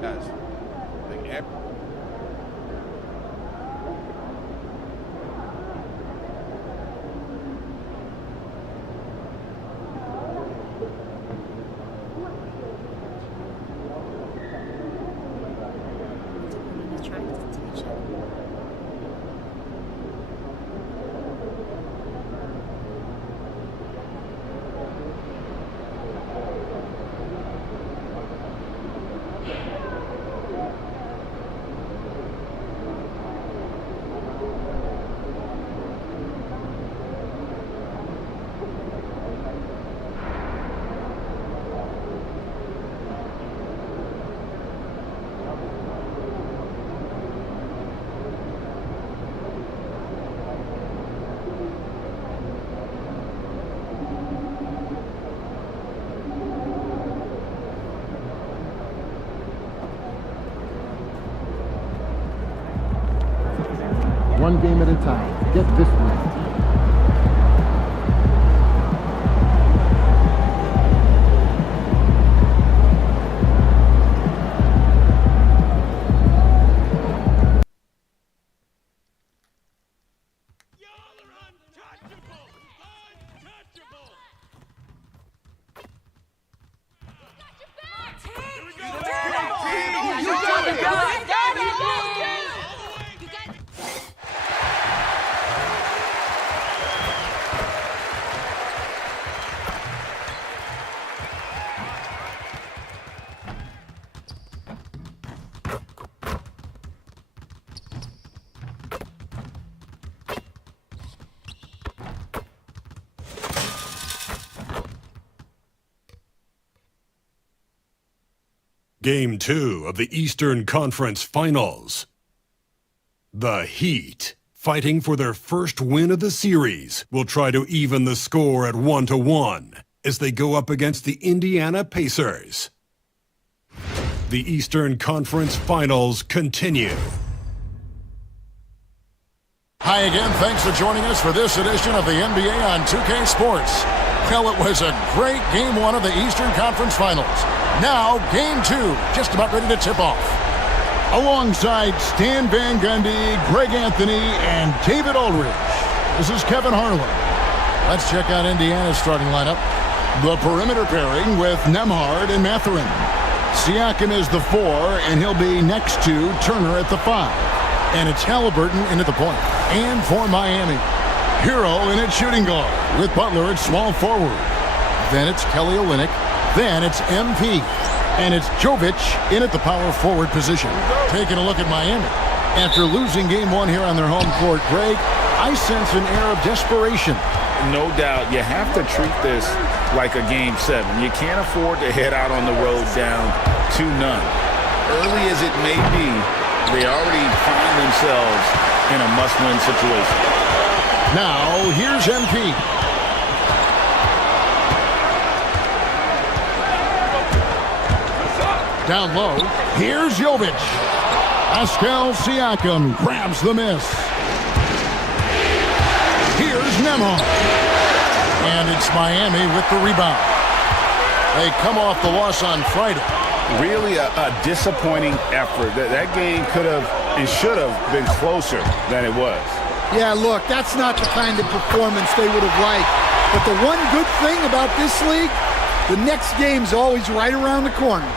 Guys, I think One game at a time. Get this one. Game 2 of the Eastern Conference Finals. The Heat, fighting for their first win of the series, will try to even the score at 1-1 as they go up against the Indiana Pacers. The Eastern Conference Finals continue. Hi again, thanks for joining us for this edition of the NBA on 2K Sports. Well, it was a great Game 1 of the Eastern Conference Finals. Now, Game 2, just about ready to tip off. Alongside Stan Van Gundy, Greg Anthony, and David Aldridge, this is Kevin Harlan. Let's check out Indiana's starting lineup. The perimeter pairing with Nembhard and Mathurin. Siakam is the 4, and he'll be next to Turner at the 5. And it's Halliburton in at the point. And for Miami, Hero in at shooting guard with Butler at small forward. Then it's Kelly Olynyk. Then it's MP. And it's Jovic in at the power forward position. Taking a look at Miami. After losing Game 1 here on their home court, Greg, I sense an air of desperation. No doubt. You have to treat this like a Game 7. You can't afford to head out on the road down 2-0. Early as it may be, they already find themselves in a must-win situation. Now, here's MP. Down low, here's Jovic. Pascal Siakam grabs the miss. Here's Nembhard. And it's Miami with the rebound. They come off the loss on Friday. Really a disappointing effort. That game could have and should have been closer than it was. Yeah, look, that's not the kind of performance they would have liked. But the one good thing about this league, the next game's always right around the corner.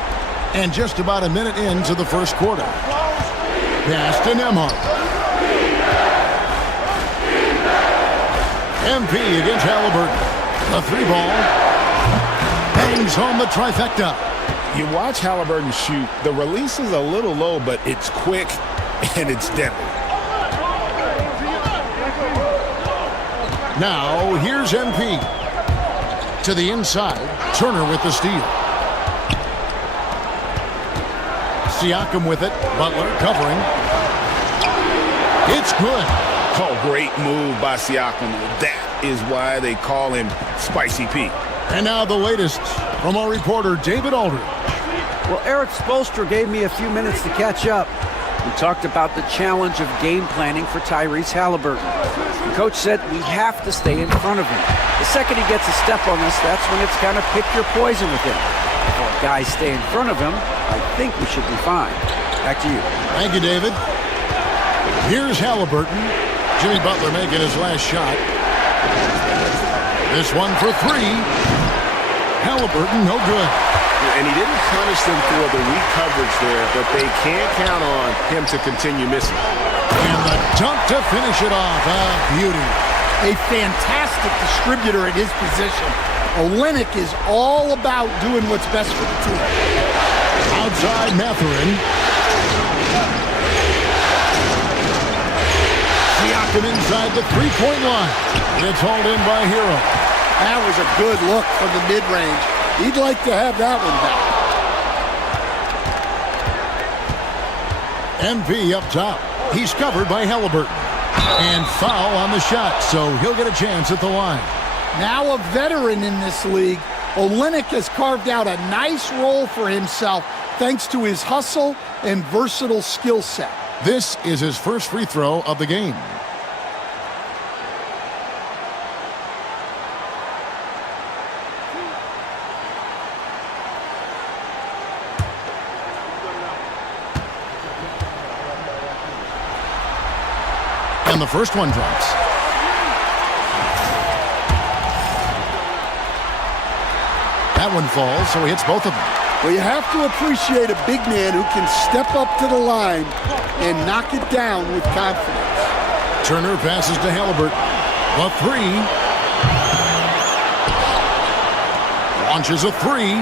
And just about a minute into the first quarter. Pass to Nembhard. MP against Halliburton. The 3-ball. Bangs home the trifecta. You watch Halliburton shoot. The release is a little low, but it's quick and it's deadly. Now, here's MP. To the inside, Turner with the steal. Siakam with it, Butler covering. It's good. Oh, great move by Siakam. That is why they call him Spicy Pete. And now the latest from our reporter, David Aldridge. Well, Eric Spoelstra gave me a few minutes to catch up. We talked about the challenge of game planning for Tyrese Halliburton. The coach said we have to stay in front of him. The second he gets a step on us, that's when it's kind of pick your poison with him. If our guys stay in front of him, I think we should be fine. Back to you. Thank you, David. Here's Halliburton. Jimmy Butler making his last shot. This one for three. Halliburton, no good. And he didn't punish them for the weak coverage there, but they can't count on him to continue missing. And the dunk to finish it off. Beauty. A fantastic distributor at his position. Olynyk is all about doing what's best for the team. Outside Mathurin. Siakam inside the three-point line. It's hauled in by Hero. That was a good look from the mid-range. He'd like to have that one back. MP up top. He's covered by Halliburton. And foul on the shot, so he'll get a chance at the line. Now a veteran in this league, Olynyk has carved out a nice role for himself thanks to his hustle and versatile skill set. This is his first free throw of the game. And the first one drops. That one falls, so he hits both of them. Well, you have to appreciate a big man who can step up to the line and knock it down with confidence. Turner passes to Halliburton. The three. Launches a three.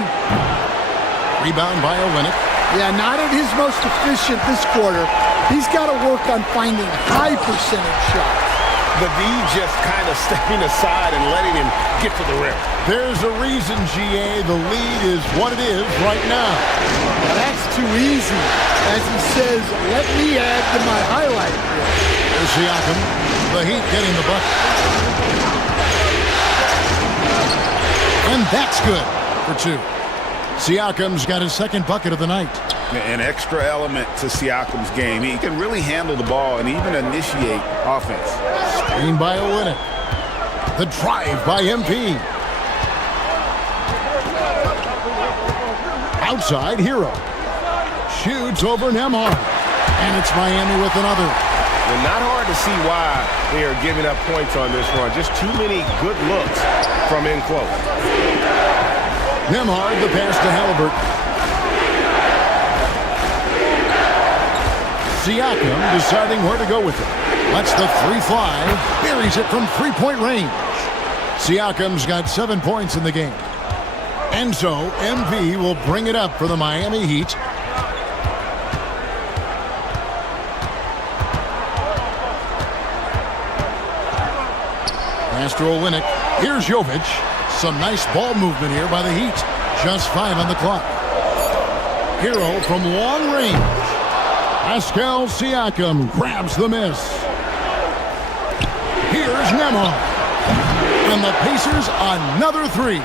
Rebound by Olynyk. Yeah, not at his most efficient this quarter. He's got to work on finding high percentage shots. The D just kind of stepping aside and letting him get to the rim. There's a reason, GA, the lead is what it is right now. Well, that's too easy. As he says, let me add to my highlight reel. There's Siakam. The Heat getting the bucket. And that's good for two. Siakam's got his second bucket of the night. An extra element to Siakam's game. He can really handle the ball and even initiate offense. Screen by Olynyk. The drive by MP. Outside, Hero. Shoots over Nembhard. And it's Miami with another. Well, not hard to see why they are giving up points on this run. Just too many good looks from in close. Nembhard, the pass to Halliburton. Siakam deciding where to go with it. Lets the three fly. Buries it from three-point range. Siakam's got 7 points in the game. And so, MV will bring it up for the Miami Heat. Pass to Olynyk. Here's Jovic. Some nice ball movement here by the Heat. Just 5 on the clock. Hero from long range. Pascal Siakam grabs the miss. Here's Nembhard. And the Pacers another three.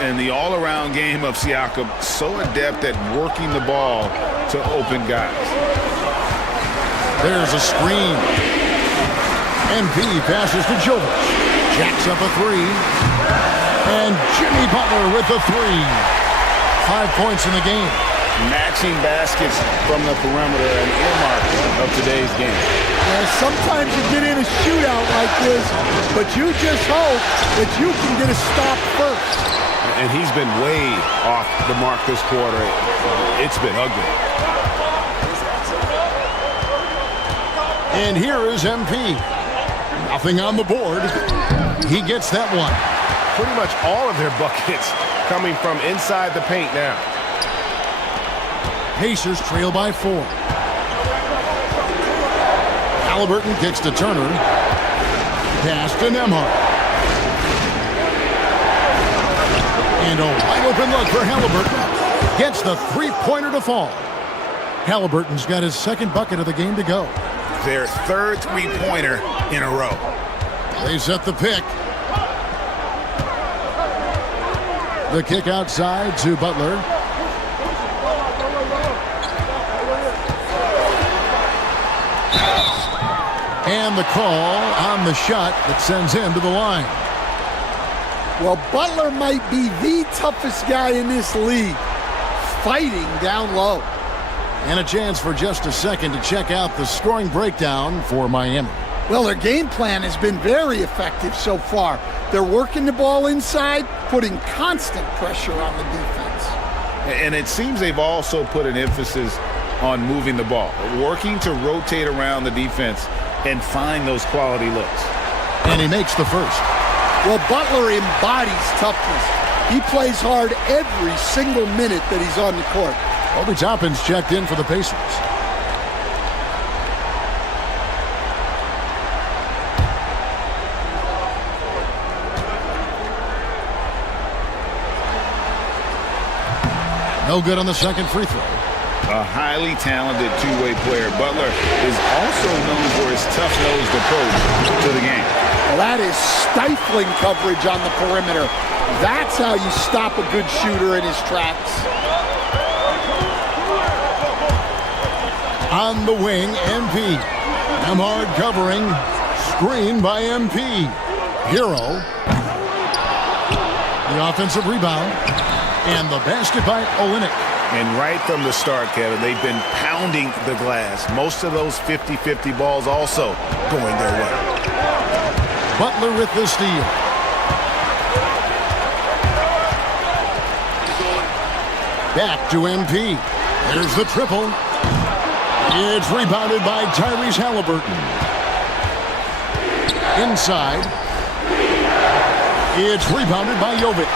And the all-around game of Siakam, so adept at working the ball to open guys. There's a screen. MP passes to Jovic. Jacks up a three. And Jimmy Butler with the three. 5 points in the game. Matching baskets from the perimeter, an earmark of today's game. Yeah, sometimes you get in a shootout like this, but you just hope that you can get a stop first. And he's been way off the mark this quarter. It's been ugly. And here is MP. Nothing on the board. He gets that one. Pretty much all of their buckets coming from inside the paint now. Pacers trail by 4. Halliburton kicks to Turner. Pass to Nembhard. And a wide open look for Halliburton. Gets the three-pointer to fall. Halliburton's got his second bucket of the game to go. Their third three-pointer in a row. They set the pick. The kick outside to Butler. And the call on the shot that sends him to the line. Well, Butler might be the toughest guy in this league, fighting down low. And a chance for just a second to check out the scoring breakdown for Miami. Well, their game plan has been very effective so far. They're working the ball inside, putting constant pressure on the defense. And it seems they've also put an emphasis on moving the ball, working to rotate around the defense and find those quality looks. And he makes the first. Well, Butler embodies toughness. He plays hard every single minute that he's on the court. Obi Toppin's checked in for the Pacers. No good on the second free throw. A highly talented two-way player, Butler is also known for his tough-nosed approach to the game. Well, that is stifling coverage on the perimeter. That's how you stop a good shooter in his tracks. On the wing, MP. Nembhard covering. Screen by MP. Hero. The offensive rebound. And the basket by Olynyk. And right from the start, Kevin, they've been pounding the glass. Most of those 50-50 balls also going their way. Butler with the steal. Back to MP. There's the triple. It's rebounded by Tyrese Halliburton. Inside. It's rebounded by Jovic.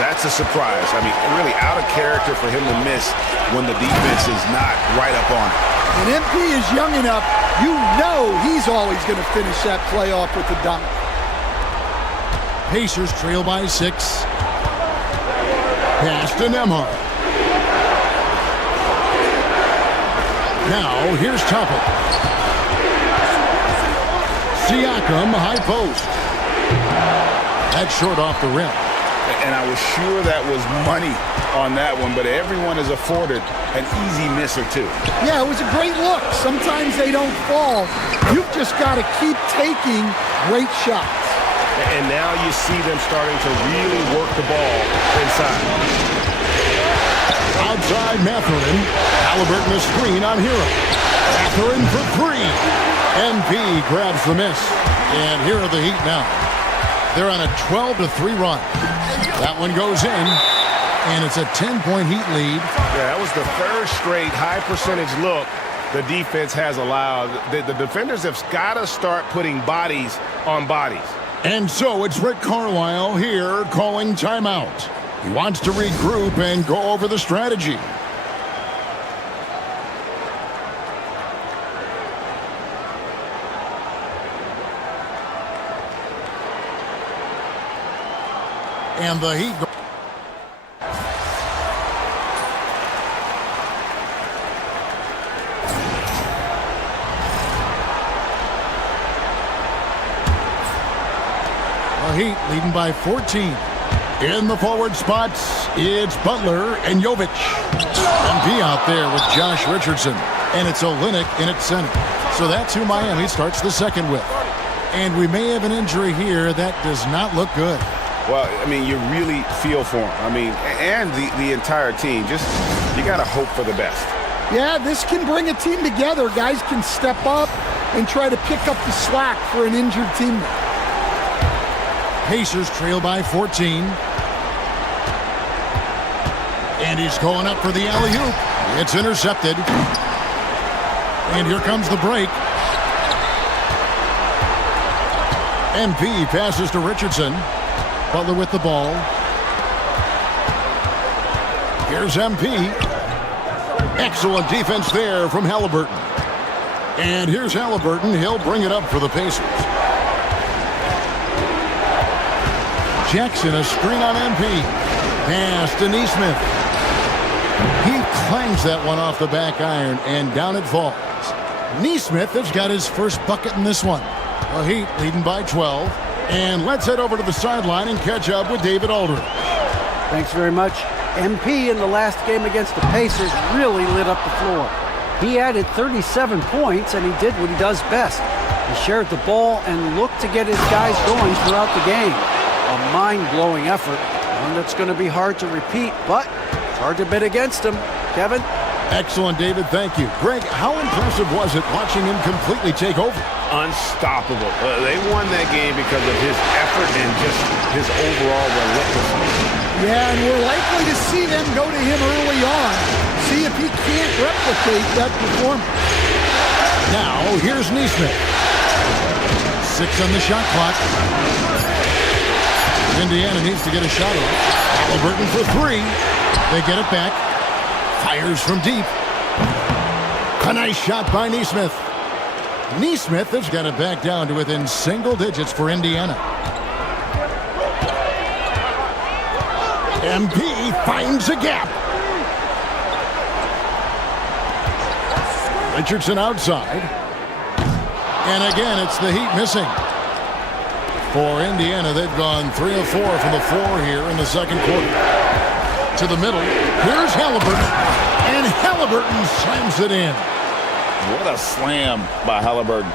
That's a surprise. I mean, really out of character for him to miss when the defense is not right up on it. And MP is young enough, you know he's always going to finish that play off with the dunk. Pacers trail by 6. Pass to Nembhard. Now, here's Toppin. Siakam, high post. That's short off the rim. And I was sure that was money on that one, but everyone is afforded an easy miss or two. Yeah, it was a great look. Sometimes they don't fall. You've just got to keep taking great shots. And now you see them starting to really work the ball inside. Outside Mathurin. Halliburton a screen on Hero. Mathurin for 3. MP grabs the miss. And here are the Heat now. They're on a 12-3 run. That one goes in, and it's a 10-point Heat lead. Yeah, that was the third straight high-percentage look the defense has allowed. The defenders have got to start putting bodies on bodies. And so it's Rick Carlisle here calling timeout. He wants to regroup and go over the strategy. And the Heat go. The Heat leading by 14. In the forward spots, it's Butler and Jovic. MP out there with Josh Richardson. And it's Olynyk in at center. So that's who Miami starts the second with. And we may have an injury here that does not look good. Well, I mean, you really feel for him. I mean, and the entire team. Just, you got to hope for the best. Yeah, this can bring a team together. Guys can step up and try to pick up the slack for an injured teammate. Pacers trail by 14. And he's going up for the alley-oop. It's intercepted. And here comes the break. MP passes to Richardson. Butler with the ball. Here's MP. Excellent defense there from Halliburton. And here's Halliburton. He'll bring it up for the Pacers. Jackson, a screen on MP. Pass to Nesmith. He clangs that one off the back iron, and down it falls. Nesmith has got his first bucket in this one. The Heat leading by 12. And let's head over to the sideline and catch up with David Aldridge. Thanks very much. MP in the last game against the Pacers really lit up the floor. He added 37 points, and he did what he does best. He shared the ball and looked to get his guys going throughout the game. A mind-blowing effort, one that's going to be hard to repeat, but it's hard to bet against him. Kevin? Excellent, David. Thank you. Greg, how impressive was it watching him completely take over? Unstoppable. They won that game because of his effort and just his overall relentlessness. Yeah, and we're likely to see them go to him early on, see if he can't replicate that performance. Now, here's Neesmith. 6 on the shot clock. Indiana needs to get a shot off. Halliburton for 3. They get it back. Fires from deep. A nice shot by Neesmith. Neesmith has got it back down to within single digits for Indiana. MP finds a gap. Richardson outside. And again, it's the Heat missing. For Indiana, they've gone 3 of 4 from the floor here in the second quarter. To the middle. Here's Halliburton. And Halliburton slams it in. What a slam by Halliburton,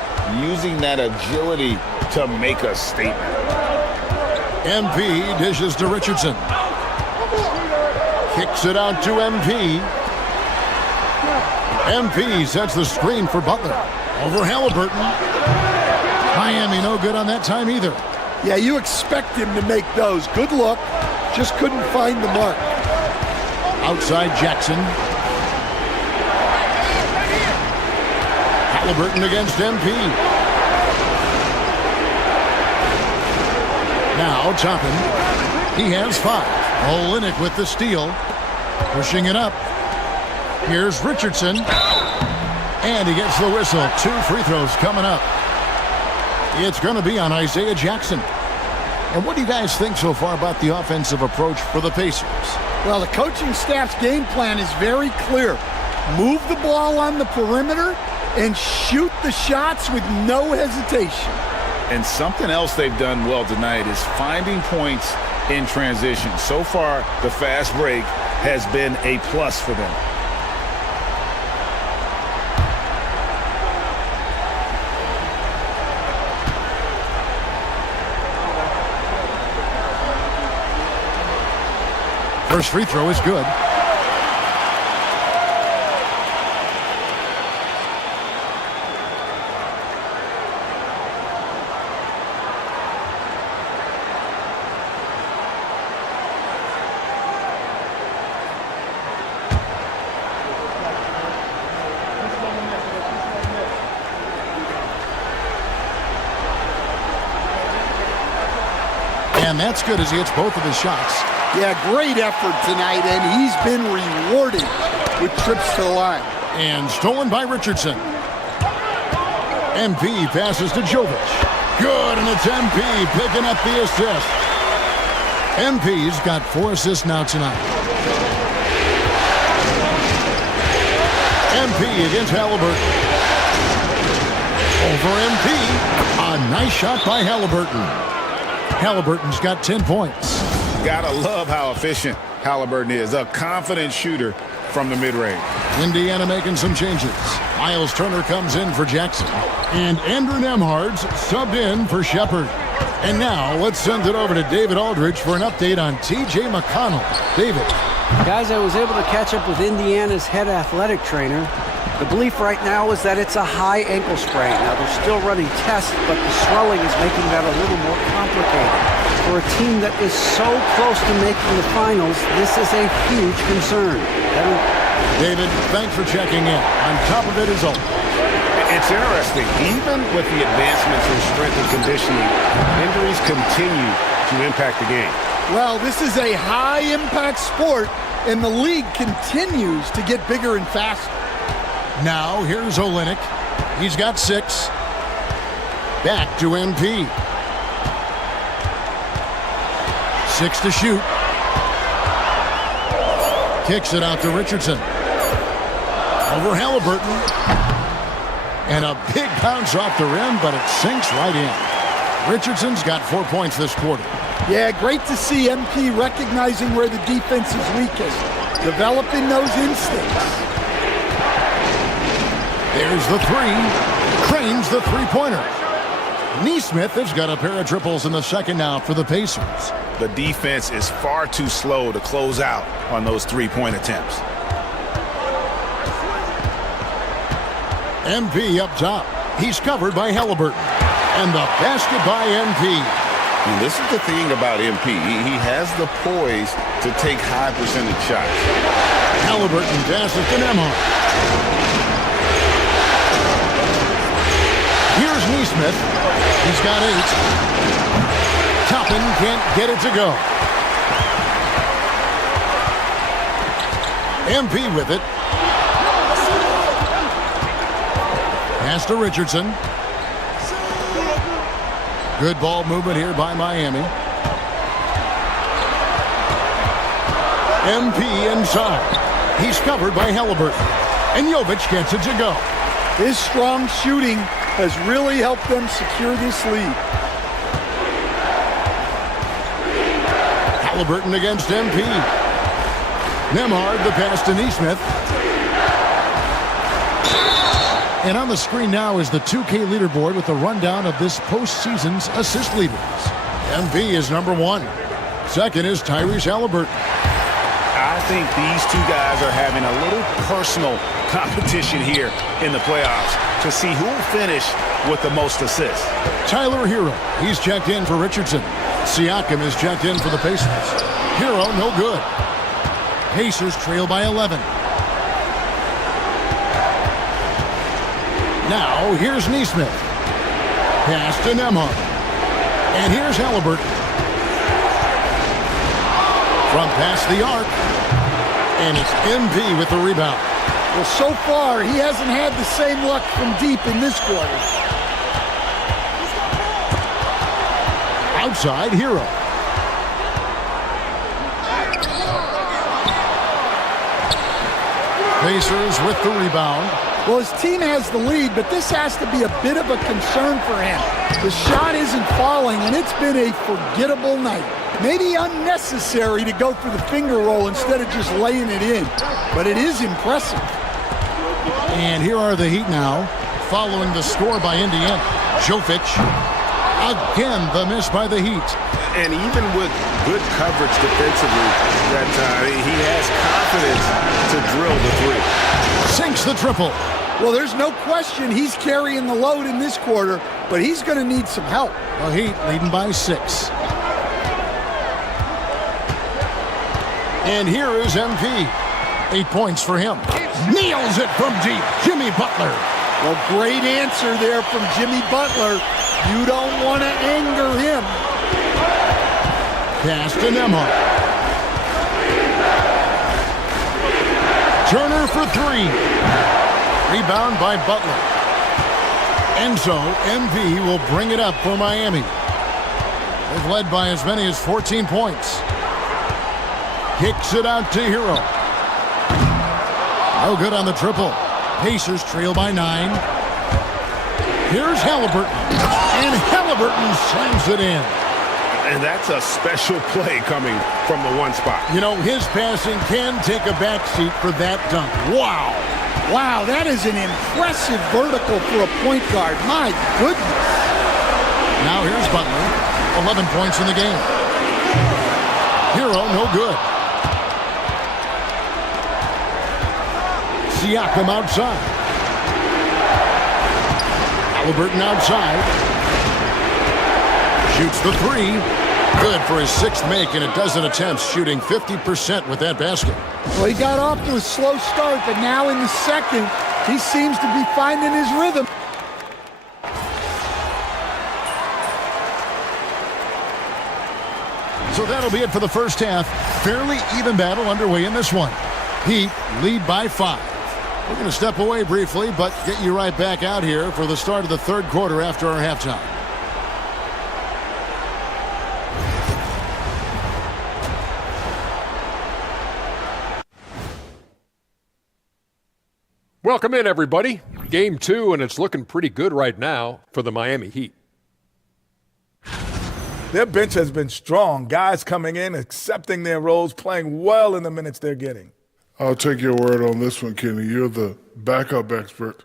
using that agility to make a statement. MP dishes to Richardson. Kicks it out to MP. MP sets the screen for Butler. Over Halliburton. Miami no good on that time either. Yeah, you expect him to make those. Good look. Just couldn't find the mark. Outside Jackson. Halliburton against MP. Now Toppin. He has 5. Olynyk with the steal. Pushing it up. Here's Richardson. And he gets the whistle. 2 free throws coming up. It's going to be on Isaiah Jackson. And what do you guys think so far about the offensive approach for the Pacers? Well, the coaching staff's game plan is very clear. Move the ball on the perimeter and shoot the shots with no hesitation. And something else they've done well tonight is finding points in transition. So far, the fast break has been a plus for them. First free throw is good. And that's good as he hits both of his shots. Yeah, great effort tonight, and he's been rewarded with trips to the line. And stolen by Richardson. MP passes to Jovic. Good, and it's MP picking up the assist. MP's got 4 assists now tonight. MP against Halliburton. Over MP. A nice shot by Halliburton. Halliburton's got 10 points. Gotta love how efficient Halliburton is. A confident shooter from the mid-range. Indiana making some changes. Miles Turner comes in for Jackson. And Andrew Nembhard's subbed in for Shepard. And now let's send it over to David Aldridge for an update on T.J. McConnell. David. Guys, I was able to catch up with Indiana's head athletic trainer. The belief right now is that it's a high ankle sprain. Now, they're still running tests, but the swelling is making that a little more complicated. For a team that is so close to making the finals, this is a huge concern. David, thanks for checking in. On top of it is all. It's interesting. Even with the advancements in strength and conditioning, injuries continue to impact the game. Well, this is a high-impact sport, and the league continues to get bigger and faster. Now, here's Olynyk. He's got 6. Back to MP. 6 to shoot. Kicks it out to Richardson. Over Halliburton. And a big bounce off the rim, but it sinks right in. Richardson's got 4 points this quarter. Yeah, great to see MP recognizing where the defense is weakest, developing those instincts. There's the three. Cranes the three-pointer. Neesmith has got a pair of triples in the second now for the Pacers. The defense is far too slow to close out on those three-point attempts. MP up top. He's covered by Halliburton. And the basket by MP. And this is the thing about MP. He has the poise to take high percentage shots. Halliburton passes to Nembhard. Here's Neesmith. He's got 8. Toppin can't get it to go. MP with it. Pass to Richardson. Good ball movement here by Miami. MP inside. He's covered by Halliburton. And Jovic gets it to go. His strong shooting has really helped them secure this lead. Halliburton against MP. Nembhard the pass to Neesmith. And on the screen now is the 2K leaderboard with a rundown of this postseason's assist leaders. MP is number 1. Second is Tyrese Halliburton. I think these two guys are having a little personal competition here in the playoffs to see who will finish with the most assists. Tyler Hero, he's checked in for Richardson. Siakam is checked in for the Pacers. Hero, no good. Pacers trail by 11. Now, here's Neesmith. Pass to Nembhard. And here's Halliburton. From past the arc. And it's MP with the rebound. Well, so far, he hasn't had the same luck from deep in this quarter. Outside, Hero. Pacers with the rebound. Well, his team has the lead, but this has to be a bit of a concern for him. The shot isn't falling, and it's been a forgettable night. Maybe unnecessary to go for the finger roll instead of just laying it in, but it is impressive. And here are the Heat now, following the score by Indiana. Jovic, again the miss by the Heat. And even with good coverage defensively that time, he has confidence to drill the three. Sinks the triple. Well, there's no question he's carrying the load in this quarter, but he's going to need some help. The Heat leading by 6. And here is MP. 8 points for him. Nails it from deep. Jimmy Butler. Well, great answer there from Jimmy Butler. You don't want to anger him. Pass to Nembhard. Turner for 3. Rebound by Butler. And so MP will bring it up for Miami. They've led by as many as 14 points. Kicks it out to Hero. No good on the triple. Pacers trail by 9. Here's Halliburton. And Halliburton slams it in. And that's a special play coming from the one spot. You know, his passing can take a backseat for that dunk. Wow. Wow, that is an impressive vertical for a point guard. My goodness. Now here's Butler. 11 points in the game. Hero, no good. Siakam outside. Halliburton outside. Shoots the 3. Good for his 6th make in a dozen attempts, shooting 50% with that basket. Well, he got off to a slow start, but now in the second, he seems to be finding his rhythm. So that'll be it for the first half. Fairly even battle underway in this one. Heat lead by 5. We're going to step away briefly, but get you right back out here for the start of the third quarter after our halftime. Welcome in, everybody. Game 2, and it's looking pretty good right now for the Miami Heat. Their bench has been strong. Guys coming in, accepting their roles, playing well in the minutes they're getting. I'll take your word on this one, Kenny. You're the backup expert.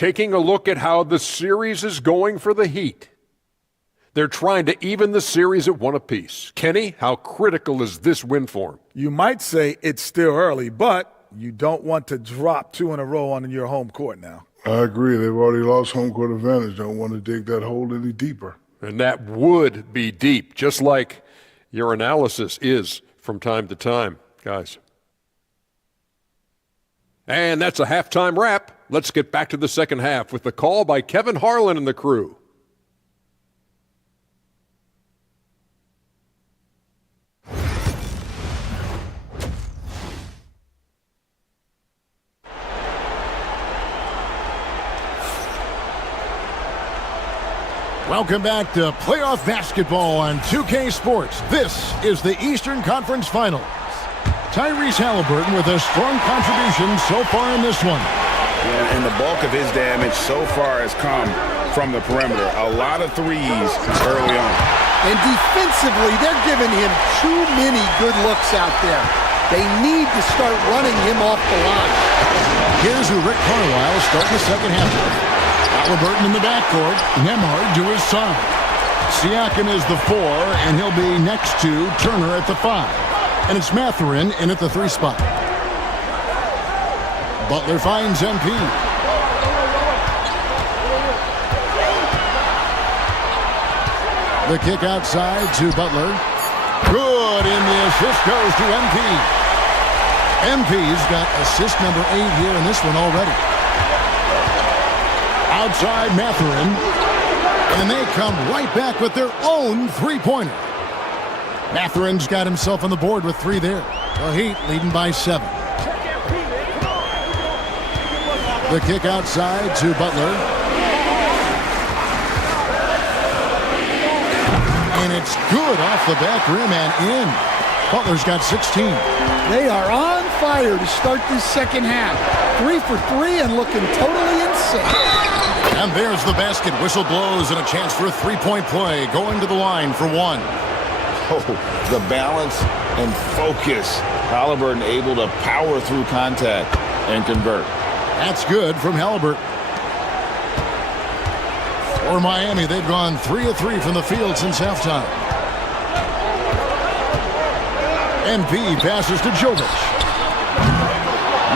taking a look at how the series is going for the Heat. They're trying to even the series at 1 apiece. Kenny, how critical is this win for them? You might say it's still early, but you don't want to drop 2 in a row on your home court now. I agree. They've already lost home court advantage. Don't want to dig that hole any deeper. And that would be deep, just like your analysis is from time to time, guys. And that's a halftime wrap. Let's get back to the second half with the call by Kevin Harlan and the crew. Welcome back to playoff basketball on 2K Sports. This is the Eastern Conference Finals. Tyrese Halliburton with a strong contribution so far in this one. Yeah, and the bulk of his damage so far has come from the perimeter. A lot of threes early on. And defensively, they're giving him too many good looks out there. They need to start running him off the line. Here's who Rick Carlisle starting the second half with. Halliburton in the backcourt, Nembhard to his side. Siakam is the 4, and he'll be next to Turner at the 5. And it's Mathurin in at the 3 spot. Butler finds MP. The kick outside to Butler. Good, and the assist goes to MP. MP's got assist number 8 here in this one already. Outside Mathurin, and they come right back with their own three-pointer. Mathurin's got himself on the board with 3 there. The Heat leading by 7. The kick outside to Butler. And it's good off the back rim and in. Butler's got 16. They are on fire to start this second half. 3 for 3 and looking totally insane. And there's the basket. Whistle blows and a chance for a three-point play. Going to the line for 1. Oh, the balance and focus. Halliburton able to power through contact and convert. That's good from Halliburton. For Miami, they've gone 3 of 3 from the field since halftime. MP passes to Jovic.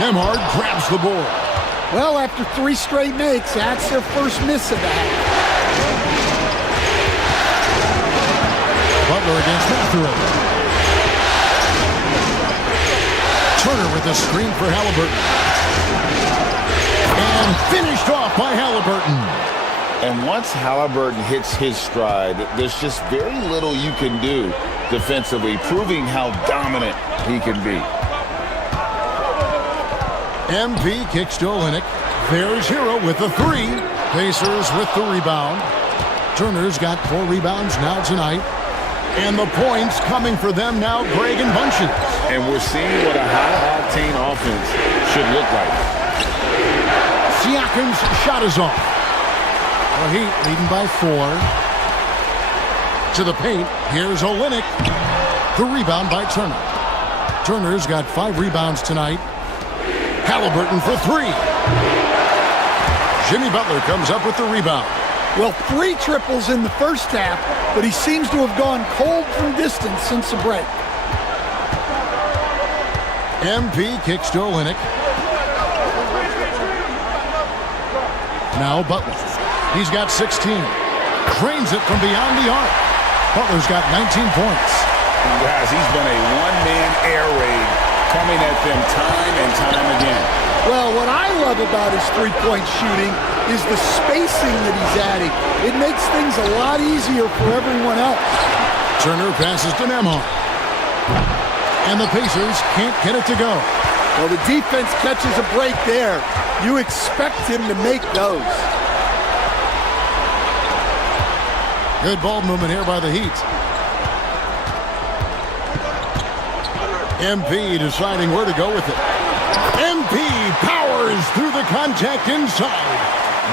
Nembhard grabs the board. Well, after 3 straight makes, that's their first miss of the half. Butler against Mathurin. Turner with a screen for Halliburton. And finished off by Halliburton. And once Halliburton hits his stride, there's just very little you can do defensively, proving how dominant he can be. MP kicks to Olynyk. There's Hero with the 3. Pacers with the rebound. Turner's got 4 rebounds now tonight. And the points coming for them now, Greg and Bunches. And we're seeing what a high-octane offense should look like. Siakam's shot is off. The Heat leading by 4. To the paint, here's Olynyk. The rebound by Turner. Turner's got 5 rebounds tonight. Halliburton for 3. Jimmy Butler comes up with the rebound. Well, 3 triples in the first half, but he seems to have gone cold from distance since the break. MP kicks to Olynyk. Now Butler. He's got 16. Drains it from beyond the arc. Butler's got 19 points. And guys, he's been a one-man air raid coming at them time and time again. Well, what I love about his three-point shooting is the spacing that he's adding. It makes things a lot easier for everyone else. Turner passes to Nembhard. And the Pacers can't get it to go. Well, the defense catches a break there. You expect him to make those. Good ball movement here by the Heat. MP deciding where to go with it. MP powers through the contact inside.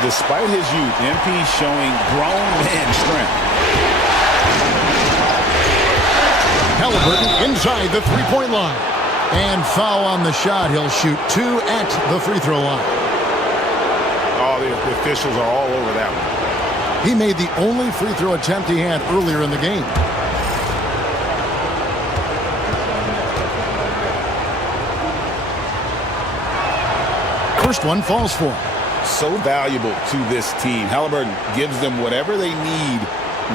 Despite his youth, MP showing grown man strength. Halliburton inside the three-point line. And foul on the shot. He'll shoot 2 at the free throw line. all the officials are all over that one. He made the only free throw attempt he had earlier in the game. First one falls for him. So valuable to this team. Halliburton gives them whatever they need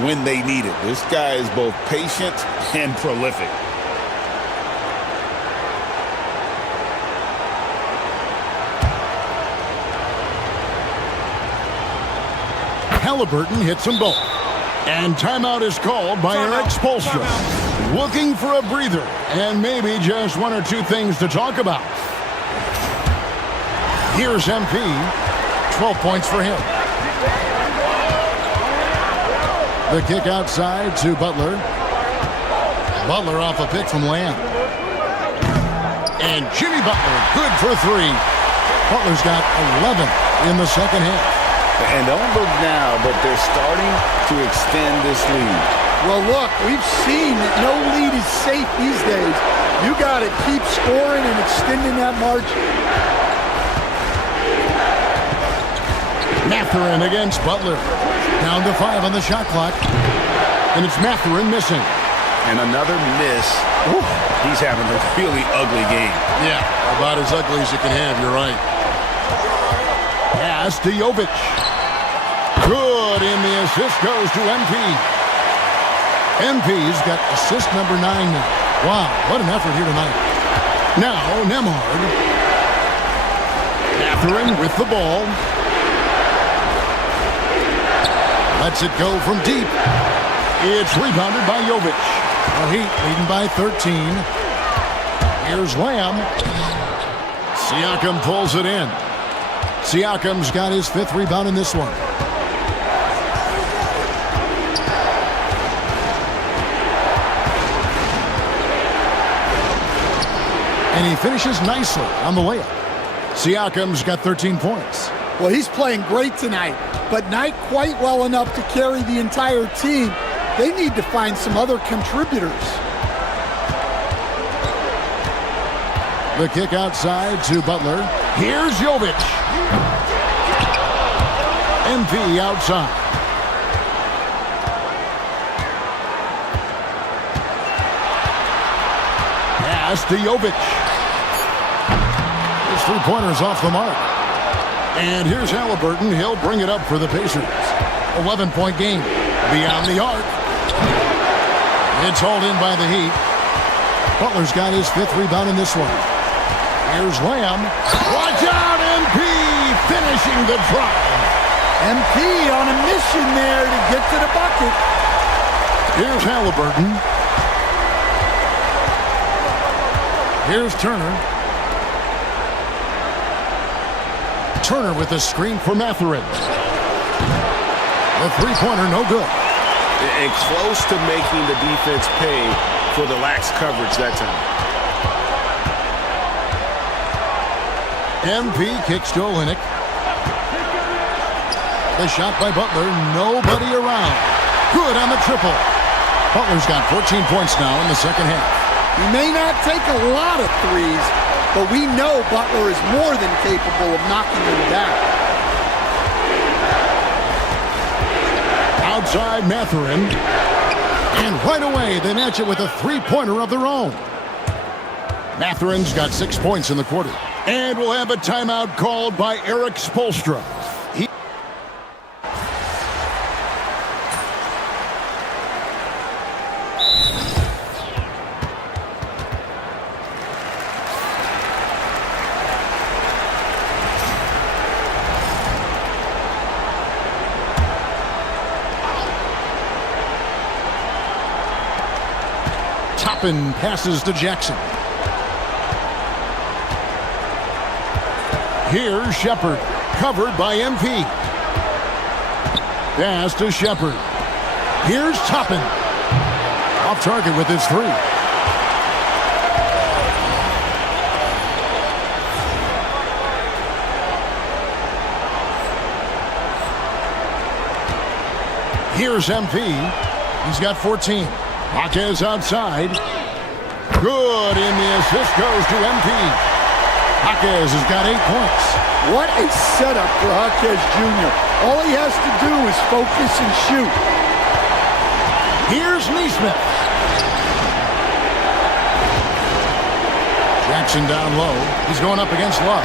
when they need it. This guy is both patient and prolific. Halliburton hits them both. And timeout is called by Eric Spoelstra. Looking for a breather and maybe just one or two things to talk about. Here's MP. 12 points for him. The kick outside to Butler. Butler off a pick from Lamb. And Jimmy Butler, good for three. Butler's got 11 in the second half. And don't look now, but they're starting to extend this lead. Well, look, we've seen that no lead is safe these days. You got to keep scoring and extending that margin. Mathurin against Butler. Down to 5 on the shot clock. And it's Mathurin missing. And another miss. Ooh, he's having a really ugly game. Yeah, about as ugly as you can have, you're right. Pass to Jovic. Good, and the assist goes to MP. MP's got assist number 9 now. Wow, what an effort here tonight. Now, Nembhard. Mathurin with the ball. Lets it go from deep. It's rebounded by Jovic. The Heat leading by 13. Here's Lamb. Siakam pulls it in. Siakam's got his 5th rebound in this one. And he finishes nicely on the layup. Siakam's got 13 points. Well, he's playing great tonight, but not quite well enough to carry the entire team. They need to find some other contributors. The kick outside to Butler. Here's Jovic. MP outside. Pass to Jovic. His three-pointer's off the mark. And here's Halliburton. He'll bring it up for the Pacers. 11-point game. Beyond the arc. It's hauled in by the Heat. Butler's got his 5th rebound in this one. Here's Lamb. Watch out, MP finishing the drive. MP on a mission there to get to the bucket. Here's Halliburton. Here's Turner. Turner with a screen for Mathurin. The three-pointer, no good. And close to making the defense pay for the lax coverage that time. MP kicks to Olynyk. The shot by Butler, nobody around. Good on the triple. Butler's got 14 points now in the second half. He may not take a lot of threes, but we know Butler is more than capable of knocking them down. Outside Mathurin. And right away, they match it with a three-pointer of their own. Mathurin's got 6 points in the quarter. And we'll have a timeout called by Eric Spoelstra. Toppin passes to Jackson. Here's Shepard, covered by MP. Pass to Shepard. Here's Toppin. Off target with his 3. Here's MP. He's got 14. Marquez outside. Good, and the assist goes to MP. Jaquez has got 8 points. What a setup for Jaquez Jr. All he has to do is focus and shoot. Here's Neesmith. Jackson down low. He's going up against Love.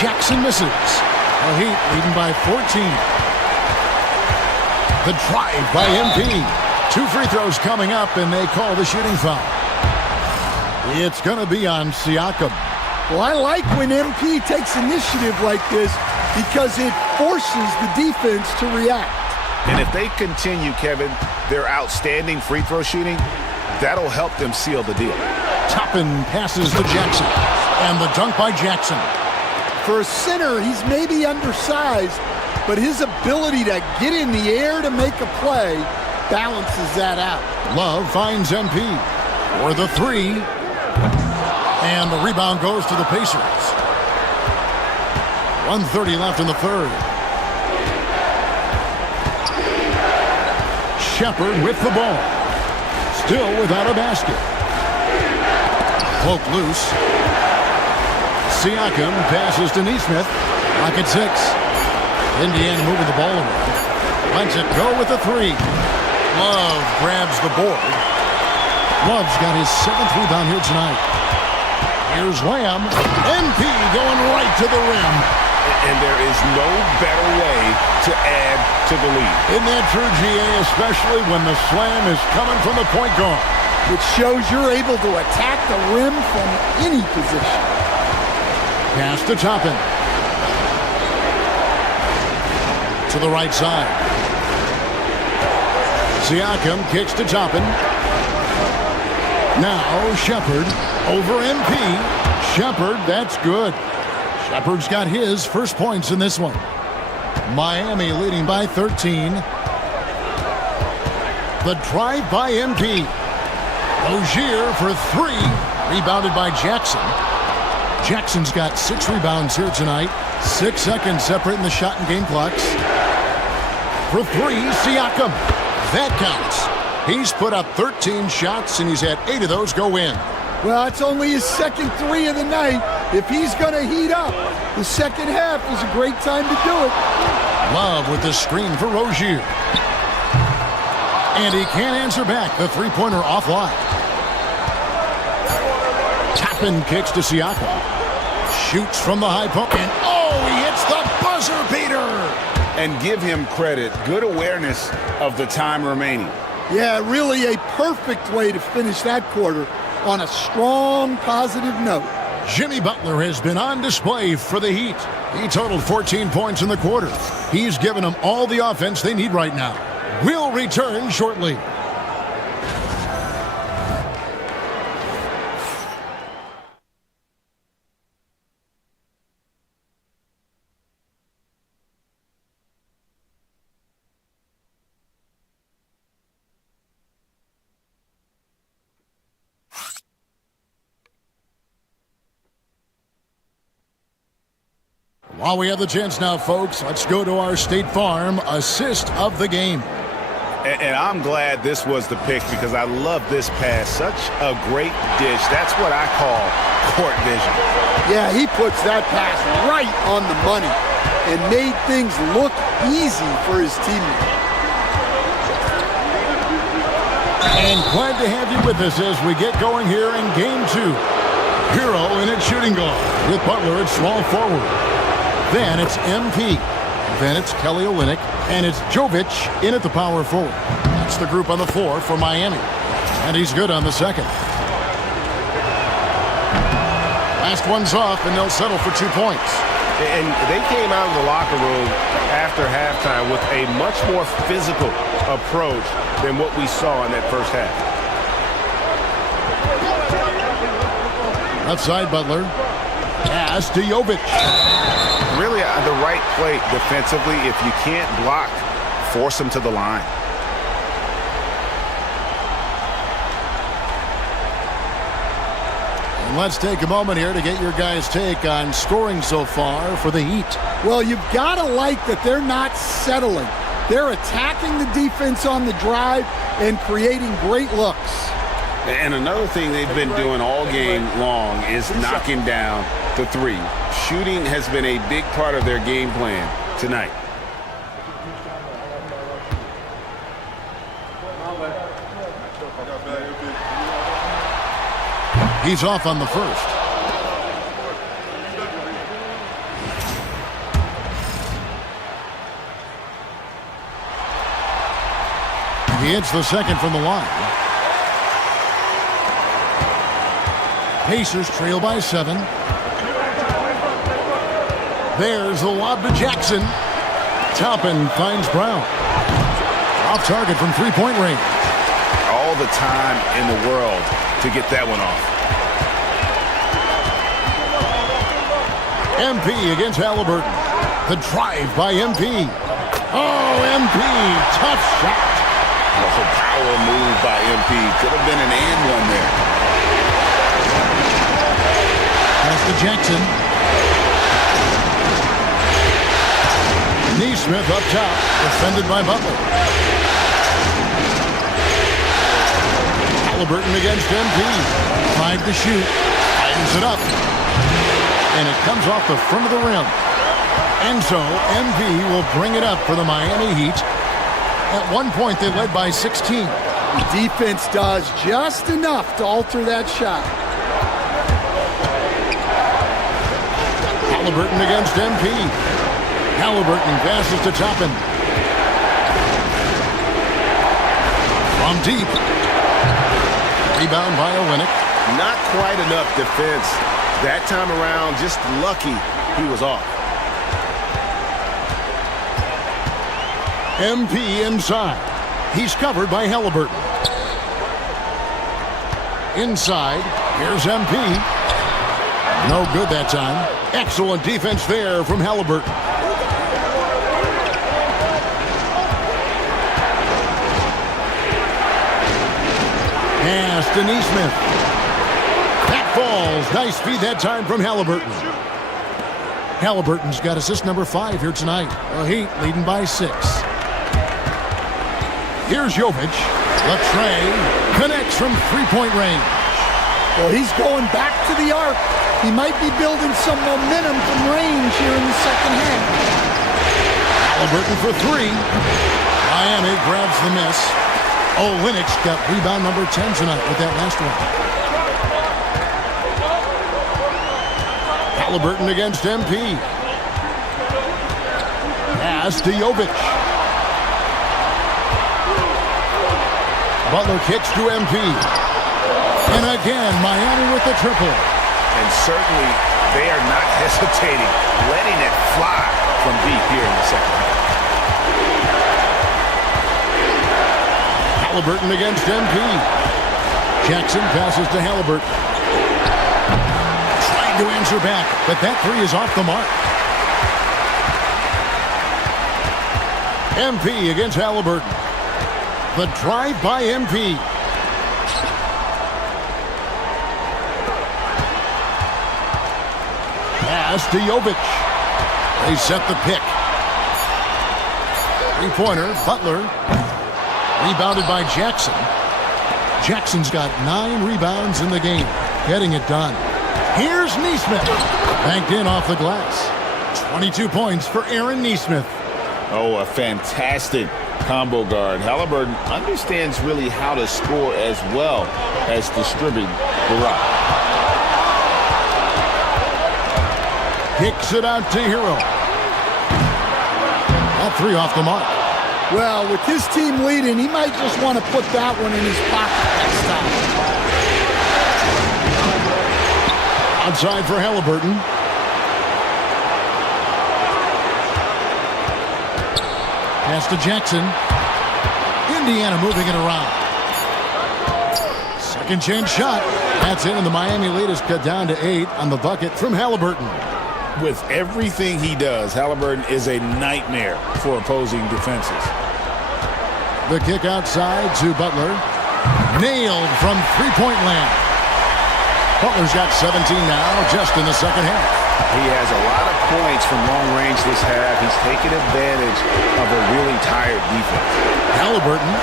Jackson misses. The Heat leading by 14. The drive by MP. 2 free throws coming up, and they call the shooting foul. It's going to be on Siakam. Well, I like when MP takes initiative like this because it forces the defense to react. And if they continue, Kevin, their outstanding free throw shooting, that'll help them seal the deal. Toppin passes to Jackson. And the dunk by Jackson. For a center, he's maybe undersized, but his ability to get in the air to make a play balances that out. Love finds MP for the 3. And the rebound goes to the Pacers. 1:30 left in the third. Shepherd with the ball. Still without a basket. Poke loose. Siakam passes to Neesmith. Lock at 6. Indiana moving the ball around. Lets it go with the 3. Love grabs the board. Love's got his 7th rebound here tonight. Here's Lamb. MP going right to the rim. And there is no better way to add to the lead. Isn't that true, GA? Especially when the slam is coming from the point guard. It shows you're able to attack the rim from any position. Pass to Toppin. To the right side. Siakam kicks to Toppin. Now Shepherd over MP. Shepherd, that's good. Shepherd's got his first points in this one. Miami leading by 13. The drive by MP. Rozier for 3. Rebounded by Jackson. Jackson's got 6 rebounds here tonight. 6 seconds separating the shot and game clocks. For 3, Siakam. That counts. He's put up 13 shots, and he's had 8 of those go in. Well, it's only his second 3 of the night. If he's going to heat up, the second half is a great time to do it. Love with the screen for Rozier. And he can't answer back. The three-pointer offline. Toppin kicks to Siakam. Shoots from the high post. And he hits the buzzer beater. And give him credit. Good awareness of the time remaining. Yeah, really a perfect way to finish that quarter on a strong, positive note. Jimmy Butler has been on display for the Heat. He totaled 14 points in the quarter. He's given them all the offense they need right now. We'll return shortly. While we have the chance now, folks, let's go to our State Farm assist of the game. And I'm glad this was the pick because I love this pass. Such a great dish. That's what I call court vision. Yeah, he puts that pass right on the money and made things look easy for his teammate. And glad to have you with us as we get going here in Game 2. Hero in at shooting guard with Butler at small forward. Then it's MP. Then it's Kelly Olynyk. And it's Jovic in at the power forward. That's the group on the floor for Miami. And he's good on the second. Last one's off, and they'll settle for 2 points. And they came out of the locker room after halftime with a much more physical approach than what we saw in that first half. Left side, Butler. Pass to Jovic. Really the right play defensively. If you can't block, force them to the line. And let's take a moment here to get your guys' take on scoring so far for the Heat. Well, you've got to like that they're not settling. They're attacking the defense on the drive and creating great looks. And another thing they've been doing all game long is knocking down the three. Shooting has been a big part of their game plan tonight. He's off on the first. He hits the second from the line. Pacers trail by 7. There's the lob to Jackson. Toppin finds Brown. Off target from three-point range. All the time in the world to get that one off. MP against Halliburton. The drive by MP. Oh, MP, tough shot. Oh, power move by MP. Could have been an and one there. Pass to Jackson. Neesmith up top, defended by Butler. Halliburton against MP. 5 to shoot. Tightens it up. And it comes off the front of the rim. And so MP will bring it up for the Miami Heat. At one point, they led by 16. The defense does just enough to alter that shot. Halliburton against MP. Halliburton passes to Toppin. From deep. Rebound by Olynyk. Not quite enough defense. That time around, just lucky he was off. MP inside. He's covered by Halliburton. Inside. Here's MP. No good that time. Excellent defense there from Halliburton. Pass to Neesmith. That falls. Nice feed that time from Halliburton. Halliburton's got assist number 5 here tonight. The Heat leading by 6. Here's Jovic. Latrey connects from three-point range. Well, he's going back to the arc. He might be building some momentum from range here in the second half. Halliburton for 3. Miami grabs the miss. Olynyk's got rebound number 10 tonight with that last one. Halliburton against MP. Pass to Jovic. Butler kicks to MP. And again, Miami with the triple. And certainly they are not hesitating, letting it fly from deep here in the second half. Halliburton against MP. Jackson passes to Halliburton. Trying to answer back, but that 3 is off the mark. MP against Halliburton. The drive by MP. Pass to Jovic. They set the pick. Three-pointer, Butler. Rebounded by Jackson. Jackson's got 9 rebounds in the game. Getting it done. Here's Neesmith. Banked in off the glass. 22 points for Aaron Neesmith. Oh, a fantastic combo guard. Halliburton understands really how to score as well as distribute the rock. Kicks it out to Hero. That 3 off the mark. Well, with his team leading, he might just want to put that one in his pocket next time. Outside for Halliburton. Pass to Jackson. Indiana moving it around. Second chance shot. That's in, and the Miami lead is cut down to 8 on the bucket from Halliburton. With everything he does, Halliburton is a nightmare for opposing defenses. The kick outside to Butler. Nailed from three-point land. Butler's got 17 now, just in the second half. He has a lot of points from long range this half. He's taking advantage of a really tired defense. Halliburton.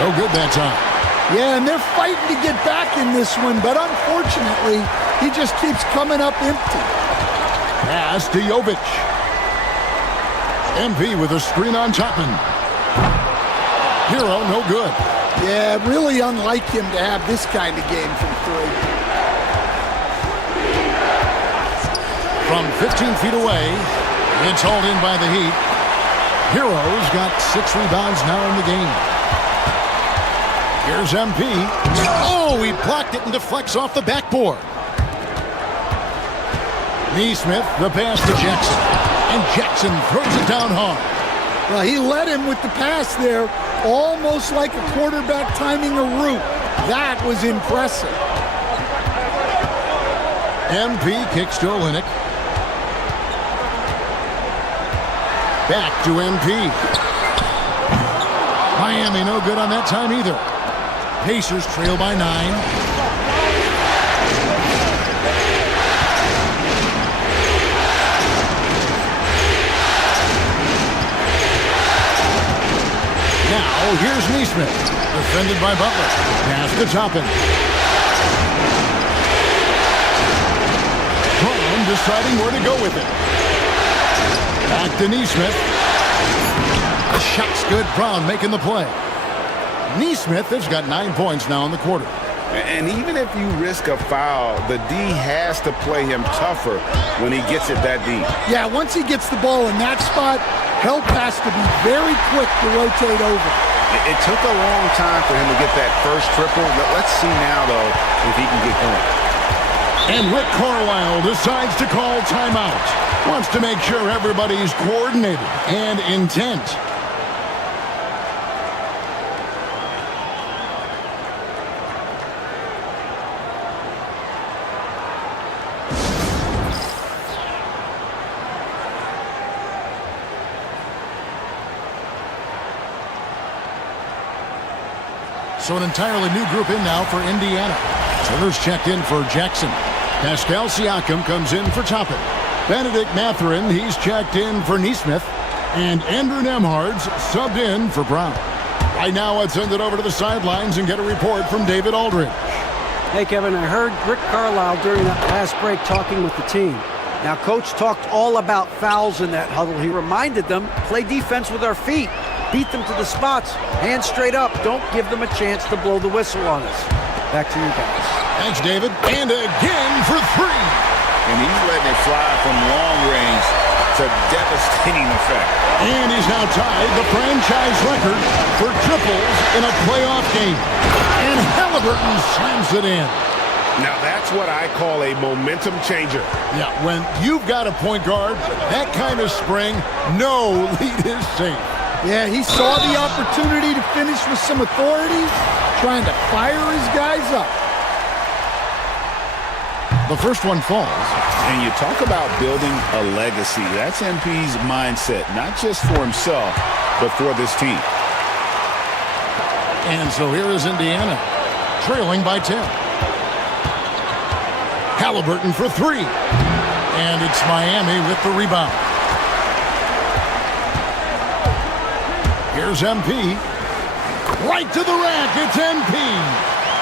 No good that time. Yeah, and they're fighting to get back in this one, but unfortunately, He just keeps coming up empty. Pass to Jovic. MP with a screen on Chapman. Hero, no good. Yeah, really unlike him to have this kind of game from 3. From 15 feet away, it's hauled in by the Heat. Hero's got 6 rebounds now in the game. Here's MP. Oh, he blocked it and deflects off the backboard. Neesmith, the pass to Jackson. And Jackson throws it down hard. Well, he led him with the pass there, almost like a quarterback timing a route. That was impressive. MP kicks to Olynyk. Back to MP. Miami no good on that time either. Pacers trail by 9. Now here's Neesmith, defended by Butler. Pass to Toppin. Brown deciding where to go with it. Back to Neesmith. The shot's good. Brown making the play. Neesmith has got 9 points now in the quarter. And even if you risk a foul, the D has to play him tougher when he gets it that deep. Yeah, once he gets the ball in that spot, help has to be very quick to rotate over. It took a long time for him to get that first triple. Let's see now, though, if he can get going. And Rick Carlisle decides to call timeout. Wants to make sure everybody's coordinated and intent. So an entirely new group in now for Indiana. Turner's checked in for Jackson. Pascal Siakam comes in for Toppin. Benedict Mathurin, he's checked in for Neesmith. And Andrew Nembhard's subbed in for Brown. Right now, let's send it over to the sidelines and get a report from David Aldridge. Hey, Kevin, I heard Rick Carlisle during that last break talking with the team. Now, Coach talked all about fouls in that huddle. He reminded them, play defense with our feet. Beat them to the spots. Hands straight up. Don't give them a chance to blow the whistle on us. Back to you guys. Thanks, David. And again for 3. And he's letting it fly from long range to devastating effect. And he's now tied the franchise record for triples in a playoff game. And Halliburton slams it in. Now that's what I call a momentum changer. Yeah, when you've got a point guard, that kind of spring, no lead is safe. Yeah, he saw the opportunity to finish with some authority, trying to fire his guys up. The first one falls. And you talk about building a legacy. That's MP's mindset, not just for himself, but for this team. And so here is Indiana, trailing by 10. Halliburton for 3. And it's Miami with the rebound. Here's MP. Right to the rack. It's MP.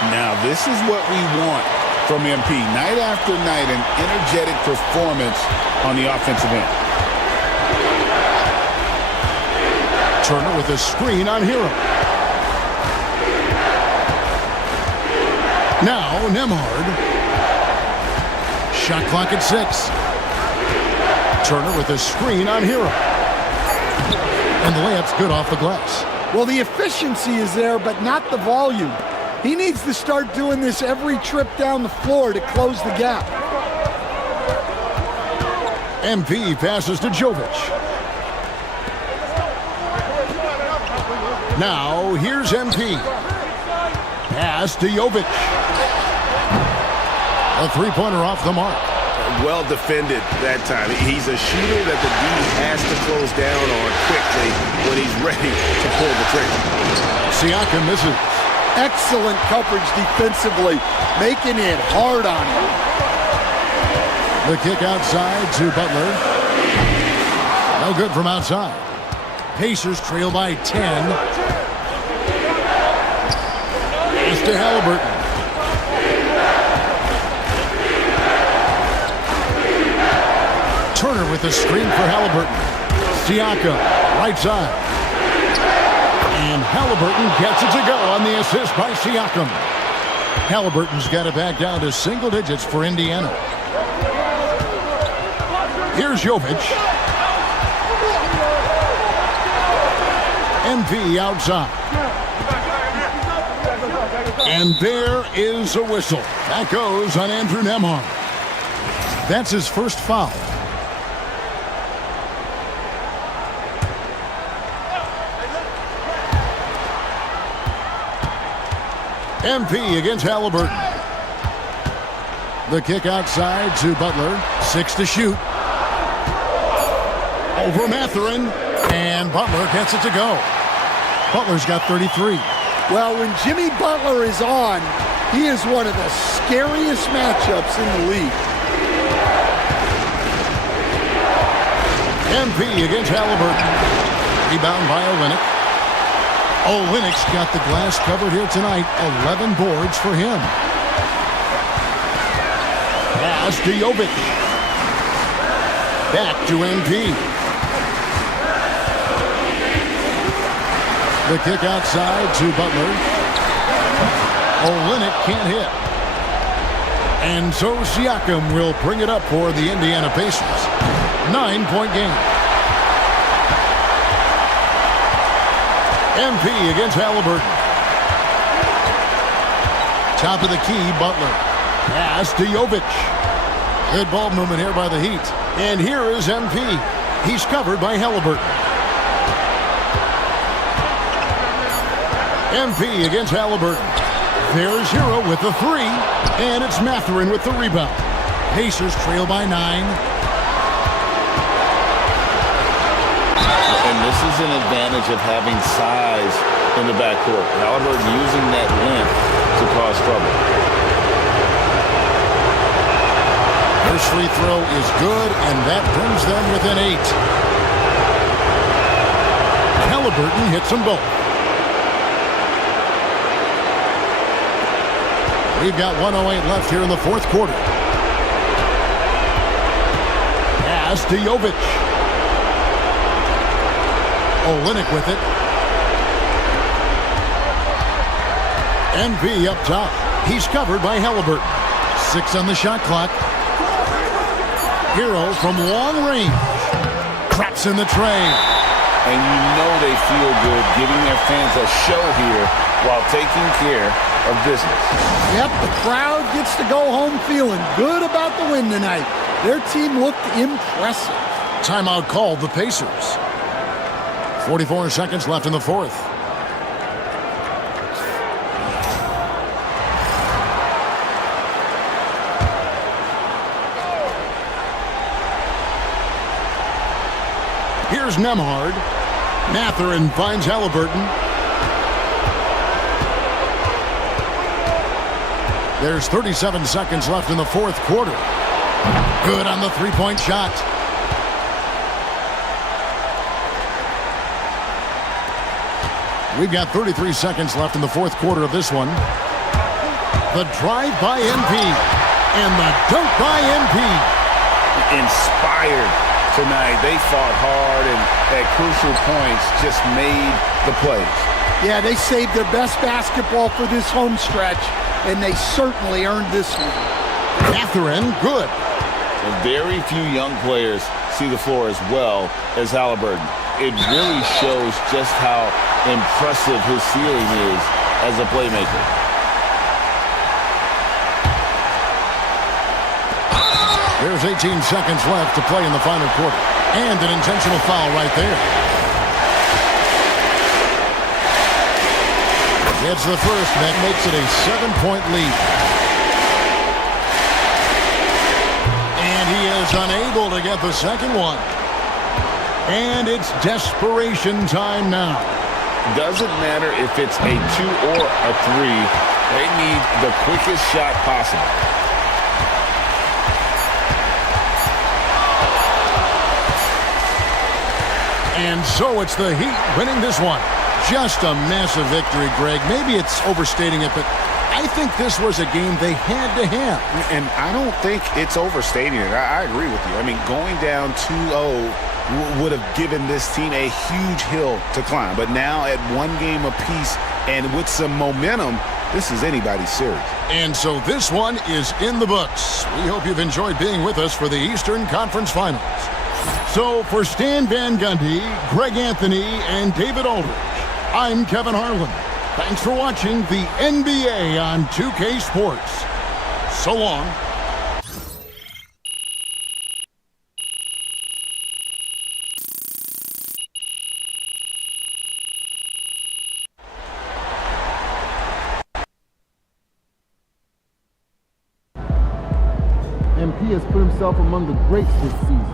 Now, this is what we want from MP. Night after night, an energetic performance on the offensive end. Turner with a screen on Hero. Now, Nembhard. Shot clock at 6. Turner with a screen on Hero. And the layup's good off the glass. Well, the efficiency is there, but not the volume. He needs to start doing this every trip down the floor to close the gap. MP passes to Jovic. Now, here's MP. Pass to Jovic. A three-pointer off the mark. Well defended that time. He's a shooter that the D has to close down on quickly when he's ready to pull the trigger. Siakam misses. Excellent coverage defensively, making it hard on him. The kick outside to Butler. No good from outside. Pacers trail by 10. Pass to Halliburton. with a screen for Halliburton. Siakam, right side. And Halliburton gets it to go on the assist by Siakam. Halliburton's got it back down to single digits for Indiana. Here's Jovic. MP outside. And there is a whistle. That goes on Andrew Nembhard. That's his first foul. MP against Halliburton. The kick outside to Butler. 6 to shoot. Over Mathurin. And Butler gets it to go. Butler's got 33. Well, when Jimmy Butler is on, he is one of the scariest matchups in the league. MP against Halliburton. Rebound by Olynyk. Olynyk's got the glass covered here tonight. 11 boards for him. Pass to Jovic. Back to MP. The kick outside to Butler. Olynyk can't hit. And so Siakam will bring it up for the Indiana Pacers. 9-point game. MP against Halliburton. Top of the key, Butler. Pass to Jovic. Good ball movement here by the Heat. And here is MP. He's covered by Halliburton. MP against Halliburton. There's Hero with the 3. And it's Mathurin with the rebound. Pacers trail by 9. And this is an advantage of having size in the backcourt. Halliburton using that length to cause trouble. First free throw is good, and that brings them within 8. Halliburton hits them both. We've got 1:08 left here in the fourth quarter. Pass to Jovic. Olynyk with it. MP up top. He's covered by Halliburton. 6 on the shot clock. Hero from long range. Traps in the tray. And you know they feel good giving their fans a show here while taking care of business. Yep, the crowd gets to go home feeling good about the win tonight. Their team looked impressive. Timeout called the Pacers. 44 seconds left in the fourth. Here's Nembhard. Mathurin finds Halliburton. There's 37 seconds left in the fourth quarter. Good on the three-point shot. We've got 33 seconds left in the fourth quarter of this one. The drive by MP. And the dunk by MP. Inspired tonight. They fought hard and at crucial points just made the plays. Yeah, they saved their best basketball for this home stretch, and they certainly earned this one. Mathurin, good. And very few young players see the floor as well as Halliburton. It really shows just how impressive his ceiling is as a playmaker. There's 18 seconds left to play in the final quarter. And an intentional foul right there. It's the first, and that makes it a 7-point lead. And he is unable to get the second one. And it's desperation time now. Doesn't matter if it's a 2 or a 3. They need the quickest shot possible. And so it's the Heat winning this one. Just a massive victory, Greg. Maybe it's overstating it, but I think this was a game they had to have. And I don't think it's overstating it. I agree with you. I mean, going down 2-0 would have given this team a huge hill to climb. But now at one game apiece and with some momentum, this is anybody's series. And so this one is in the books. We hope you've enjoyed being with us for the Eastern Conference Finals. So for Stan Van Gundy, Greg Anthony, and David Aldridge, I'm Kevin Harlan. Thanks for watching the NBA on 2K Sports. So long. MP has put himself among the greats this season.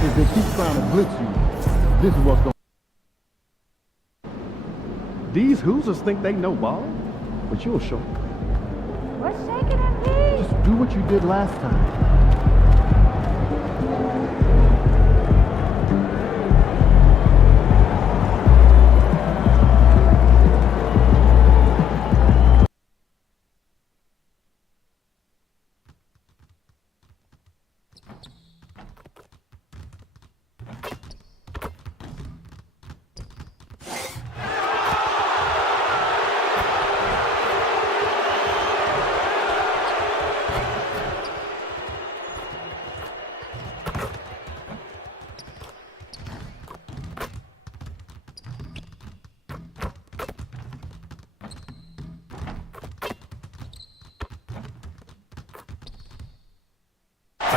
If they keep trying to blitz you, this is what's going on. These Hoosiers think they know ball, but you'll show. We're shaking and peas. Just do what you did last time.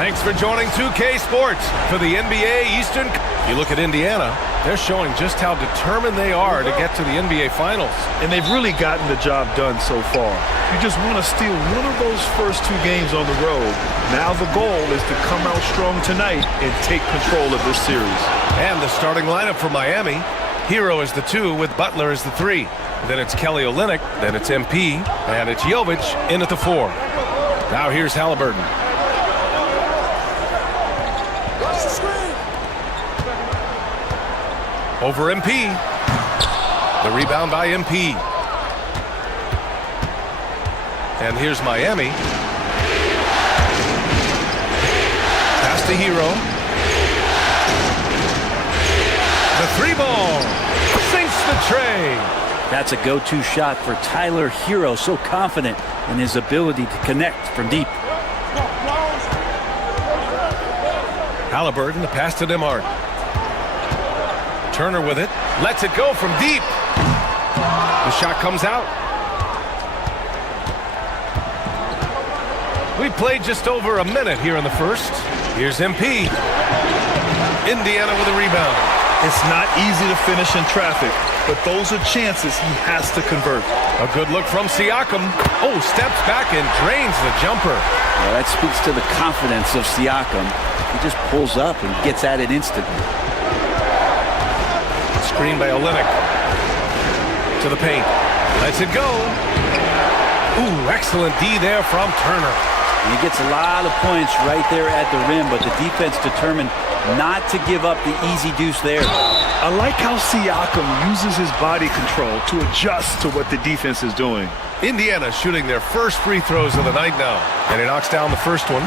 Thanks for joining 2K Sports for the NBA Eastern. You look at Indiana, they're showing just how determined they are to get to the NBA Finals. And they've really gotten the job done so far. You just want to steal one of those first two games on the road. Now the goal is to come out strong tonight and take control of this series. And the starting lineup for Miami. Hero is the 2 with Butler as the 3. Then it's Kelly Olynyk, then it's MP, and it's Jovic in at the 4. Now here's Halliburton. Over MP. The rebound by MP. And here's Miami. Pass to Hero. The 3-ball. Sinks the tray. That's a go-to shot for Tyler Hero. So confident in his ability to connect from deep. Halliburton, the pass to Nembhard. Turner with it, lets it go from deep. The shot comes out. We played just over a minute here in the first. Here's MP. Indiana with a rebound. It's not easy to finish in traffic, but those are chances he has to convert. A good look from Siakam. Oh, steps back and drains the jumper. Well, that speaks to the confidence of Siakam. He just pulls up and gets at it instantly. Screen by Olynyk. To the paint. Lets it go. Ooh, excellent D there from Turner. And he gets a lot of points right there at the rim, but the defense determined not to give up the easy deuce there. I like how Siakam uses his body control to adjust to what the defense is doing. Indiana shooting their first free throws of the night now. And he knocks down the first one.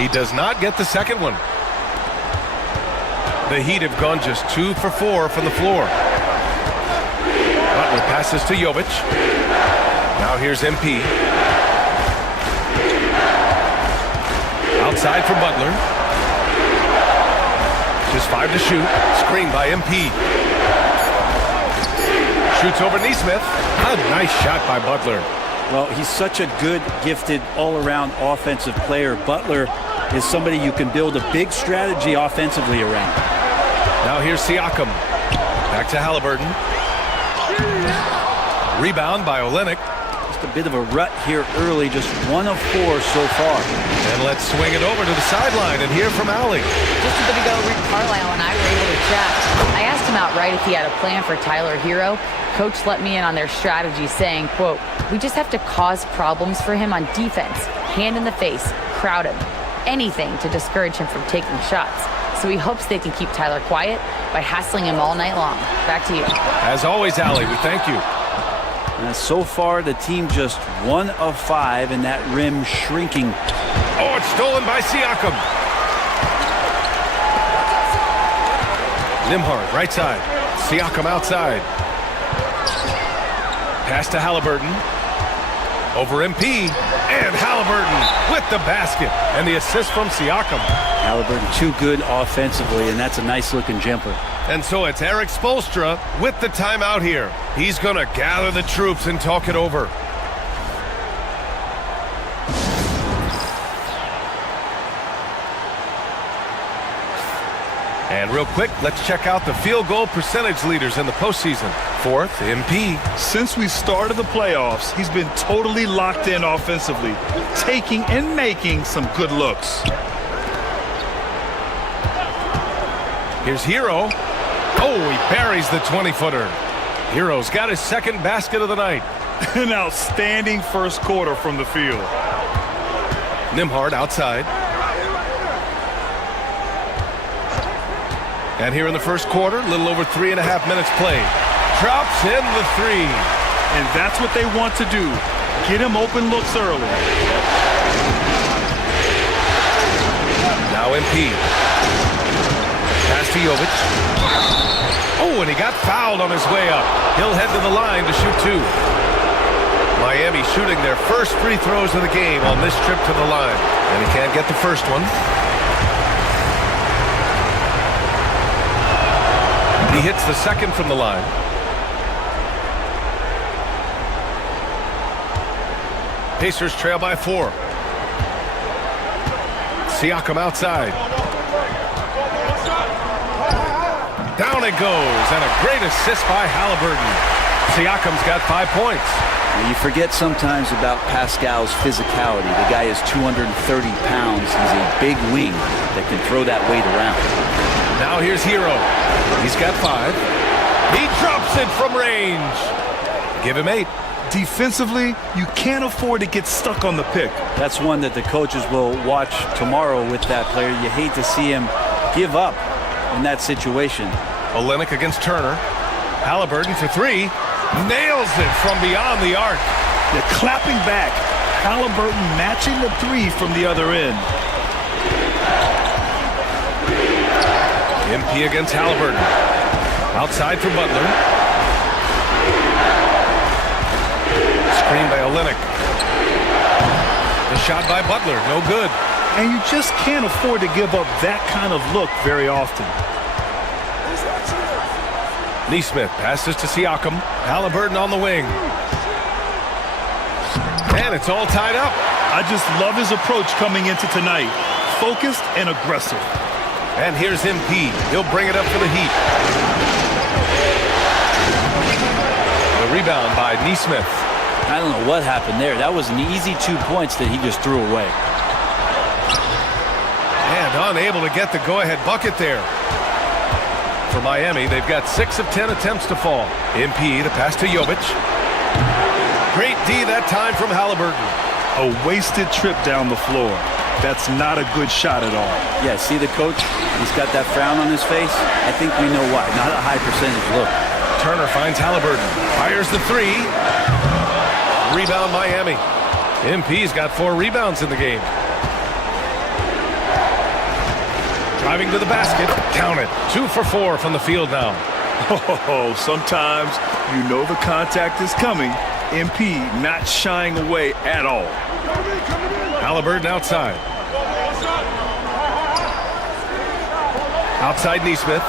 He does not get the second one. The Heat have gone just 2 for 4 from the floor. Butler passes to Jovic. Now here's MP. Outside for Butler. Just 5 to shoot. Screen by MP. Shoots over Nesmith. A nice shot by Butler. Well, he's such a good, gifted, all-around offensive player. Butler is somebody you can build a big strategy offensively around. Now here's Siakam. Back to Halliburton. Rebound by Olynyk. a bit of a rut here early, just 1 of 4 so far. And let's swing it over to the sideline and hear from Allie. Just a bit ago, Rick Carlisle and I were able to chat. I asked him outright if he had a plan for Tyler Hero. Coach let me in on their strategy, saying, quote, "We just have to cause problems for him on defense. Hand in the face, crowd him. Anything to discourage him from taking shots. So he hopes they can keep Tyler quiet by hassling him all night long." Back to you. As always, Allie, we thank you. So far, the team just 1 of 5, and that rim shrinking. Oh, it's stolen by Siakam. Nembhard, right side. Siakam outside. Pass to Halliburton. Over MP. And Halliburton with the basket. And the assist from Siakam. Halliburton too good offensively, and that's a nice-looking jumper. And so it's Eric Spoelstra with the timeout here. He's going to gather the troops and talk it over. And real quick, let's check out the field goal percentage leaders in the postseason. 4th, MP. Since we started the playoffs, he's been totally locked in offensively, taking and making some good looks. Here's Hero. Oh, he buries the 20-footer. Hero's got his second basket of the night. An outstanding first quarter from the field. Nembhard outside. And here in the first quarter, a little over 3.5 minutes played. Drops in the 3. And that's what they want to do. Get him open looks early. Now MP. Pass to Jovic. Oh, and he got fouled on his way up. He'll head to the line to shoot 2. Miami shooting their first free throws of the game on this trip to the line. And he can't get the first one. He hits the second from the line. Pacers trail by 4. Siakam outside. Down it goes, and a great assist by Halliburton. Siakam's got 5 points. You forget sometimes about Pascal's physicality. The guy is 230 pounds. He's a big wing that can throw that weight around. Now here's Hero. He's got 5. He drops it from range. Give him 8. Defensively, you can't afford to get stuck on the pick. That's one that the coaches will watch tomorrow with that player. You hate to see him give up in that situation. Olynyk against Turner. Halliburton for 3. Nails it from beyond the arc. They're clapping back. Halliburton matching the 3 from the other end. MP against Halliburton. Outside for Butler. Screen by Olynyk. The shot by Butler, no good. And you just can't afford to give up that kind of look very often. Neesmith passes to Siakam. Halliburton on the wing. And it's all tied up. I just love his approach coming into tonight. Focused and aggressive. And here's MP. He'll bring it up for the Heat. The rebound by Neesmith. I don't know what happened there. That was an easy 2 points that he just threw away. And unable to get the go-ahead bucket there. For Miami, they've got 6 of 10 attempts to fall. MP, the pass to Jovic. Great D that time from Halliburton. A wasted trip down the floor. That's not a good shot at all. Yeah, see the coach? He's got that frown on his face. I think we know why. Not a high percentage look. Turner finds Halliburton. Fires the 3. Rebound Miami. MP's got 4 rebounds in the game. Driving to the basket. Count it. 2 for 4 from the field now. Oh, sometimes you know the contact is coming. MP not shying away at all. Halliburton outside. Outside Neesmith.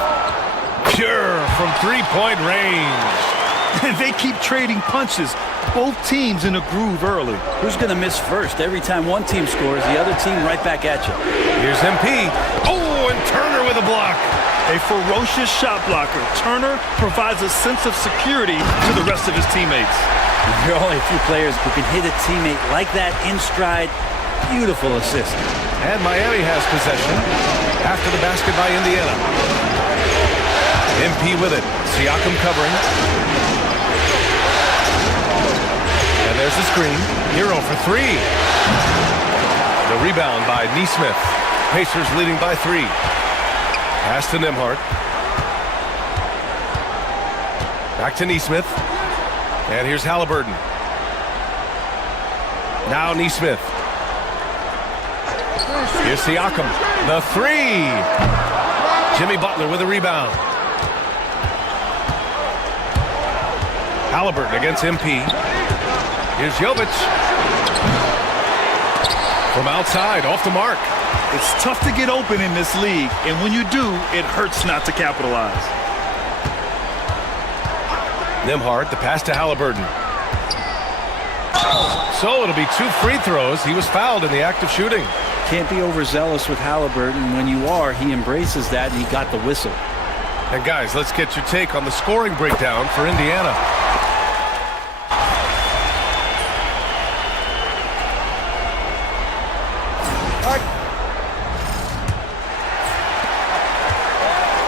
Pure from 3-point range. They keep trading punches. Both teams in a groove early. Who's going to miss first? Every time one team scores, the other team right back at you. Here's MP. Oh, and Turner with a block. A ferocious shot blocker, Turner provides a sense of security to the rest of his teammates. There are only a few players who can hit a teammate like that in stride. Beautiful assist. And Miami has possession after the basket by Indiana. MP with it. Siakam covering. And there's the screen. Hero for three. The rebound by Nesmith. Pacers leading by 3. Pass to Nembhard. Back to Nesmith. And here's Halliburton. Now Nesmith. Here's Siakam. The 3. Jimmy Butler with a rebound. Halliburton against MP. Here's Jovic. From outside, off the mark. It's tough to get open in this league, and when you do, it hurts not to capitalize. Nembhard, the pass to Halliburton. So it'll be 2 free throws. He was fouled in the act of shooting. Can't be overzealous with Halliburton. When you are, he embraces that, and he got the whistle. And guys, let's get your take on the scoring breakdown for Indiana.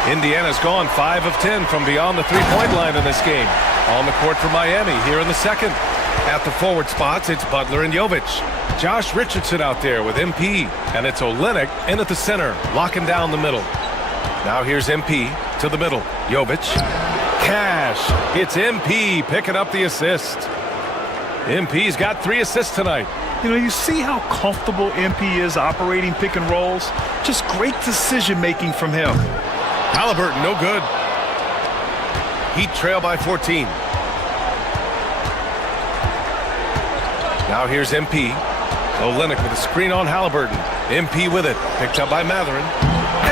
Indiana's gone 5 of 10 from beyond the three-point line in this game. On the court for Miami here in the second. At the forward spots, it's Butler and Jovic. Josh Richardson out there with MP. And it's Olynyk in at the center, locking down the middle. Now here's MP to the middle. Jovic. Cash. It's MP picking up the assist. MP's got 3 assists tonight. You know, you see how comfortable MP is operating pick and rolls? Just great decision-making from him. Halliburton, no good. Heat trail by 14. Now here's MP. Olynyk with a screen on Halliburton. MP with it. Picked up by Mathurin.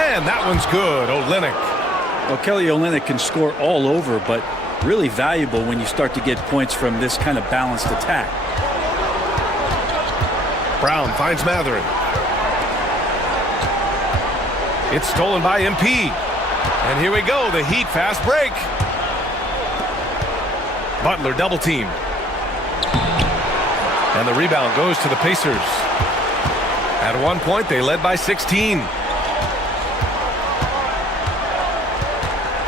And that one's good. Olynyk. Well, Kelly Olynyk can score all over, but really valuable when you start to get points from this kind of balanced attack. Brown finds Mathurin. It's stolen by MP. And here we go, the Heat fast break. Butler double teamed. And the rebound goes to the Pacers. At one point, they led by 16.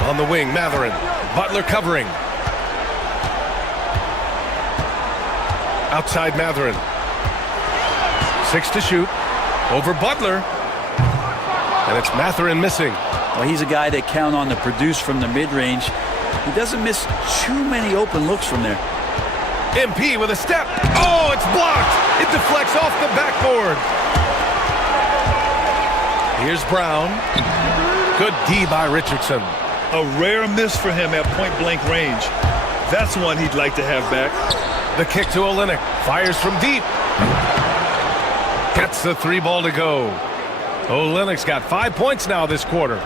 On the wing, Mathurin. Butler covering. Outside Mathurin. 6 to shoot. Over Butler. And it's Mathurin missing. Well, he's a guy they count on to produce from the mid-range. He doesn't miss too many open looks from there. MP with a step. Oh, it's blocked. It deflects off the backboard. Here's Brown. Good D by Richardson. A rare miss for him at point-blank range. That's one he'd like to have back. The kick to Olynyk. Fires from deep. Gets the 3 ball to go. Olynyk's got 5 points now this quarter.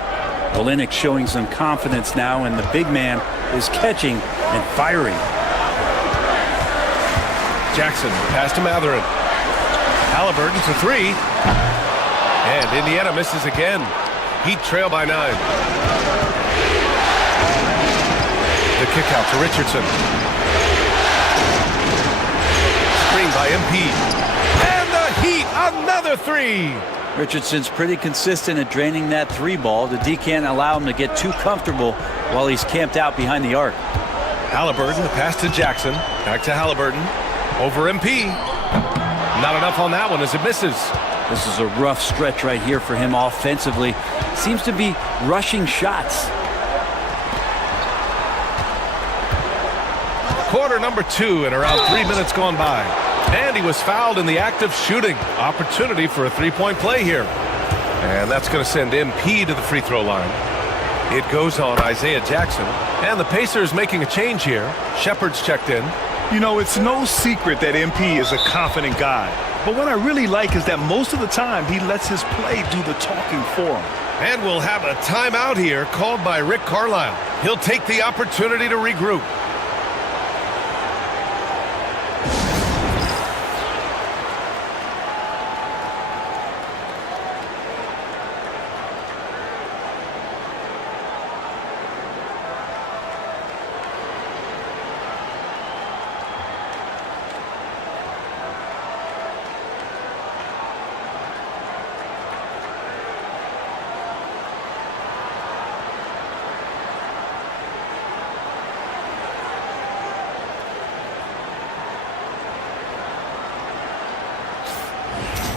Olynyk showing some confidence now, and the big man is catching and firing. Jackson, pass to Mathurin. Halliburton for 3. And Indiana misses again. Heat trail by 9. The kick out to Richardson. Screen by MP. And the Heat, another 3. Richardson's pretty consistent at draining that 3 ball. The D can't allow him to get too comfortable while he's camped out behind the arc. Halliburton, the pass to Jackson. Back to Halliburton. Over MP. Not enough on that one as it misses. This is a rough stretch right here for him offensively. Seems to be rushing shots. Quarter number 2 and around 3 minutes gone by. And he was fouled in the act of shooting. Opportunity for a 3-point play here. And that's going to send MP to the free throw line. It goes on Isaiah Jackson. And the Pacers making a change here. Shepard's checked in. You know, it's no secret that MP is a confident guy. But what I really like is that most of the time he lets his play do the talking for him. And we'll have a timeout here called by Rick Carlisle. He'll take the opportunity to regroup.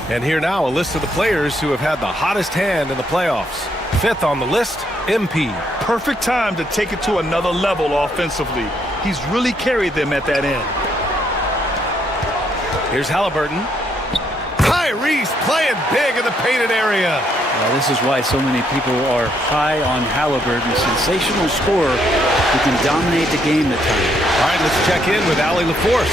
And here now, a list of the players who have had the hottest hand in the playoffs. 5th on the list, MP. Perfect time to take it to another level offensively. He's really carried them at that end. Here's Halliburton. Tyrese playing big in the painted area. Well, this is why so many people are high on Halliburton. Sensational scorer who can dominate the game at times. All right, let's check in with Allie LaForce.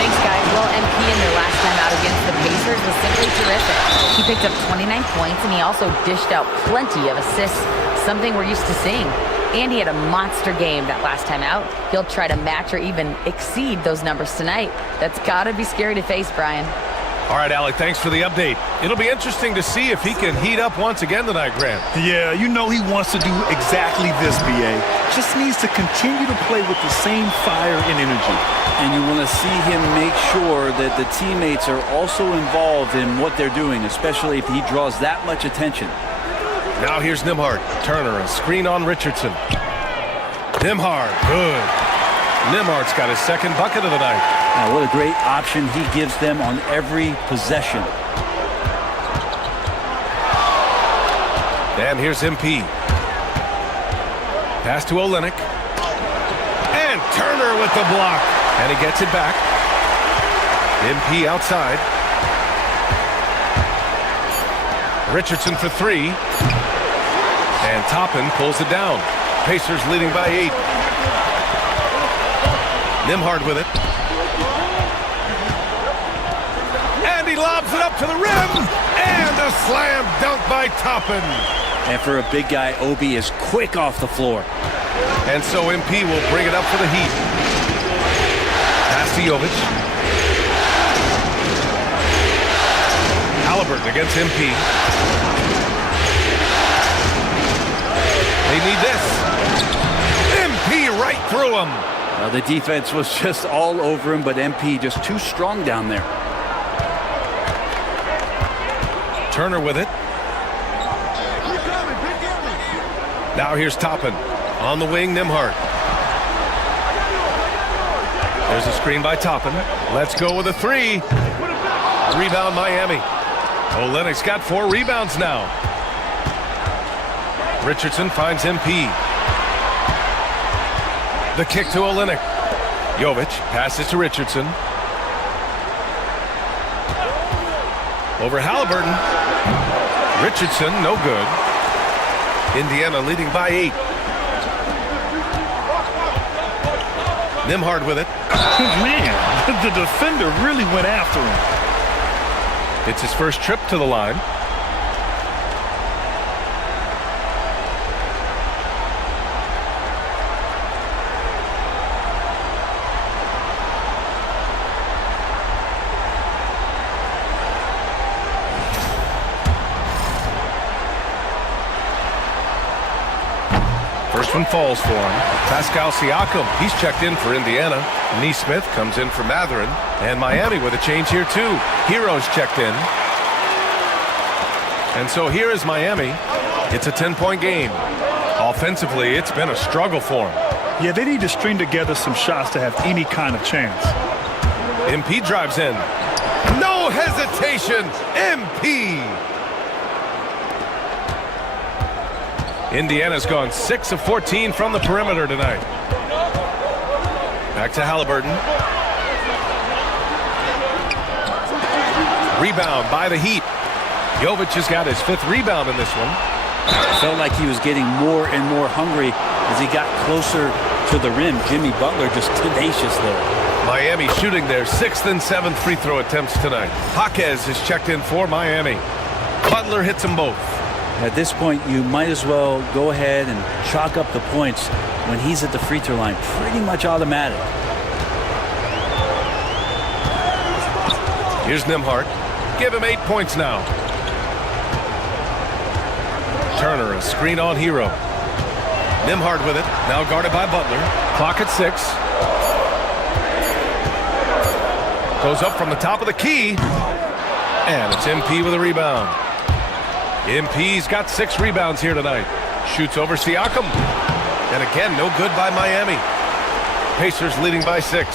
Thanks, guys. Well, MP in their last time out against the Pacers was simply terrific. He picked up 29 points, and he also dished out plenty of assists, something we're used to seeing. And he had a monster game that last time out. He'll try to match or even exceed those numbers tonight. That's got to be scary to face, Brian. All right, Alec, thanks for the update. It'll be interesting to see if he can heat up once again tonight, Grant. Yeah, you know he wants to do exactly this, BA. Just needs to continue to play with the same fire and energy. And you want to see him make sure that the teammates are also involved in what they're doing, especially if he draws that much attention. Now here's Nembhard. Turner, a screen on Richardson. Nembhard, good. Nembhard's got his second bucket of the night. Now, what a great option he gives them on every possession. And here's MP. Pass to Olynyk. And Turner with the block. And he gets it back. MP outside. Richardson for 3. And Toppin pulls it down. Pacers leading by 8. Nembhard with it. And he lobs it up to the rim. And a slam dunk by Toppin. And for a big guy, Obi is quick off the floor. And so MP will bring it up for the Heat. Pass to Jovic. Halliburton against MP. They need this. MP right through him. Well, the defense was just all over him, but MP just too strong down there. Turner with it. Now here's Toppin. On the wing, Nembhard. There's a screen by Toppin. Let's go with a 3. Rebound Miami. Olynyk's got 4 rebounds now. Richardson finds MP. The kick to Olynyk. Jovic passes to Richardson. Over Halliburton. Richardson, no good. Indiana leading by 8. Nembhard with it. Man, the defender really went after him. It's his first trip to the line. First one falls for him. Pascal Siakam, he's checked in for Indiana. Nesmith comes in for Mathurin. And Miami with a change here too. Hero's checked in. And so here is Miami. It's a 10-point game. Offensively, it's been a struggle for them. Yeah, they need to string together some shots to have any kind of chance. MP drives in. No hesitation. MP. Indiana's gone 6 of 14 from the perimeter tonight. Back to Halliburton. Rebound by the Heat. Jovic has got his 5th rebound in this one. Felt like he was getting more and more hungry as he got closer to the rim. Jimmy Butler just tenacious there. Miami shooting their 6th and 7th free throw attempts tonight. Jaquez is checked in for Miami. Butler hits them both. At this point, you might as well go ahead and chalk up the points when he's at the free throw line. Pretty much automatic. Here's Nembhard. Give him 8 points now. Turner, a screen on Hero. Nembhard with it. Now guarded by Butler. Clock at 6. Goes up from the top of the key. And it's MP with a rebound. MP's got 6 rebounds here tonight. Shoots over Siakam. And again, no good by Miami. Pacers leading by 6.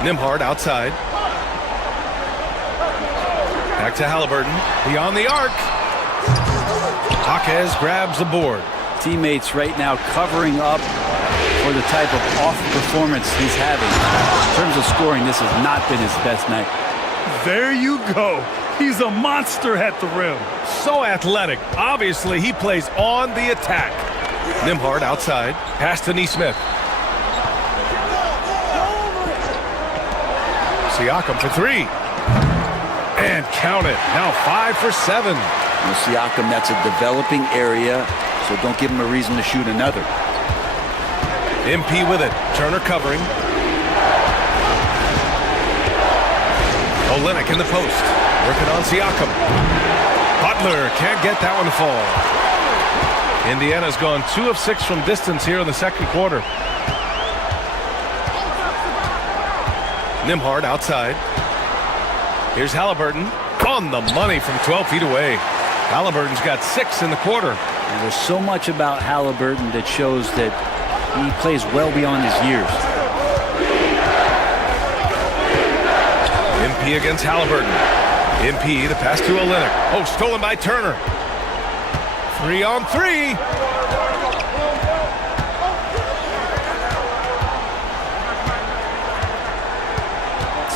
Nembhard outside. Back to Halliburton. Beyond the arc. Jaquez grabs the board. Teammates right now covering up for the type of off performance he's having. In terms of scoring, this has not been his best night. There you go. He's a monster at the rim. So athletic. Obviously, he plays on the attack. Nembhard outside. Pass to Nesmith. Siakam for three. And count it. Now 5 for 7. Siakam, that's a developing area, so don't give him a reason to shoot another. MP with it. Turner covering. Olynyk in the post. Working on Siakam. Butler can't get that one to fall. Indiana's gone 2 of 6 from distance here in the second quarter. Nembhard outside. Here's Halliburton on the money from 12 feet away. Halliburton's got 6 in the quarter. And there's so much about Halliburton that shows that he plays well beyond his years. MP against Halliburton. MP, the pass to Olynyk. Oh, stolen by Turner. 3 on 3.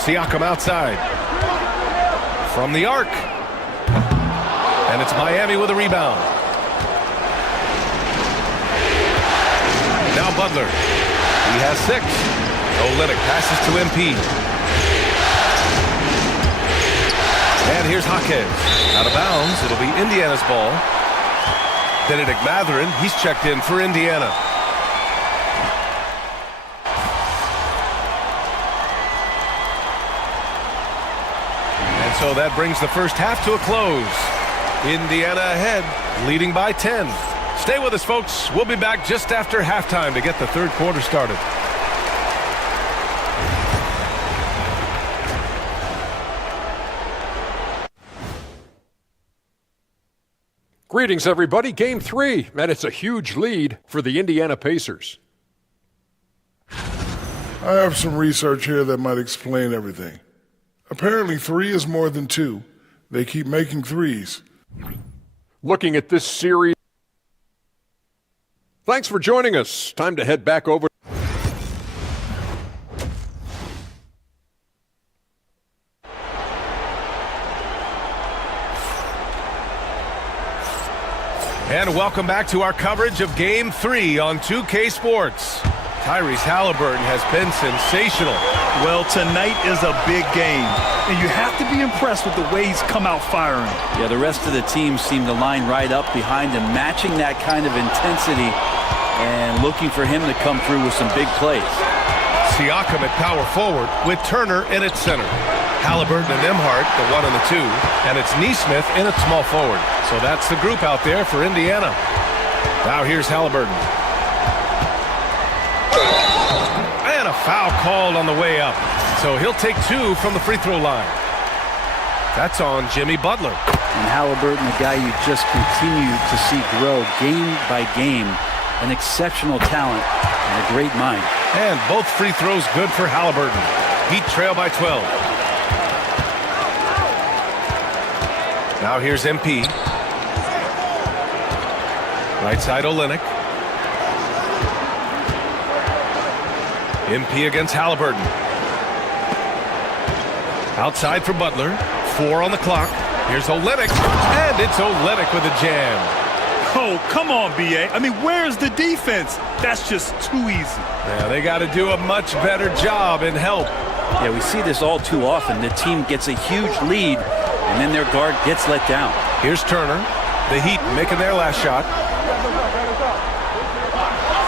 Siakam outside. From the arc. And it's Miami with a rebound. Now Butler. He has 6. Olynyk passes to MP. And here's Jaquez. Out of bounds. It'll be Indiana's ball. Benedict Mathurin, he's checked in for Indiana. And so that brings the first half to a close. Indiana ahead, leading by 10. Stay with us, folks. We'll be back just after halftime to get the third quarter started. Greetings, everybody. Game 3, and it's a huge lead for the Indiana Pacers. I have some research here that might explain everything. Apparently 3 is more than 2. They keep making threes. Looking at this series. Thanks for joining us. Time to head back over. And welcome back to our coverage of Game 3 on 2K Sports. Tyrese Halliburton has been sensational. Well, tonight is a big game, and you have to be impressed with the way he's come out firing. Yeah, the rest of the team seem to line right up behind him, matching that kind of intensity and looking for him to come through with some big plays. Siakam at power forward with Turner in its center. Halliburton and Nembhard, the 1 and the 2, and it's Nesmith in at small forward. So that's the group out there for Indiana. Now here's Halliburton. And a foul called on the way up. So he'll take 2 from the free throw line. That's on Jimmy Butler. And Halliburton, a guy you just continue to see grow game by game. An exceptional talent and a great mind. And both free throws good for Halliburton. Heat trail by 12. Now here's MP. Right side Olynyk. MP against Halliburton. Outside for Butler. 4 on the clock. Here's Olynyk. And it's Olynyk with a jam. Oh, come on, B.A. I mean, where's the defense? That's just too easy. Yeah, they got to do a much better job and help. Yeah, we see this all too often. The team gets a huge lead, and then their guard gets let down. Here's Turner. The Heat making their last shot.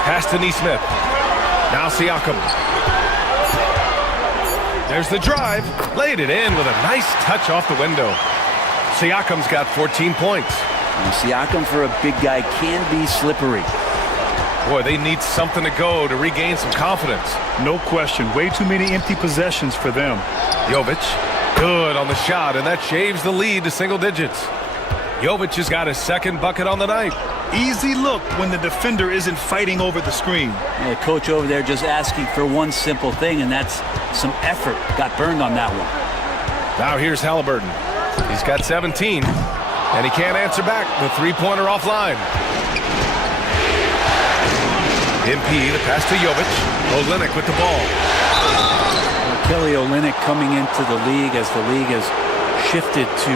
Pass to Nesmith. Now Siakam. There's the drive. Laid it in with a nice touch off the window. Siakam's got 14 points. And Siakam, for a big guy, can be slippery. Boy, they need something to go to regain some confidence. No question. Way too many empty possessions for them. Jovic, good on the shot, and that shaves the lead to single digits. Jovic has got his second bucket on the night. Easy look when the defender isn't fighting over the screen. Yeah, the coach over there just asking for one simple thing, and that's some effort. Got burned on that one. Now here's Halliburton. He's got 17, and he can't answer back. The three-pointer offline. MP, the pass to Jovic. Olynyk with the ball. Kelly Olynyk coming into the league as the league has shifted to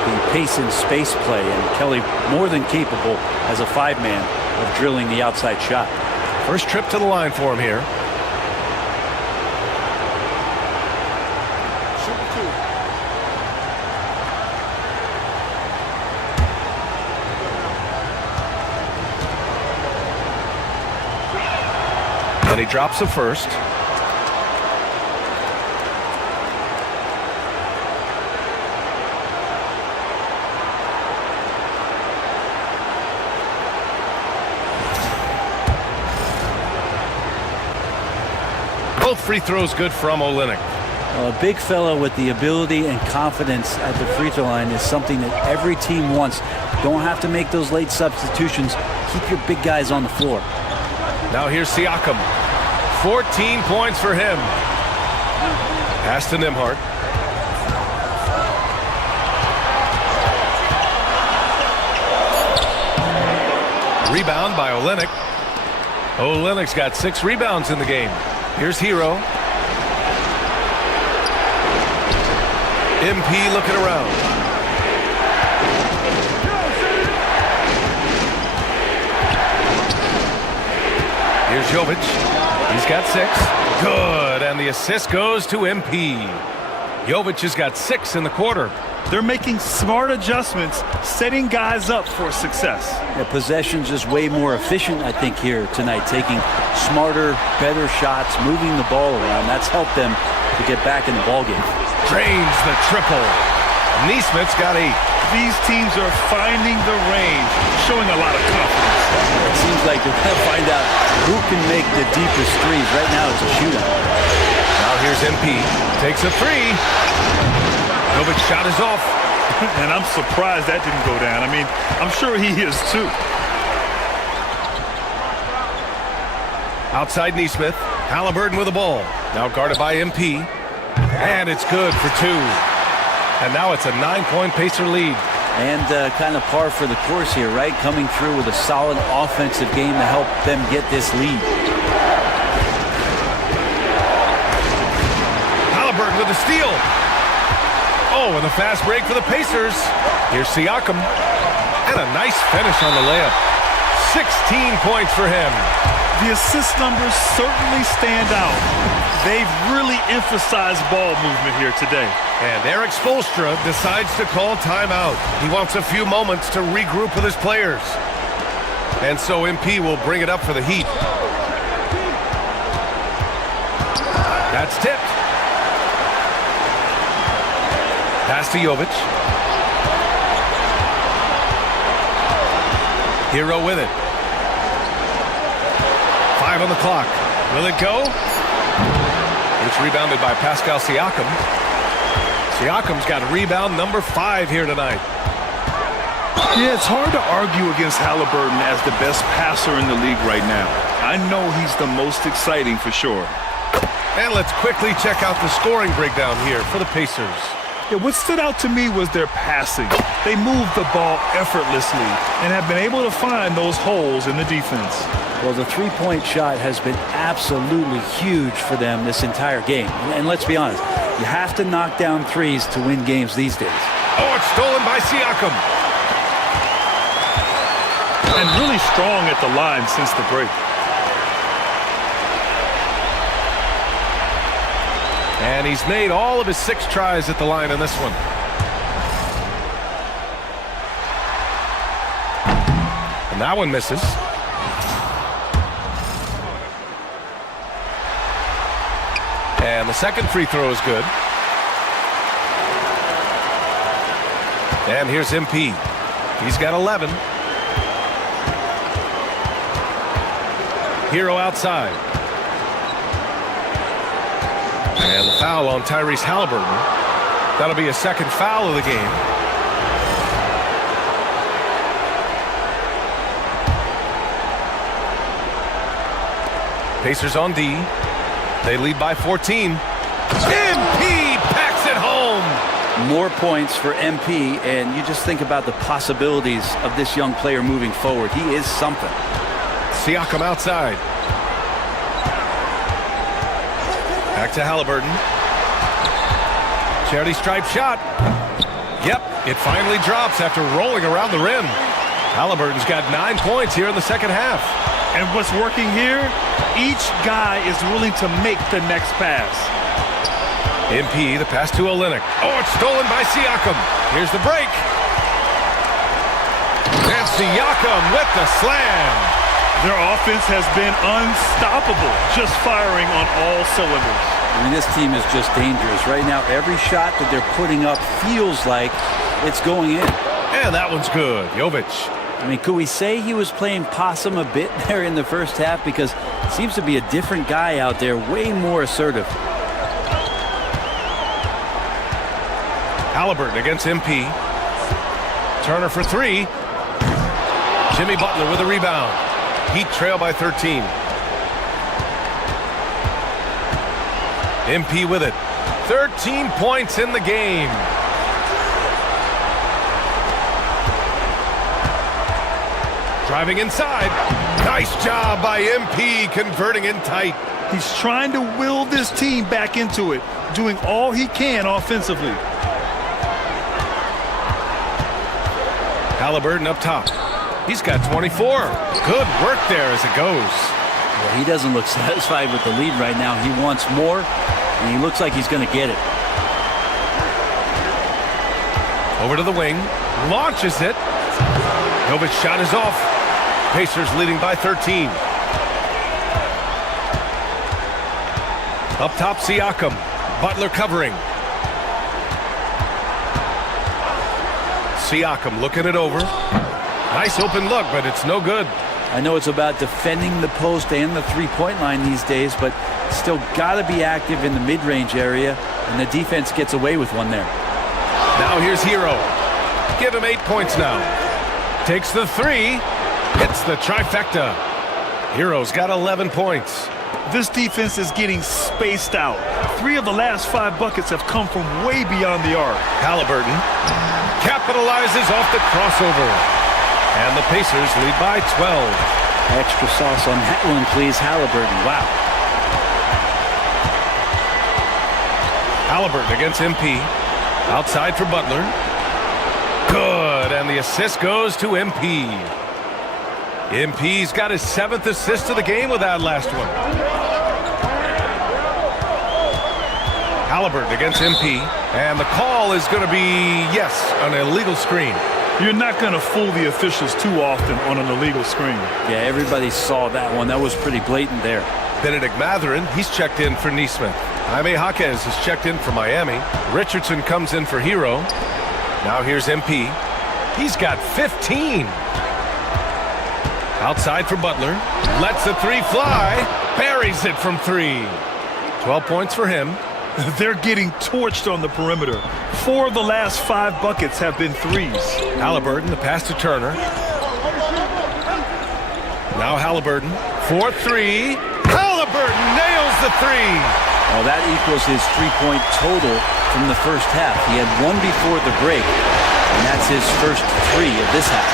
the pace and space play, and Kelly more than capable as a five-man of drilling the outside shot. First trip to the line for him here. And he drops the first. Both free throws good from Olynyk. A big fella with the ability and confidence at the free throw line is something that every team wants. Don't have to make those late substitutions. Keep your big guys on the floor. Now here's Siakam. 14 points for him. Pass to Nembhard. Rebound by Olynyk. Olynyk's got 6 rebounds in the game. Here's Hero. MP looking around. Here's Jovic. He's got 6. Good. And the assist goes to MP. Jovic has got 6 in the quarter. They're making smart adjustments, setting guys up for success. The possession's just way more efficient, I think, here tonight. Taking smarter, better shots, moving the ball around. That's helped them to get back in the ballgame. Drains the triple. Neesmith's got 8. These teams are finding the range, showing a lot of confidence. It seems like they're going to find out who can make the deepest threes. Right now, it's a shootout. Now here's MP. Takes a 3. Jovic shot is off. And I'm surprised that didn't go down. I mean, I'm sure he is too. Outside Neesmith. Halliburton with the ball. Now guarded by MP. And it's good for 2. And now it's a 9-point Pacer lead. And kind of par for the course here, right? Coming through with a solid offensive game to help them get this lead. Halliburton with a steal. Oh, and a fast break for the Pacers. Here's Siakam. And a nice finish on the layup. 16 points for him. The assist numbers certainly stand out. They've really emphasized ball movement here today. And Eric Spoelstra decides to call timeout. He wants a few moments to regroup with his players. And so MP will bring it up for the Heat. That's tipped. Pass to Jovic. Hero with it. 5 on the clock. Will it go? It's rebounded by Pascal Siakam. Siakam's got rebound number 5 here tonight. Yeah, it's hard to argue against Halliburton as the best passer in the league right now. I know he's the most exciting for sure. And let's quickly check out the scoring breakdown here for the Pacers. Yeah, what stood out to me was their passing. They moved the ball effortlessly and have been able to find those holes in the defense. Well, the three-point shot has been absolutely huge for them this entire game. And let's be honest, you have to knock down threes to win games these days. Oh, it's stolen by Siakam. And really strong at the line since the break. And he's made all of his 6 tries at the line in this one. And that one misses. And the second free throw is good. And here's MP. He's got 11. Hero outside. And the foul on Tyrese Halliburton. That'll be a second foul of the game. Pacers on D. They lead by 14. MP packs it home. More points for MP, and you just think about the possibilities of this young player moving forward. He is something. Siakam outside. Back to Halliburton. Charity stripe shot. Yep, it finally drops after rolling around the rim. Halliburton's got 9 points here in the second half. And what's working here? Each guy is willing to make the next pass. MP, the pass to Olynyk. Oh, it's stolen by Siakam. Here's the break. And Siakam with the slam. Their offense has been unstoppable, just firing on all cylinders. I mean, this team is just dangerous. Right now, every shot that they're putting up feels like it's going in. And that one's good. Jovic. I mean, could we say he was playing possum a bit there in the first half? Because it seems to be a different guy out there, way more assertive. Halliburton against MP. Turner for three. Jimmy Butler with a rebound. Heat trail by 13. MP with it. 13 points in the game. Driving inside. Nice job by MP converting in tight. He's trying to will this team back into it, doing all he can offensively. Halliburton up top. He's got 24. Good work there as it goes. Well, he doesn't look satisfied with the lead right now. He wants more, and he looks like he's going to get it. Over to the wing. Launches it. Jovic's shot is off. Pacers leading by 13. Up top, Siakam. Butler covering. Siakam looking it over. Nice open look, but it's no good. I know it's about defending the post and the three-point line these days, but still got to be active in the mid-range area, and the defense gets away with one there. Now here's Hero. Give him 8 points now. Takes the three. Hits the trifecta. Hero's got 11 points. This defense is getting spaced out. 3 of the last 5 buckets have come from way beyond the arc. Halliburton capitalizes off the crossover. And the Pacers lead by 12. Extra sauce on that one, please. Halliburton. Wow. Halliburton against MP. Outside for Butler. Good. And the assist goes to MP. MP's got his 7th assist of the game with that last one. Halliburton against MP. And the call is going to be, yes, an illegal screen. You're not going to fool the officials too often on an illegal screen. Yeah, everybody saw that one. That was pretty blatant there. Benedict Mathurin, he's checked in for Neesmith. Jaime Jaquez is checked in for Miami. Richardson comes in for Hero. Now here's MP. He's got 15. Outside for Butler. Lets the three fly. Buries it from 3. 12 points for him. They're getting torched on the perimeter. 4 of the last 5 buckets have been threes. Halliburton, the pass to Turner. Now Halliburton, 4-3. Halliburton nails the 3. Well, that equals his 3-point total from the first half. He had 1 before the break, and that's his first 3 of this half.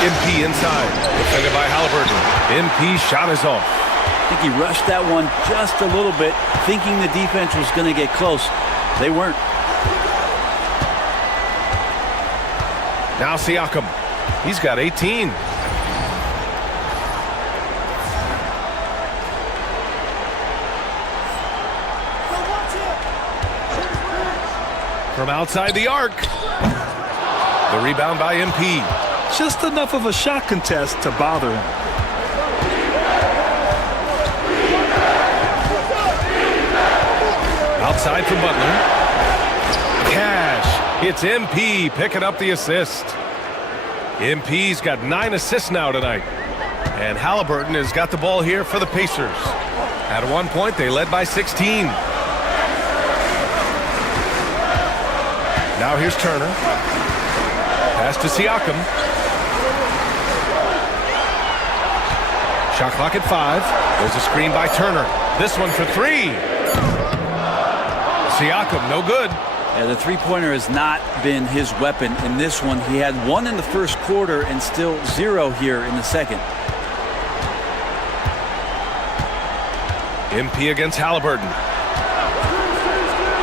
MP inside, defended by Halliburton. MP shot is off. I think he rushed that one just a little bit, thinking the defense was going to get close. They weren't. Now Siakam. He's got 18. From outside the arc. The rebound by MP. Just enough of a shot contest to bother him. Outside for Butler. Cash. It's MP picking up the assist. MP's got 9 assists now tonight. And Halliburton has got the ball here for the Pacers. At one point, they led by 16. Now here's Turner. Pass to Siakam. Shot clock at 5. There's a screen by Turner. This one for 3. Siakam, no good. Yeah, the three-pointer has not been his weapon in this one. He had 1 in the first quarter and still 0 here in the second. MP against Halliburton.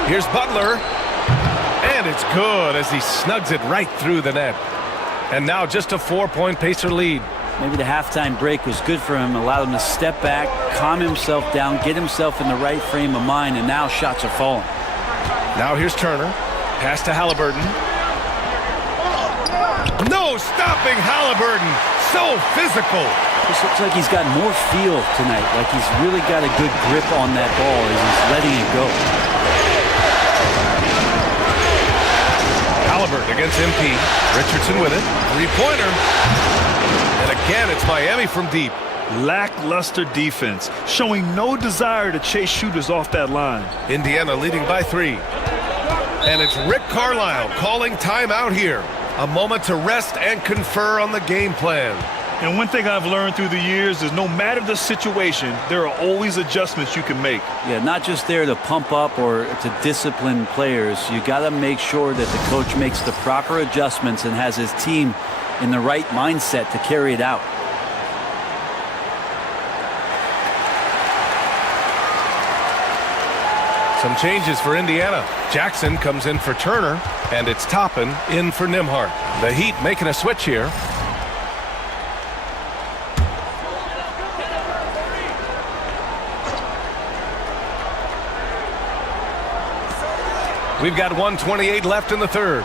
Here's Butler. And it's good as he snugs it right through the net. And now just a 4-point Pacer lead. Maybe the halftime break was good for him, allowed him to step back, calm himself down, get himself in the right frame of mind, and now shots are falling. Now here's Turner. Pass to Halliburton. No stopping Halliburton. So physical. This looks like he's got more feel tonight, like he's really got a good grip on that ball as he's letting it go. Halliburton against MP. Richardson with it. Three-pointer. And again, it's Miami from deep. Lackluster defense, showing no desire to chase shooters off that line. Indiana leading by 3. And it's Rick Carlisle calling timeout here. A moment to rest and confer on the game plan. And one thing I've learned through the years is no matter the situation, there are always adjustments you can make. Yeah, not just there to pump up or to discipline players. You got to make sure that the coach makes the proper adjustments and has his team in the right mindset to carry it out. Some changes for Indiana. Jackson comes in for Turner, and it's Toppin in for Nembhard. The Heat making a switch here. We've got 1:28 left in the third.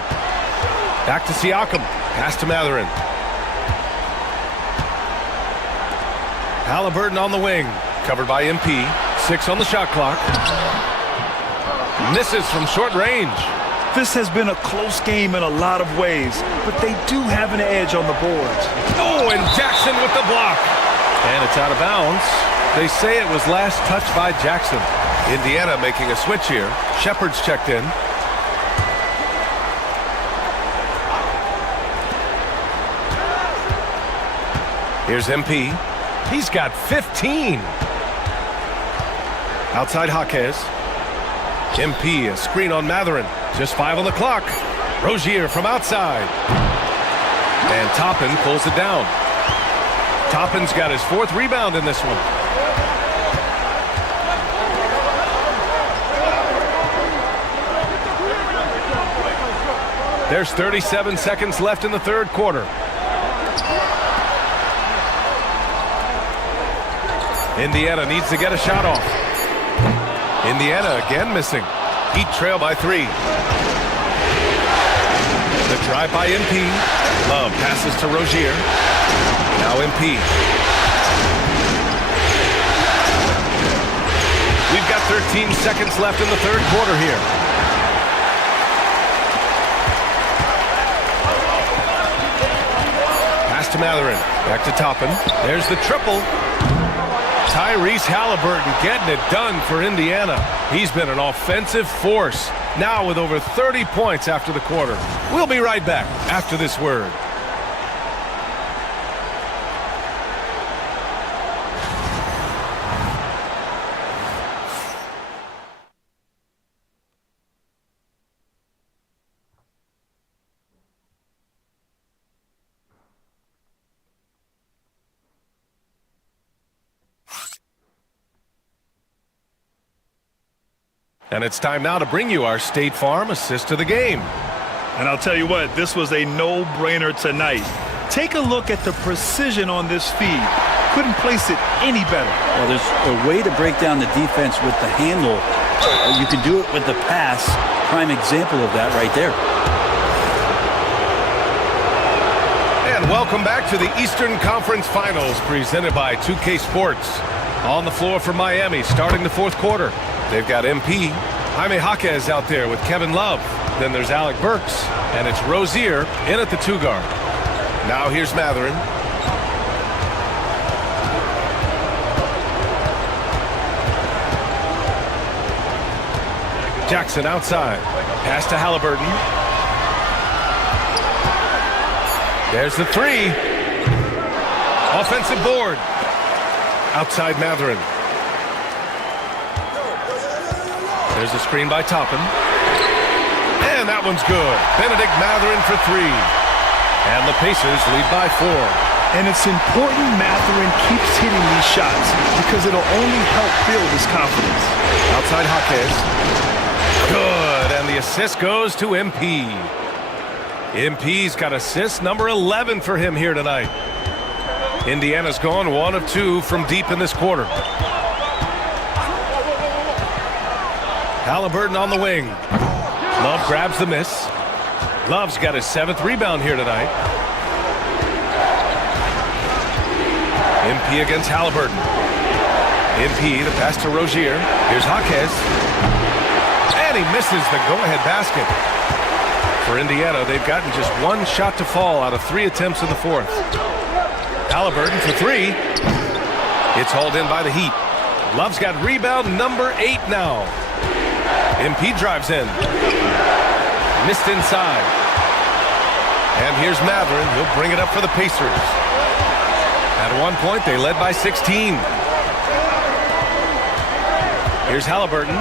Back to Siakam. Pass to Mathurin. Halliburton on the wing. Covered by MP. 6 on the shot clock. Misses from short range. This has been a close game in a lot of ways, but they do have an edge on the boards. Oh, and Jackson with the block. And it's out of bounds. They say it was last touched by Jackson. Indiana making a switch here. Shepard's checked in. Here's MP. He's got 15. Outside Jaquez. MP, a screen on Mathurin. Just 5 on the clock. Rozier from outside. And Toppin pulls it down. Toppin's got his 4th rebound in this one. There's 37 seconds left in the third quarter. Indiana needs to get a shot off. Indiana again missing. Heat trail by 3. The drive by MP. Love passes to Rozier. Now MP. We've got 13 seconds left in the third quarter here. Pass to Mathurin. Back to Toppin. There's the triple. Tyrese Halliburton getting it done for Indiana. He's been an offensive force, now with over 30 points after the quarter. We'll be right back after this word. And it's time now to bring you our State Farm assist to the game. And I'll tell you what, this was a no-brainer tonight. Take a look at the precision on this feed. Couldn't place it any better. Well, there's a way to break down the defense with the handle. You can do it with the pass. Prime example of that right there. And welcome back to the Eastern Conference Finals presented by 2K Sports. On the floor for Miami starting the fourth quarter. They've got MP. Jaime Jaquez out there with Kevin Love. Then there's Alec Burks. And it's Rozier in at the 2 guard. Now here's Mathurin. Jackson outside. Pass to Halliburton. There's the 3. Offensive board. Outside Mathurin. There's a screen by Toppin. And that one's good. Benedict Mathurin for 3. And the Pacers lead by 4. And it's important Mathurin keeps hitting these shots because it'll only help build his confidence. Outside Jaquez. Good. And the assist goes to MP. MP's got assist number 11 for him here tonight. Indiana's gone 1 of 2 from deep in this quarter. Halliburton on the wing. Love grabs the miss. Love's got his 7th rebound here tonight. MP against Halliburton. MP, the pass to Rozier. Here's Jaquez. And he misses the go-ahead basket. For Indiana, they've gotten just 1 shot to fall out of 3 attempts in the 4th. Halliburton for 3. It's hauled in by the Heat. Love's got rebound number 8 now. MP drives in. Missed inside. And here's Mathurin. He'll bring it up for the Pacers. At one point, they led by 16. Here's Halliburton.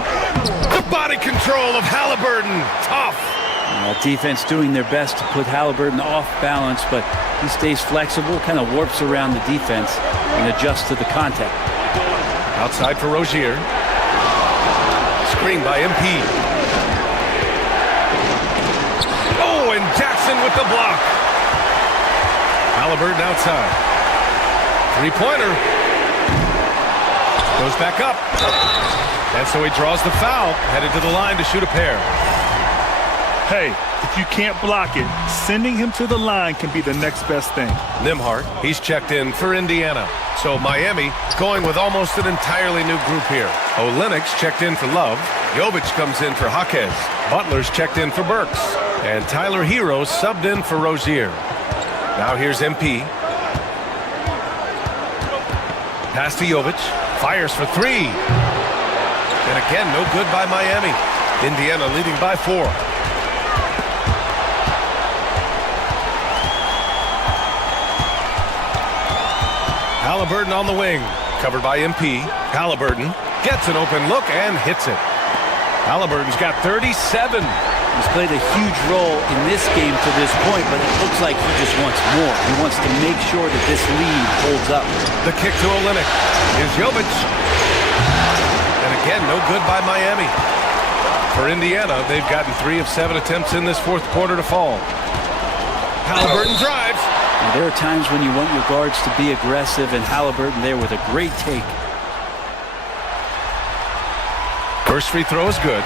The body control of Halliburton. Tough. Defense doing their best to put Halliburton off balance, but he stays flexible, kind of warps around the defense and adjusts to the contact. Outside for Rozier. Screen by MP. Oh, and Jackson with the block. Halliburton outside. Three-pointer. Goes back up. And so he draws the foul, headed to the line to shoot a pair. Hey, if you can't block it, sending him to the line can be the next best thing. Nembhard, he's checked in for Indiana. So Miami going with almost an entirely new group here. Olynyk's checked in for Love. Jovic comes in for Jaquez. Butler's checked in for Burks. And Tyler Hero subbed in for Rozier. Now here's MP. Pass to Jovic. Fires for 3. And again, no good by Miami. Indiana leading by 4. Halliburton on the wing. Covered by MP. Halliburton gets an open look and hits it. Halliburton's got 37. He's played a huge role in this game to this point, but it looks like he just wants more. He wants to make sure that this lead holds up. The kick to Olynyk. Here's Jovic. And again, no good by Miami. For Indiana, they've gotten 3 of 7 attempts in this 4th quarter to fall. Halliburton drives. And there are times when you want your guards to be aggressive, and Halliburton there with a great take. First free throw is good.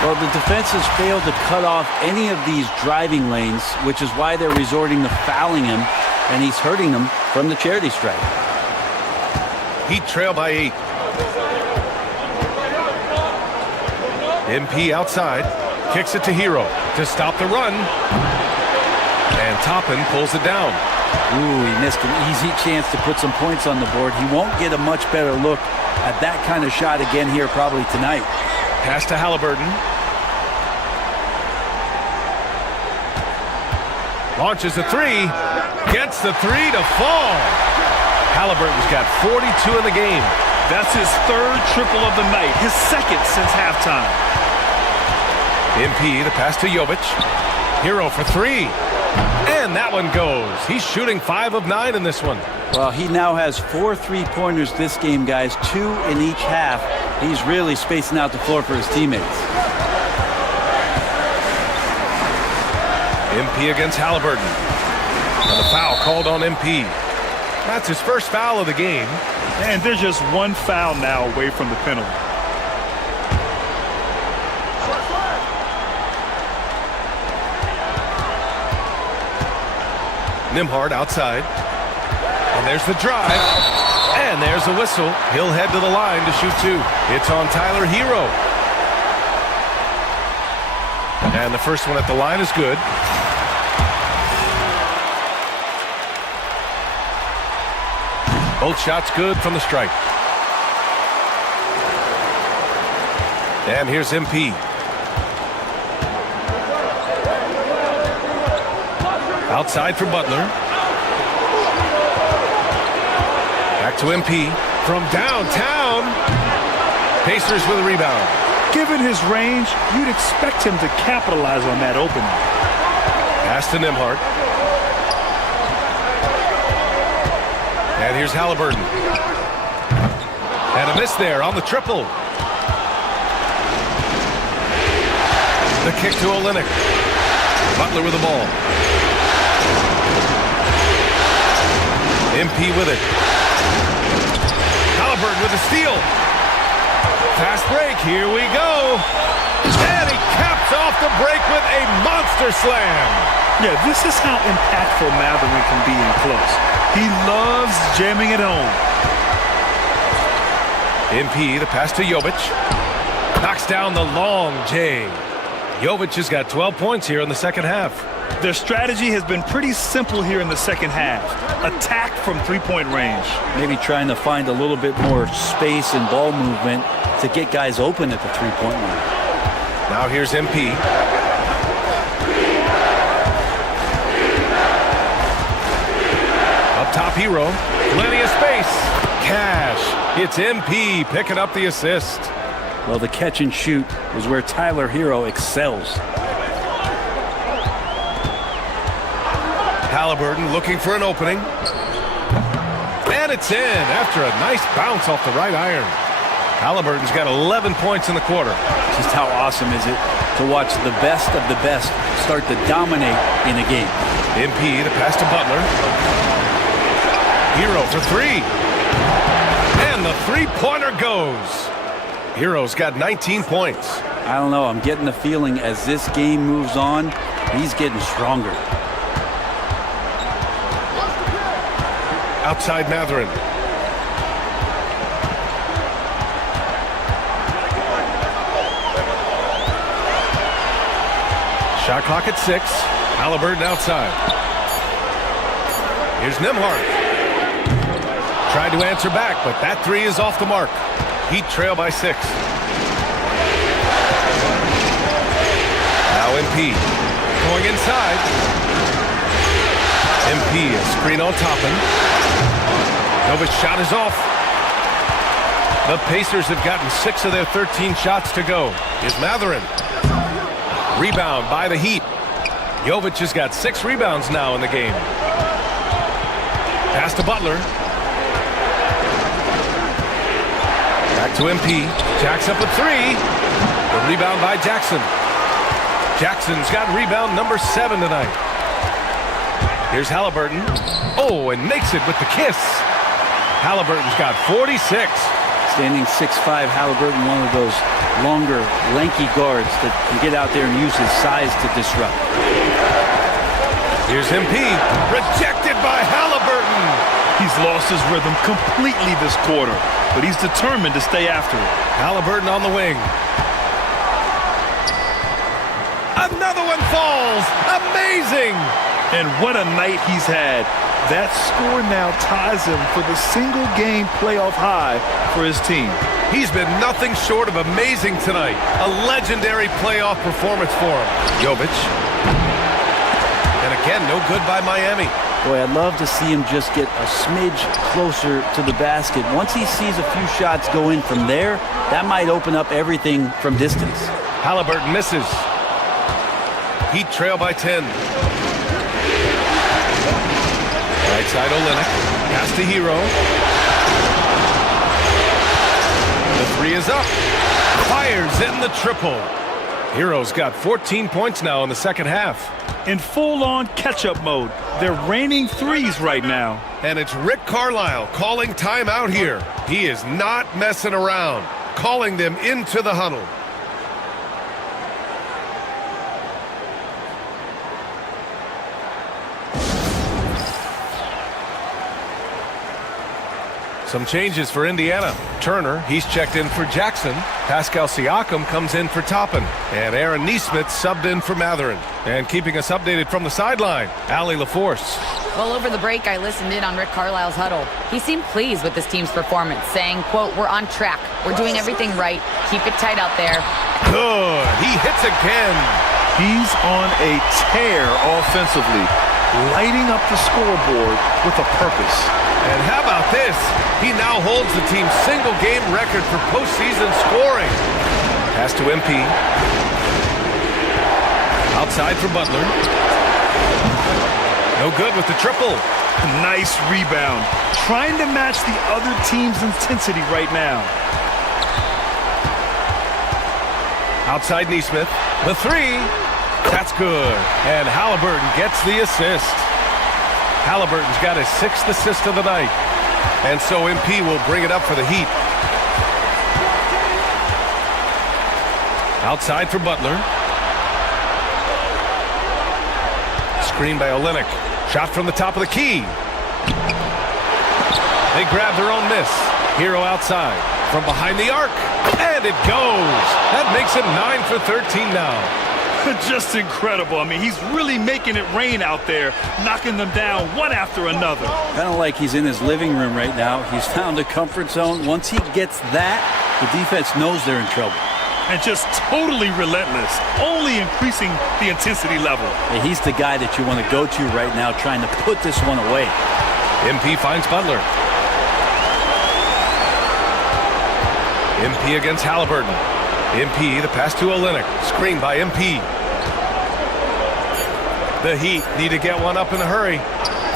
Well, the defense has failed to cut off any of these driving lanes, which is why they're resorting to fouling him, and he's hurting them from the charity stripe. Heat trail by 8. MP outside. Kicks it to Hero to stop the run. And Toppin pulls it down. Ooh, he missed an easy chance to put some points on the board. He won't get a much better look at that kind of shot again here probably tonight. Pass to Halliburton. Launches a 3. Gets the 3 to fall. Halliburton's got 42 in the game. That's his 3rd triple of the night. His 2nd since halftime. MP, the pass to Jovic. Hero for 3. And that one goes. He's shooting 5 of 9 in this one. Well, he now has 4 3-pointers this game, guys. 2 in each half. He's really spacing out the floor for his teammates. MP against Halliburton. And the foul called on MP. That's his first foul of the game. And they're just 1 foul now away from the penalty. Nembhard outside. And there's the drive. And there's the whistle. He'll head to the line to shoot 2. It's on Tyler Hero. And the first one at the line is good. Both shots good from the stripe. And here's MP. Outside for Butler. Back to MP from downtown. Pacers with a rebound. Given his range, you'd expect him to capitalize on that opening. Pass to Nembhard. And here's Halliburton. And a miss there on the triple. The kick to Olynyk. Butler with the ball. MP with it. Halliburton with a steal. Fast break. Here we go. And he caps off the break with a monster slam. Yeah, this is how impactful Mathurin can be in close. He loves jamming it home. MP, the pass to Jovic. Knocks down the long J. Jovic has got 12 points here in the second half. Their strategy has been pretty simple here in the second half. Attack from three-point range. Maybe trying to find a little bit more space and ball movement to get guys open at the three-point line. Now here's MP. Up top, Hero. Plenty of space. Cash. It's MP picking up the assist. Well, the catch and shoot is where Tyler Hero excels. Halliburton looking for an opening. And it's in after a nice bounce off the right iron. Halliburton's got 11 points in the quarter. Just how awesome is it to watch the best of the best start to dominate in a game. MP, the pass to Butler. Hero for three. And the three-pointer goes. Hero's got 19 points. I don't know. I'm getting the feeling as this game moves on, he's getting stronger. Outside Mathurin. Shot clock at 6. Halliburton outside. Here's Nembhard. Tried to answer back, but that three is off the mark. Heat trail by 6. Now MP going inside. MP, a screen on Toppin. Novic's shot is off. The Pacers have gotten 6 of their 13 shots to go. Here's Mathurin. Rebound by the Heat. Jovic has got 6 rebounds now in the game. Pass to Butler. Back to MP. Jacks up with 3. The rebound by Jackson. Jackson's got rebound number 7 tonight. Here's Halliburton. Oh, and makes it with the kiss. Halliburton's got 46. Standing 6'5", Halliburton, one of those longer, lanky guards that can get out there and use his size to disrupt. Here's MP. Rejected by Halliburton. He's lost his rhythm completely this quarter, but he's determined to stay after it. Halliburton on the wing. Another one falls. Amazing. And what a night he's had. That score now ties him for the single-game playoff high for his team. He's been nothing short of amazing tonight. A legendary playoff performance for him. Jovic. And again, no good by Miami. Boy, I'd love to see him just get a smidge closer to the basket. Once he sees a few shots go in from there, that might open up everything from distance. Halliburton misses. Heat trail by 10. Right side Olynyk. Pass to Hero. The three is up. Fires in the triple. Hero's got 14 points now in the second half. In full-on catch-up mode. They're raining threes right now. And it's Rick Carlisle calling timeout here. He is not messing around. Calling them into the huddle. Some changes for Indiana. Turner, he's checked in for Jackson. Pascal Siakam comes in for Toppin. And Aaron Nesmith subbed in for Mathurin. And keeping us updated from the sideline, Allie LaForce. Well, over the break, I listened in on Rick Carlisle's huddle. He seemed pleased with this team's performance, saying, quote, "We're on track. We're doing everything right. Keep it tight out there." Good. He hits again. He's on a tear offensively, lighting up the scoreboard with a purpose. And how about this? He now holds the team's single-game record for postseason scoring. Pass to MP. Outside for Butler. No good with the triple. Nice rebound. Trying to match the other team's intensity right now. Outside Neesmith. The three. That's good. And Halliburton gets the assist. Halliburton's got his 6th assist of the night. And so MP will bring it up for the Heat. Outside for Butler. Screen by Olynyk. Shot from the top of the key. They grab their own miss. Hero outside. From behind the arc. And it goes. That makes it 9 for 13 now. Just incredible. I mean, he's really making it rain out there, knocking them down one after another. Kind of like he's in his living room right now. He's found a comfort zone. Once he gets that, the defense knows they're in trouble. And just totally relentless, only increasing the intensity level. Yeah, he's the guy that you want to go to right now, trying to put this one away. MP finds Butler. MP against Halliburton. MP, the pass to Olynyk. Screen by MP. The Heat need to get one up in a hurry.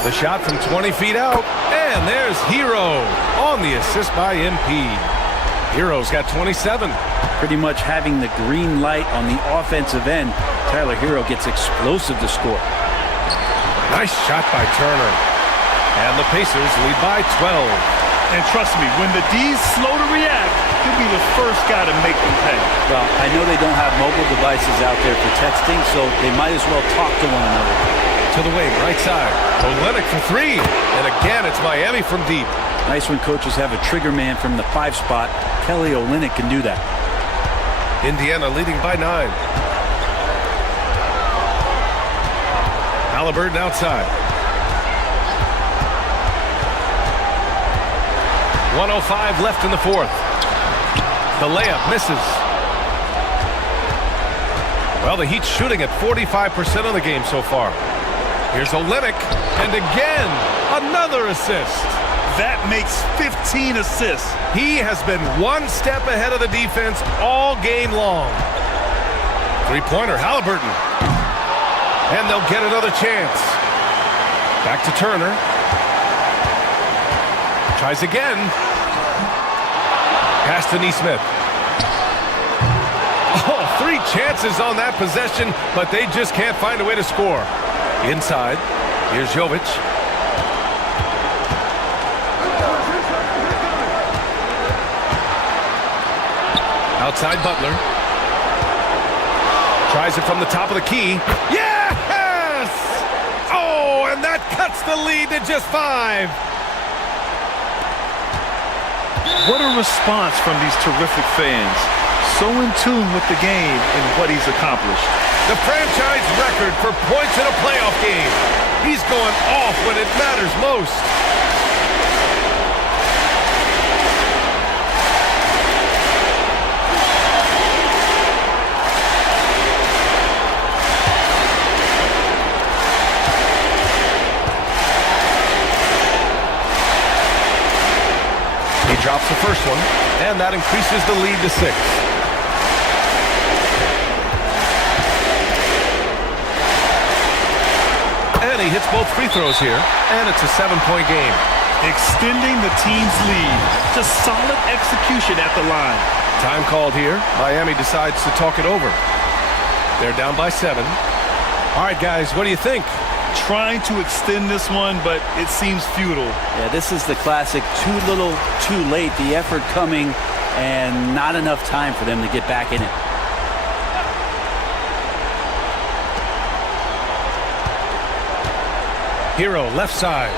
The shot from 20 feet out. And there's Hero on the assist by MP. Hero's got 27. Pretty much having the green light on the offensive end. Tyler Hero gets explosive to score. Nice shot by Turner. And the Pacers lead by 12. And trust me, when the D's slow to react, he'll be the first guy to make them pay. Well, I know they don't have mobile devices out there for texting, so they might as well talk to one another. To the wing, right side. Olynyk for three. And again, it's Miami from deep. Nice when coaches have a trigger man from the 5 spot. Kelly Olynyk can do that. Indiana leading by 9. Halliburton outside. 1:05 left in the 4th. The layup misses. Well, the Heat's shooting at 45% of the game so far. Here's Olynyk, and again, another assist. That makes 15 assists. He has been one step ahead of the defense all game long. Three-pointer, Halliburton. And they'll get another chance. Back to Turner. Tries again. Pass to Neesmith. Oh, 3 chances on that possession, but they just can't find a way to score. Inside, here's Jovic. Outside Butler. Tries it from the top of the key. Yes! Oh, and that cuts the lead to just 5. What a response from these terrific fans. So in tune with the game and what he's accomplished. The franchise record for points in a playoff game. He's going off when it matters most. He drops the first one, and that increases the lead to 6. And he hits both free throws here, and it's a 7-point game. Extending the team's lead. Just solid execution at the line. Time called here. Miami decides to talk it over. They're down by 7. All right, guys, what do you think? Trying to extend this one, but it seems futile. Yeah, this is the classic too little, too late. The effort coming and not enough time for them to get back in it. Hero, left side.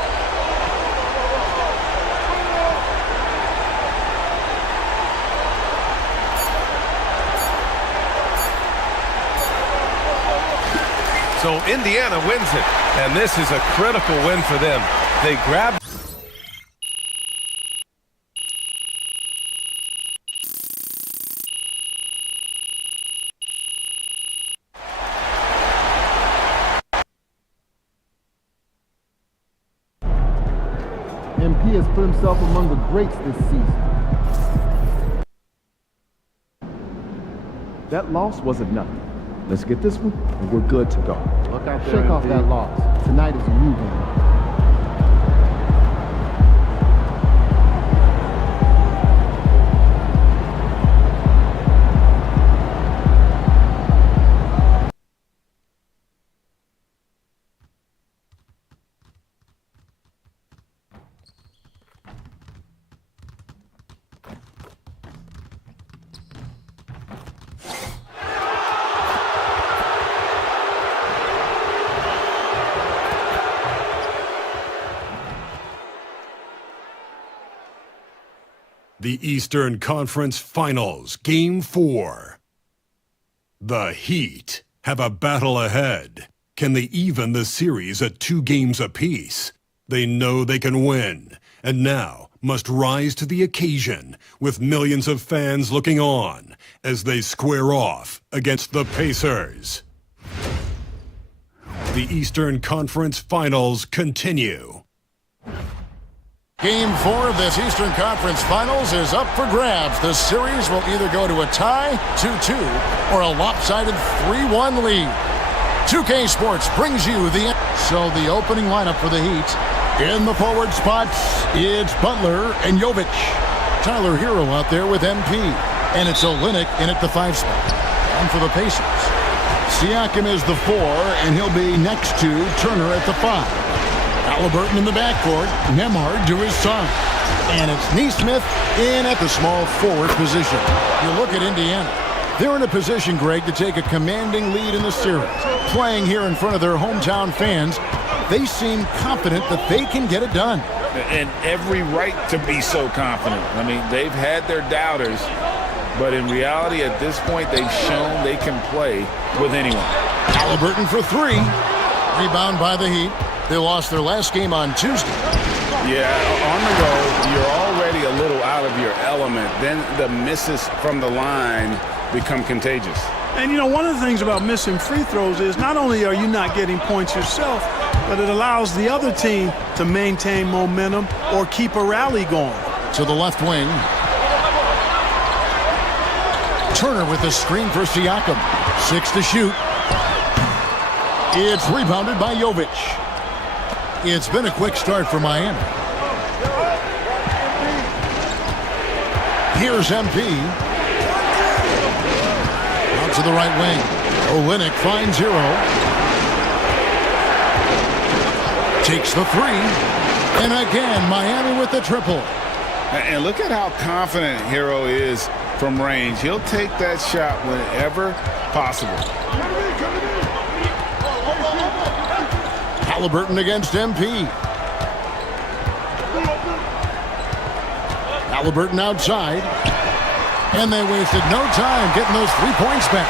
So Indiana wins it, and this is a critical win for them. They grab. MP has put himself among the greats this season. That loss wasn't nothing. Let's get this one, and we're good to go. Look out there. Shake off that loss. Tonight is a new one. The Eastern Conference Finals, Game 4. The Heat have a battle ahead. Can they even the series at 2 games apiece? They know they can win, and now must rise to the occasion with millions of fans looking on as they square off against the Pacers. The Eastern Conference Finals continue. Game 4 of this Eastern Conference Finals is up for grabs. The series will either go to a tie, 2-2, or a lopsided 3-1 lead. 2K Sports brings you the opening lineup for the Heat. In the forward spots, it's Butler and Jovic. Tyler Hero out there with MP. And it's Olynyk in at the 5 spot. And for the Pacers, Siakam is the 4, and he'll be next to Turner at the 5. Halliburton in the backcourt, Nembhard to his side. And it's Nesmith in at the small forward position. You look at Indiana. They're in a position, Greg, to take a commanding lead in the series. Playing here in front of their hometown fans, they seem confident that they can get it done. And every right to be so confident. I mean, they've had their doubters, but in reality, at this point, they've shown they can play with anyone. Halliburton for 3. Rebound by the Heat. They lost their last game on Tuesday. Yeah, on the road, you're already a little out of your element. Then the misses from the line become contagious. And, you know, one of the things about missing free throws is not only are you not getting points yourself, but it allows the other team to maintain momentum or keep a rally going. To the left wing. Turner with the screen for Siakam. 6 to shoot. It's rebounded by Jovic. It's been a quick start for Miami. Here's MP. Out to the right wing. Olynyk finds Hero. Takes the 3. And again, Miami with the triple. And look at how confident Hero is from range. He'll take that shot whenever possible. Halliburton against MP. Halliburton outside. And they wasted no time getting those 3 points back.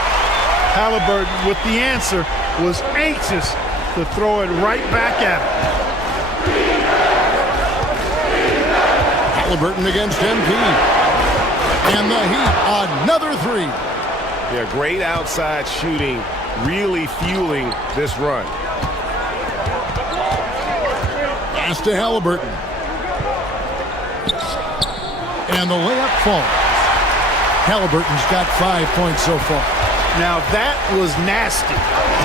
Halliburton with the answer was anxious to throw it right back at him. Halliburton against MP. And the Heat, another 3. Yeah, great outside shooting, really fueling this run. Pass to Halliburton. And the layup falls. Halliburton's got 5 points so far. Now that was nasty.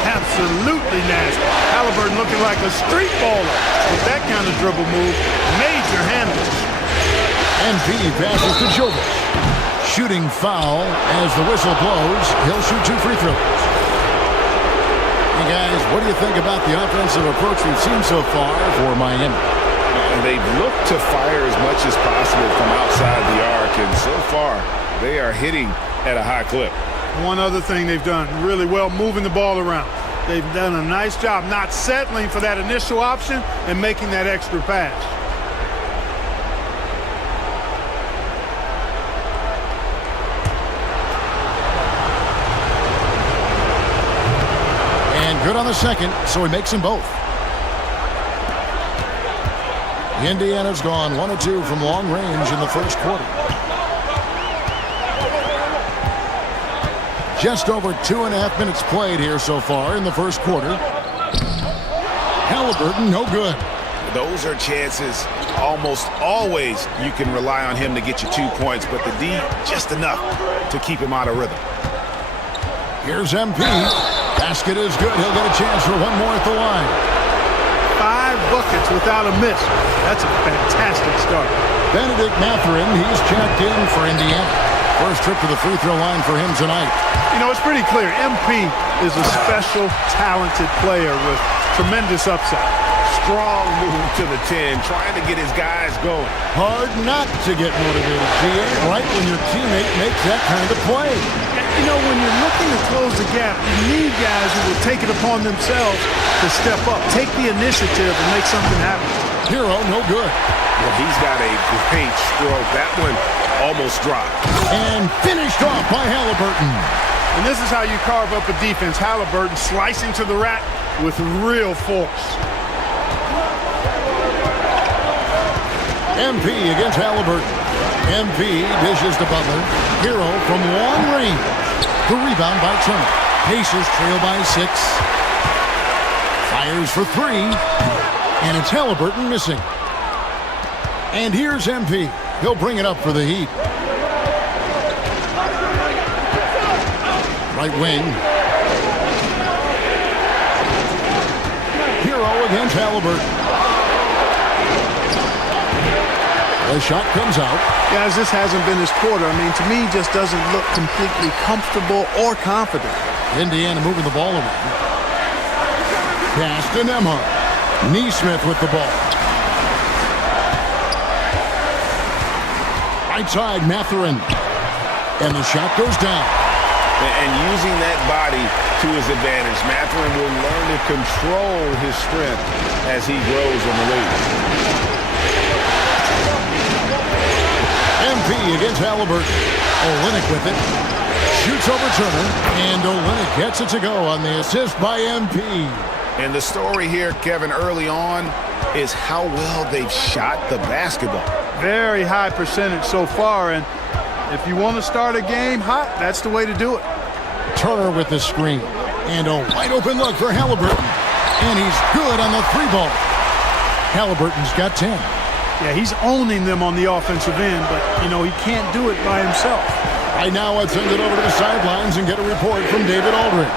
Absolutely nasty. Halliburton looking like a street baller with that kind of dribble move. Major handles. MP passes to Jovic. Shooting foul as the whistle blows. He'll shoot 2 free throws. Hey guys, what do you think about the offensive approach we've seen so far for Miami? They've looked to fire as much as possible from outside the arc, and so far they are hitting at a high clip. One other thing they've done really well, moving the ball around. They've done a nice job not settling for that initial option and making that extra pass. And good on the second, so he makes them both. Indiana's gone 1 of 2 from long range in the first quarter. Just over 2.5 minutes played here so far in the first quarter. Halliburton, no good. Those are chances almost always you can rely on him to get you 2 points, but the D just enough to keep him out of rhythm. Here's MP. Basket is good. He'll get a chance for one more at the line. 5 buckets without a miss. That's a fantastic start. Benedict Mathurin, he's checked in for Indiana. First trip to the free throw line for him tonight. You know, it's pretty clear. MP is a special, talented player with tremendous upside. Strong move to the 10, trying to get his guys going. Hard not to get motivated, GA, right when your teammate makes that kind of play. You know, when you're looking to close the gap, you need guys who will take it upon themselves to step up, take the initiative, and make something happen. Hero, no good. Well, he's got a great stroke. That one almost dropped. And finished off by Halliburton. And this is how you carve up a defense. Halliburton slicing to the rack with real force. MP against Halliburton. MP dishes to Butler. Hero from long range. The rebound by Turner. Pacers trail by 6. Fires for 3. And it's Halliburton missing. And here's MP. He'll bring it up for the Heat. Right wing. Hero against Halliburton. The shot comes out. Guys, this hasn't been his quarter. I mean, to me, just doesn't look completely comfortable or confident. Indiana moving the ball around. Pass to Nembhard. Neesmith with the ball. Right side, Mathurin. And the shot goes down. And using that body to his advantage, Mathurin will learn to control his strength as he grows in the league. MP against Halliburton. Olynyk with it. Shoots over Turner. And Olynyk gets it to go on the assist by MP. And the story here, Kevin, early on is how well they've shot the basketball. Very high percentage so far. And if you want to start a game hot, that's the way to do it. Turner with the screen. And a wide open look for Halliburton. And he's good on the 3-ball. Halliburton's got 10. Yeah, he's owning them on the offensive end, but, you know, he can't do it by himself. Right now, let's send it over to the sidelines and get a report from David Aldridge.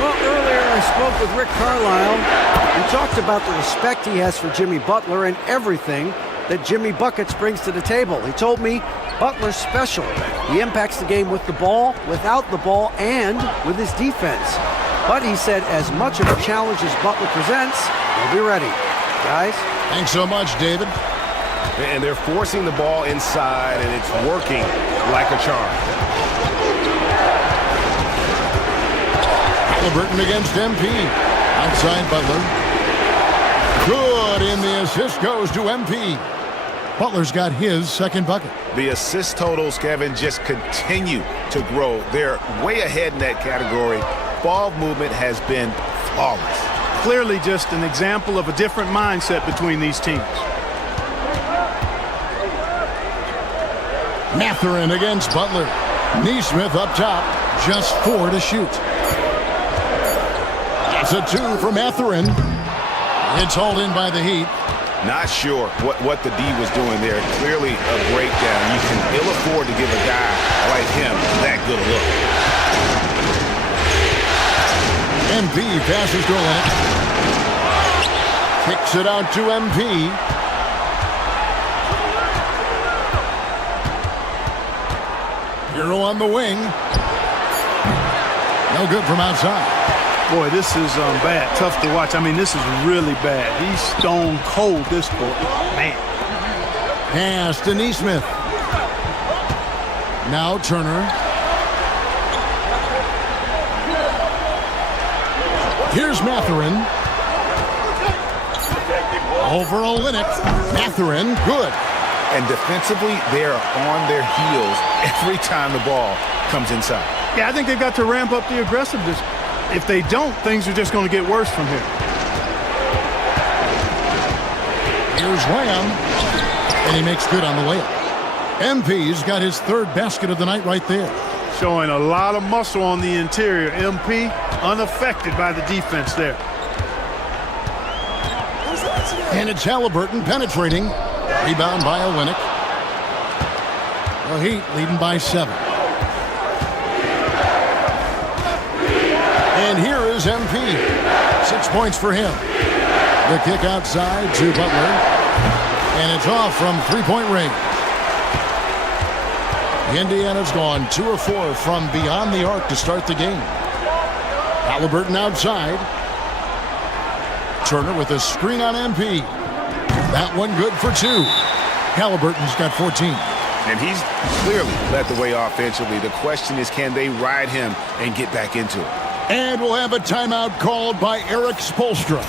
Well, earlier I spoke with Rick Carlisle. We talked about the respect he has for Jimmy Butler and everything that Jimmy Buckets brings to the table. He told me Butler's special. He impacts the game with the ball, without the ball, and with his defense. But he said as much of a challenge as Butler presents, he'll be ready. Guys? Thanks so much, David. And they're forcing the ball inside, and it's working like a charm. Halliburton against MP. Outside Butler. Good, and the assist goes to MP. Butler's got his second bucket. The assist totals, Kevin, just continue to grow. They're way ahead in that category. Ball movement has been flawless. Clearly just an example of a different mindset between these teams. Mathurin against Butler. Neesmith up top. Just 4 to shoot. That's a 2 for Mathurin. It's hauled in by the Heat. Not sure what the D was doing there. Clearly a breakdown. You can ill afford to give a guy like him that good a look. MP passes to Olynyk. Kicks it out to MP. Hero on the wing. No good from outside. Boy, this is bad. Tough to watch. I mean, this is really bad. He's stone cold this quarter. Man. Pass to Neesmith. Now Turner. Here's Mathurin. Over Olynyk. Mathurin, good. And defensively, they are on their heels every time the ball comes inside. Yeah, I think they've got to ramp up the aggressiveness. If they don't, things are just going to get worse from here. Here's Lamb. And he makes good on the layup. MP's got his third basket of the night right there. Showing a lot of muscle on the interior. MP unaffected by the defense there. And it's Halliburton penetrating. Rebound by Olynyk. The Heat leading by 7. is MP. 6 points for him. The kick outside to Butler. And it's off from three-point range. Indiana's gone 2 of 4 from beyond the arc to start the game. Halliburton outside. Turner with a screen on MP. That one good for 2. Halliburton's got 14. And he's clearly led the way offensively. The question is, can they ride him and get back into it? And we'll have a timeout called by Eric Spoelstra.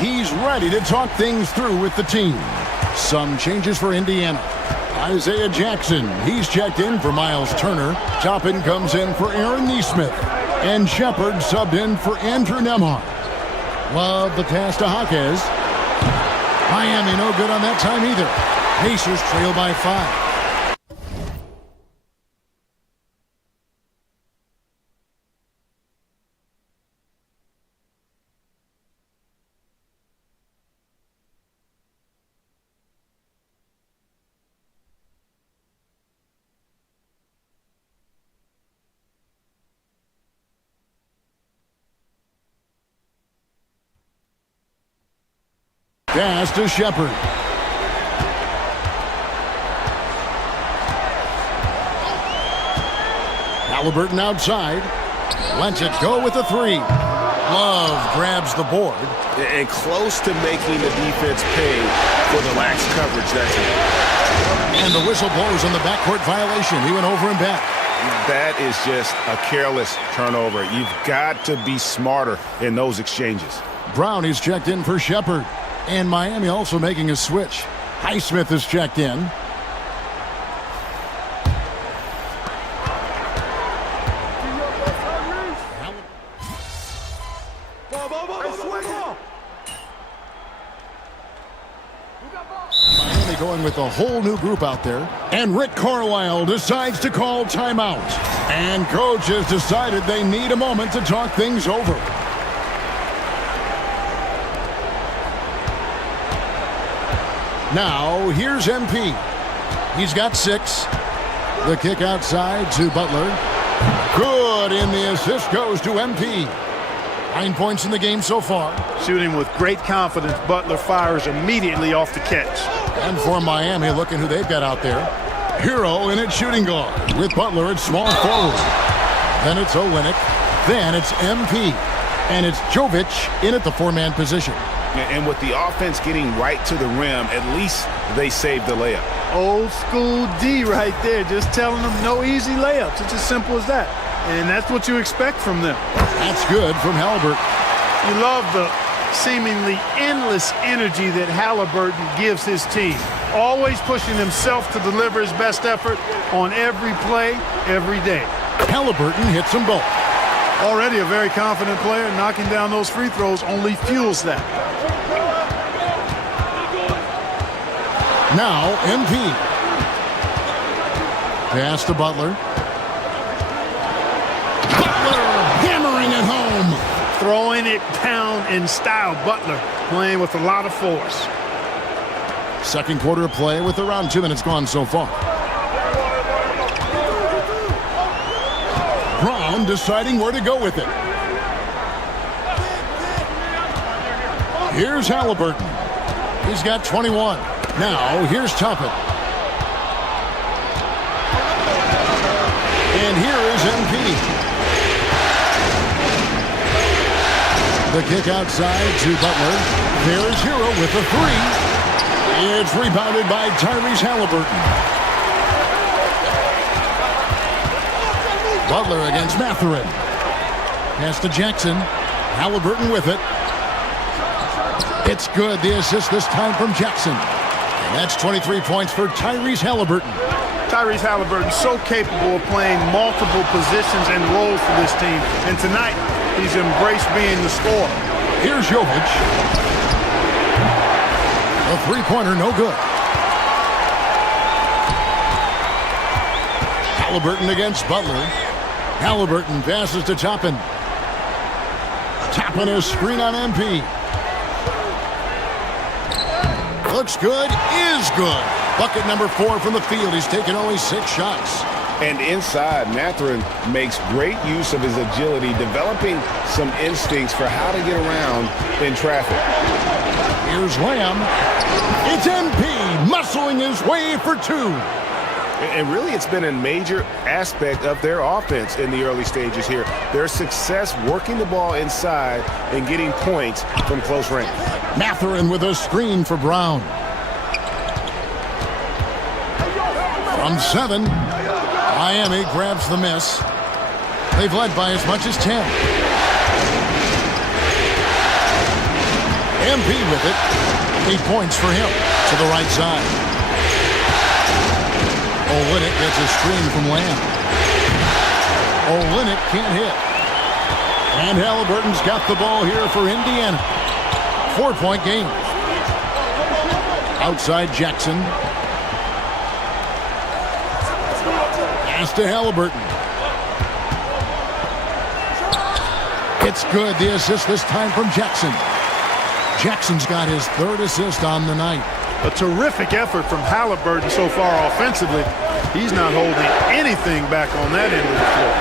He's ready to talk things through with the team. Some changes for Indiana. Isaiah Jackson, he's checked in for Miles Turner. Toppin comes in for Aaron Nesmith. And Shepard subbed in for Andrew Nembhard. Love the pass to Jaquez. Miami no good on that time either. Pacers trail by 5. Pass to Shepard. Halliburton outside. Lets it go with a 3. Love grabs the board. And close to making the defense pay for the lax coverage that's in. And the whistle blows on the backcourt violation. He went over and back. That is just a careless turnover. You've got to be smarter in those exchanges. Brown is checked in for Shepard. And Miami also making a switch. Highsmith is checked in. Miami going with a whole new group out there. And Rick Carlisle decides to call timeout. And coach has decided they need a moment to talk things over. Now, here's MP. He's got 6. The kick outside to Butler. Good, and the assist goes to MP. 9 points in the game so far. Shooting with great confidence, Butler fires immediately off the catch. And for Miami, looking who they've got out there. Hero in at shooting guard with Butler at small forward. Then it's Olynyk. Then it's MP. And it's Jovic in at the 4-man position. And with the offense getting right to the rim, at least they saved the layup. Old school D right there, just telling them no easy layups. It's as simple as that. And that's what you expect from them. That's good from Halliburton. You love the seemingly endless energy that Halliburton gives his team. Always pushing himself to deliver his best effort on every play, every day. Halliburton hits them both. Already a very confident player, knocking down those free throws only fuels that. Now, MP. Pass to Butler. Butler hammering it home. Throwing it down in style. Butler playing with a lot of force. Second quarter of play with around 2 minutes gone so far. Brown deciding where to go with it. Here's Halliburton. He's got 21. Now, here's Toppin. And here is MP. The kick outside to Butler. There's Hero with the 3. It's rebounded by Tyrese Halliburton. Butler against Mathurin. Pass to Jackson. Halliburton with it. It's good. The assist this time from Jackson. And that's 23 points for Tyrese Halliburton. Tyrese Halliburton so capable of playing multiple positions and roles for this team. And tonight, he's embraced being the scorer. Here's Jovic. A three-pointer, no good. Halliburton against Butler. Halliburton passes to Toppin. Toppin a screen on MP. Looks good, is good. Bucket number 4 from the field. He's taken only 6 shots. And inside, Mathurin makes great use of his agility, developing some instincts for how to get around in traffic. Here's Lamb. It's MP muscling his way for 2. And really, it's been a major aspect of their offense in the early stages here. Their success working the ball inside and getting points from close range. Mathurin with a screen for Brown. From 7, Miami grabs the miss. They've led by as much as 10. MP with it. 8 points for him to the right side. Olynyk gets a screen from Lamb. Olynyk can't hit. And Halliburton's got the ball here for Indiana. 4-point game. Outside Jackson. Pass to Halliburton. It's good. The assist this time from Jackson. Jackson's got his 3rd assist on the night. A terrific effort from Halliburton so far offensively. He's not holding anything back on that end of the floor.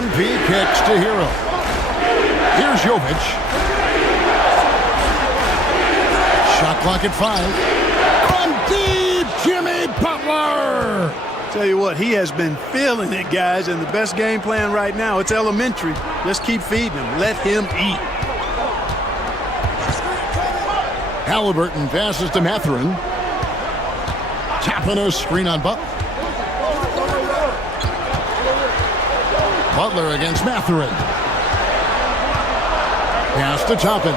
MP kicks to Hero. Here's Jovic. Shot clock at 5. From deep, Jimmy Butler. Tell you what, he has been feeling it, guys, and the best game plan right now, it's elementary. Just keep feeding him. Let him eat. Halliburton passes to Mathurin. Tapping a screen on Butler. Butler against Mathurin. Pass to Toppin.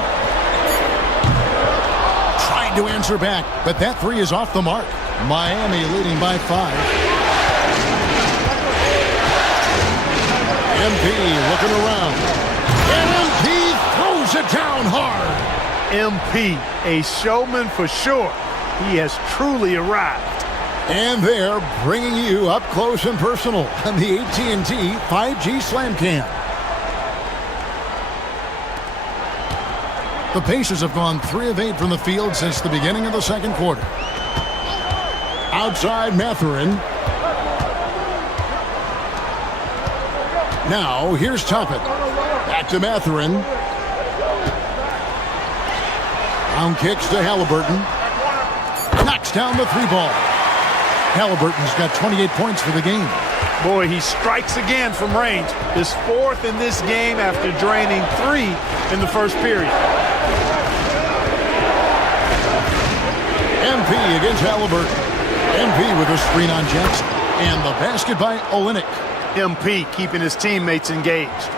Tried to answer back, but that 3 is off the mark. Miami leading by 5. MP looking around. And MP throws it down hard. MP, a showman for sure. He has truly arrived. And they're bringing you up close and personal on the AT&T 5G Slam Cam. The Pacers have gone 3 of 8 from the field since the beginning of the second quarter. Outside Mathurin. Now here's Toppin. Back to Mathurin. Down kicks to Halliburton. Knocks down the 3 ball. Halliburton's got 28 points for the game. Boy, he strikes again from range. His 4th in this game after draining 3 in the first period. MP against Halliburton. MP with a screen on Jackson. And the basket by Olynyk. MP keeping his teammates engaged.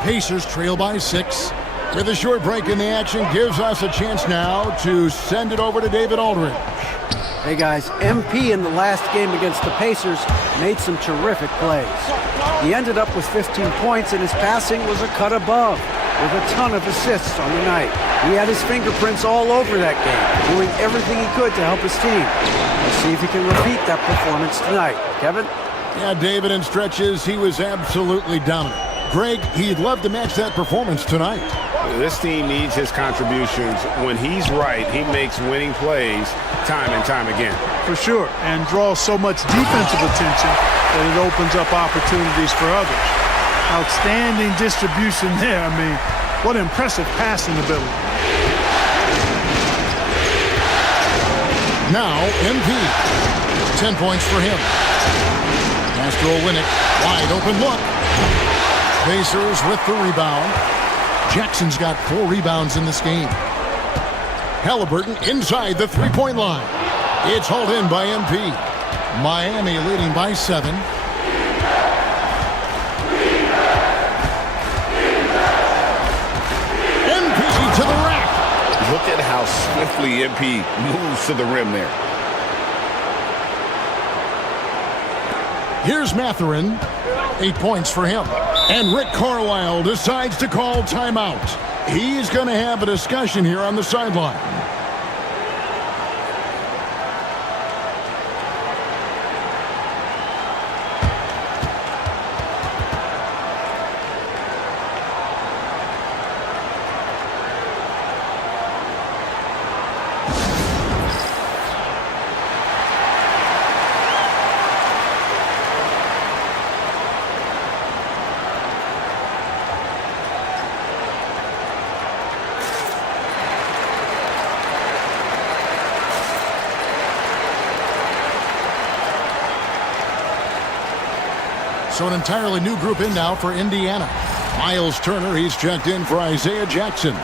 Pacers trail by 6. With a short break in the action, gives us a chance now to send it over to David Aldridge. Hey guys, MP in the last game against the Pacers made some terrific plays. He ended up with 15 points and his passing was a cut above with a ton of assists on the night. He had his fingerprints all over that game, doing everything he could to help his team. Let's see if he can repeat that performance tonight. Kevin? Yeah, David, in stretches, he was absolutely dominant. Greg, he'd love to match that performance tonight. This team needs his contributions. When he's right, he makes winning plays time and time again. For sure, and draws so much defensive attention that it opens up opportunities for others. Outstanding distribution there. I mean, what impressive passing ability. Now, MP. 10 points for him. Master Olynyk, wide open look. Pacers with the rebound. Jackson's got 4 rebounds in this game. Halliburton inside the 3-point line. It's hauled in by MP. Miami leading by 7. MP to the rack. Look at how swiftly MP moves to the rim there. Here's Mathurin. 8 points for him. And Rick Carlisle decides to call timeout. He's going to have a discussion here on the sideline. So an entirely new group in now for Indiana. Miles Turner, he's checked in for Isaiah Jackson.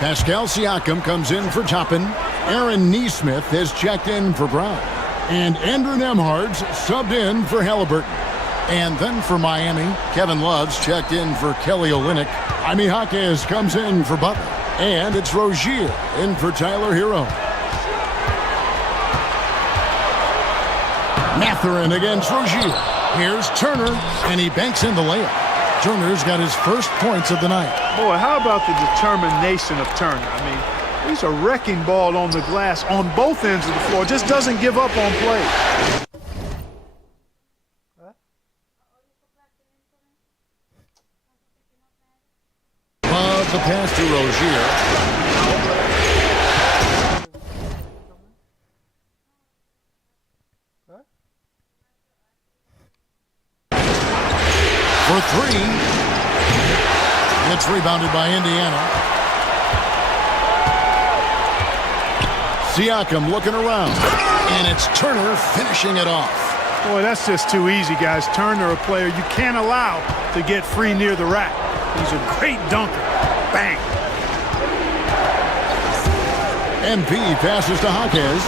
Pascal Siakam comes in for Toppin. Aaron Nesmith has checked in for Brown. And Andrew Nembhard's subbed in for Halliburton. And then for Miami, Kevin Love's checked in for Kelly Olynyk. Jaime Jaquez comes in for Butler. And it's Rozier in for Tyler Hero. Mathurin against Rozier. Here's Turner, and he banks in the layup. Turner's got his first points of the night. Boy, how about the determination of Turner? I mean, he's a wrecking ball on the glass on both ends of the floor. Just doesn't give up on play. Love the pass to Rozier. For three. It's rebounded by Indiana. Siakam looking around. And it's Turner finishing it off. Boy, that's just too easy, guys. Turner, a player you can't allow to get free near the rack. He's a great dunker. Bang. MP passes to Jaquez.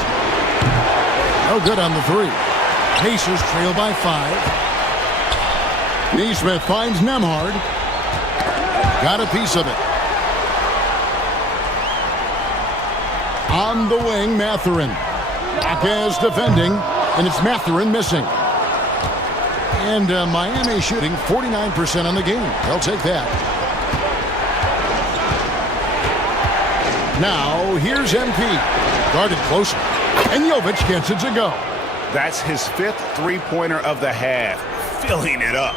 No good on the three. Pacers trail by 5. Nesmith finds Nembhard. Got a piece of it. On the wing, Mathurin. Jaquez defending, and it's Mathurin missing. And Miami shooting 49% on the game. They'll take that. Now, here's MP. Guarded closer. And Jovic gets it to go. That's his 5th three-pointer of the half. Filling it up.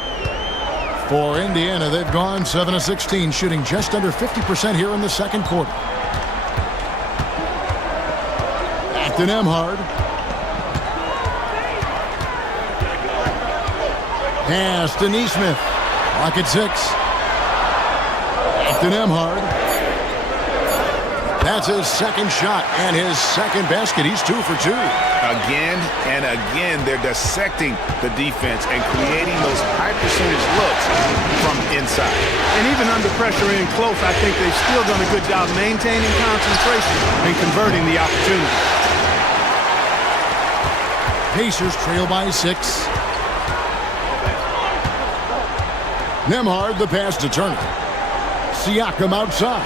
For Indiana, they've gone 7 of 16, shooting just under 50% here in the second quarter. Back to Nembhard. Pass to Nesmith. Clock at 6. Back to Nembhard. That's his second shot and his second basket. He's 2 for 2. Again and again, they're dissecting the defense and creating those high-percentage looks from inside. And even under pressure in close, I think they've still done a good job maintaining concentration and converting the opportunity. Pacers trail by 6. Nembhard, the pass to Turner. Siakam outside.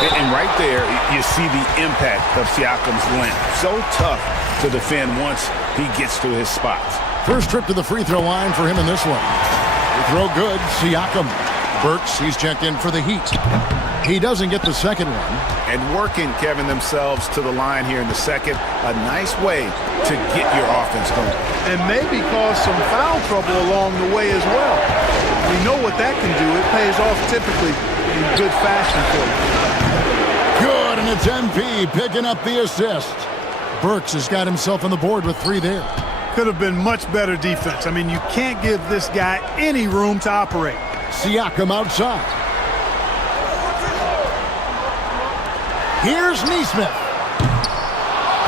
And right there, you see the impact of Siakam's length. So tough to defend once he gets to his spots. First trip to the free throw line for him in this one. The throw good. Siakam. Burks, he's checked in for the Heat. He doesn't get the second one. And working, Kevin, themselves to the line here in the second. A nice way to get your offense going. And maybe cause some foul trouble along the way as well. We know what that can do. It pays off typically in good fashion for you. Good, and it's MP picking up the assist. Burks has got himself on the board with 3 there. Could have been much better defense. I mean, you can't give this guy any room to operate. Siakam outside. Here's Nesmith.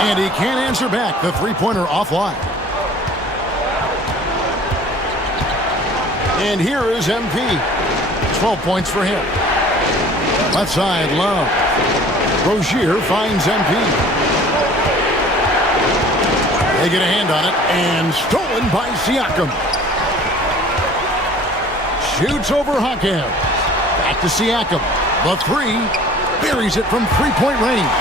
And he can't answer back. The three-pointer offline. And here is MP. 12 points for him. Left side, Love. Rozier finds MP. They get a hand on it, and stolen by Siakam. Shoots over Jaquez. Back to Siakam. The 3. Buries it from three-point range.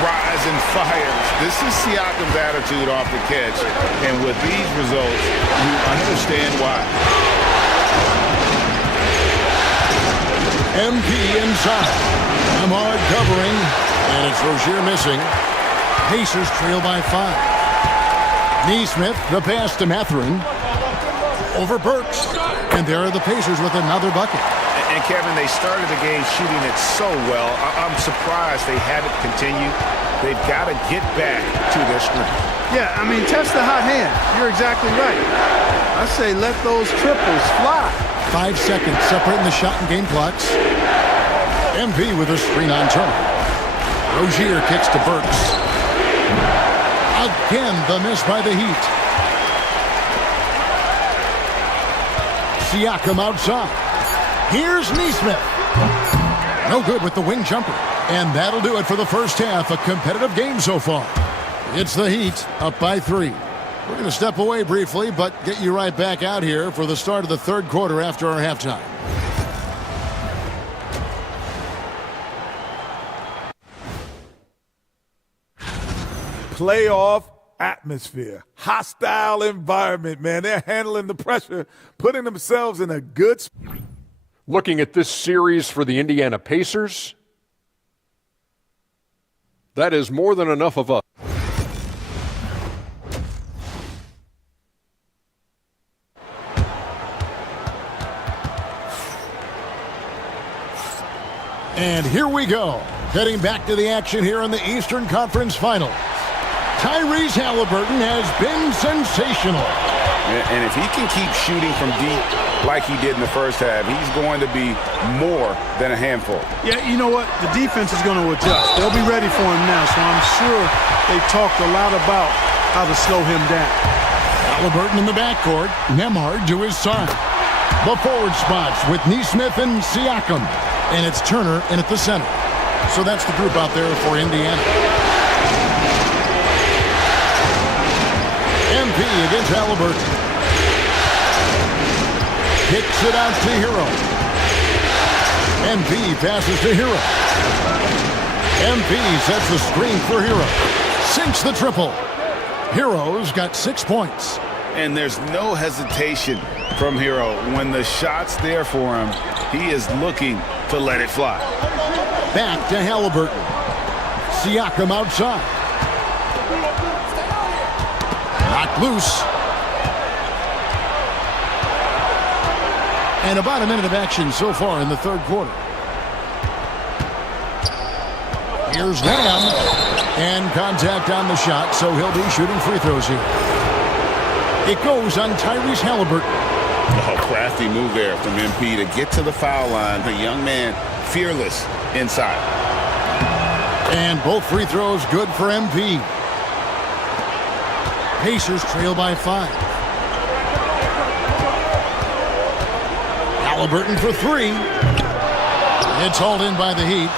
Rise and fires. This is Siakam's attitude off the catch. And with these results, you understand why. MP inside. Nembhard covering. And it's Rozier missing. Pacers trail by 5. Nesmith, the pass to Mathurin. Over Burks. And there are the Pacers with another bucket. And Kevin, they started the game shooting it so well. I'm surprised they haven't continued. They've got to get back to their strength. Yeah, I mean, test the hot hand. You're exactly right. I say let those triples fly. 5 seconds separating the shot and game clocks. MP with a screen on Turner. Rozier kicks to Burks. Again, the miss by the Heat. Siakam outside. Here's Nesmith. No good with the wing jumper. And that'll do it for the first half. A competitive game so far. It's the Heat up by 3. We're going to step away briefly, but get you right back out here for the start of the third quarter after our halftime. Playoff atmosphere, hostile environment, man. They're handling the pressure, putting themselves in a good spot. Looking at this series for the Indiana Pacers, that is more than enough of a And here we go. Heading back to the action here in the Eastern Conference Finals. Tyrese Haliburton has been sensational. And if he can keep shooting from deep like he did in the first half, he's going to be more than a handful. Yeah, you know what? The defense is going to adjust. They'll be ready for him now, so I'm sure they talked a lot about how to slow him down. Haliburton in the backcourt. Nembhard to his side. The forward spots with Nesmith and Siakam. And it's Turner in at the center. So that's the group out there for Indiana. MP against Haliburton. Kicks it out to Hero. MP passes to Hero. MP sets the screen for Hero. Sinks the triple. Hero's got 6 points. And there's no hesitation from Hero. When the shot's there for him, he is looking to let it fly. Back to Haliburton. Siakam outside. Knocked loose. And about a minute of action so far in the third quarter. Here's Lamb. And contact on the shot, so he'll be shooting free throws here. It goes on Tyrese Haliburton. Oh, crafty move there from MP to get to the foul line. The young man, fearless inside. And both free throws good for MP. Pacers trail by 5. Haliburton for 3. It's hauled in by the Heat.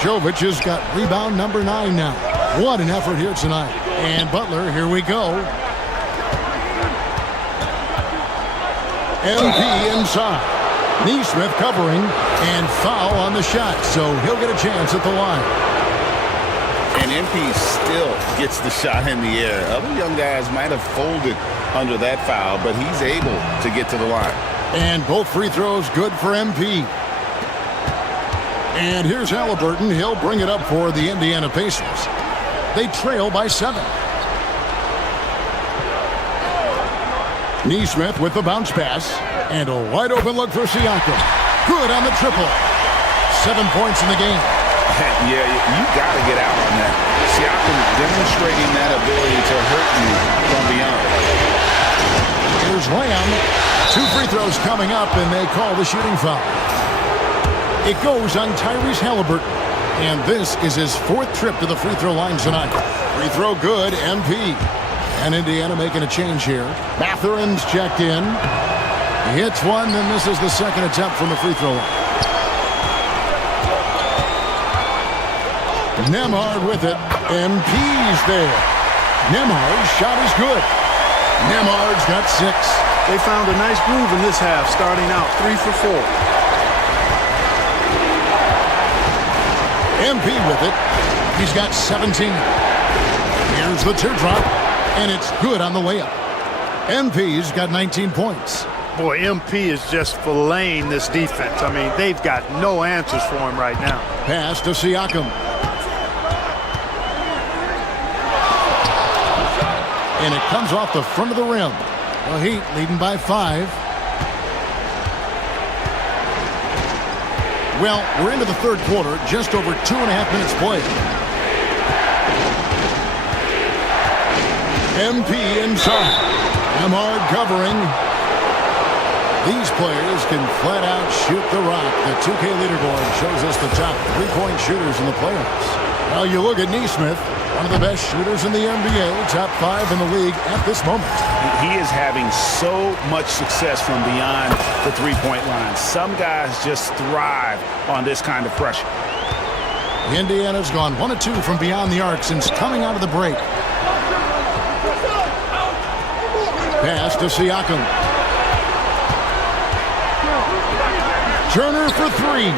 Jovic has got rebound number 9 now. What an effort here tonight. And Butler, here we go. MP inside. Nesmith covering and foul on the shot, so he'll get a chance at the line. And MP still gets the shot in the air. Other young guys might have folded under that foul, but he's able to get to the line. And both free throws good for MP. And here's Haliburton. He'll bring it up for the Indiana Pacers. They trail by 7. Nesmith with the bounce pass. And a wide open look for Siakam. Good on the triple. 7 points in the game. Yeah, you got to get out on that. Siakam demonstrating that ability to hurt you from beyond. Here's Lamb. 2 free throws coming up, and they call the shooting foul. It goes on Tyrese Haliburton. And this is his 4th trip to the free throw line tonight. Free throw good, MP. And Indiana making a change here. Mathurin's checked in. He hits one, then this is the second attempt from the free throw line. Nembhard with it. MP's there. Nembhard's shot is good. Nembhard's got 6. They found a nice groove in this half, starting out 3 for 4. MP with it. He's got 17. Here's the teardrop, and it's good on the layup. MP's got 19 points. Boy, MP is just filleting this defense. I mean, they've got no answers for him right now. Pass to Siakam. And it comes off the front of the rim. The Heat leading by 5. Well, we're into the third quarter, just over 2.5 minutes played. MP inside. Nembhard covering. These players can flat out shoot the rock. The 2K leaderboard shows us the top 3-point shooters in the playoffs. Now you look at Neesmith, one of the best shooters in the NBA, top 5 in the league at this moment. He is having so much success from beyond the three-point line. Some guys just thrive on this kind of pressure. Indiana's gone 1 of 2 from beyond the arc since coming out of the break. Pass to Siakam. Turner for 3.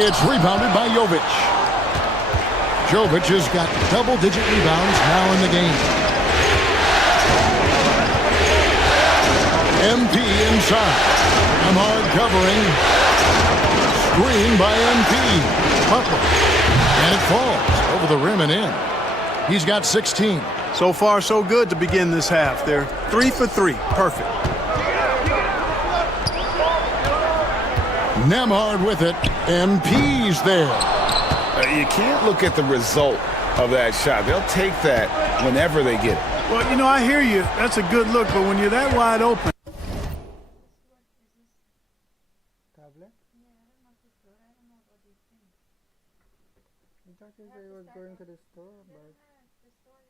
It's rebounded by Jovic. Jovic has got double-digit rebounds now in the game. MP inside. Nembhard covering. Screen by MP. Butler. And it falls over the rim and in. He's got 16. So far, so good to begin this half. They're 3 for 3. Perfect. Nembhard with it. MP's there. You can't look at the result of that shot. They'll take that whenever they get it. Well, you know, I hear you. That's a good look, but when you're that wide open. I was going to the store, but the store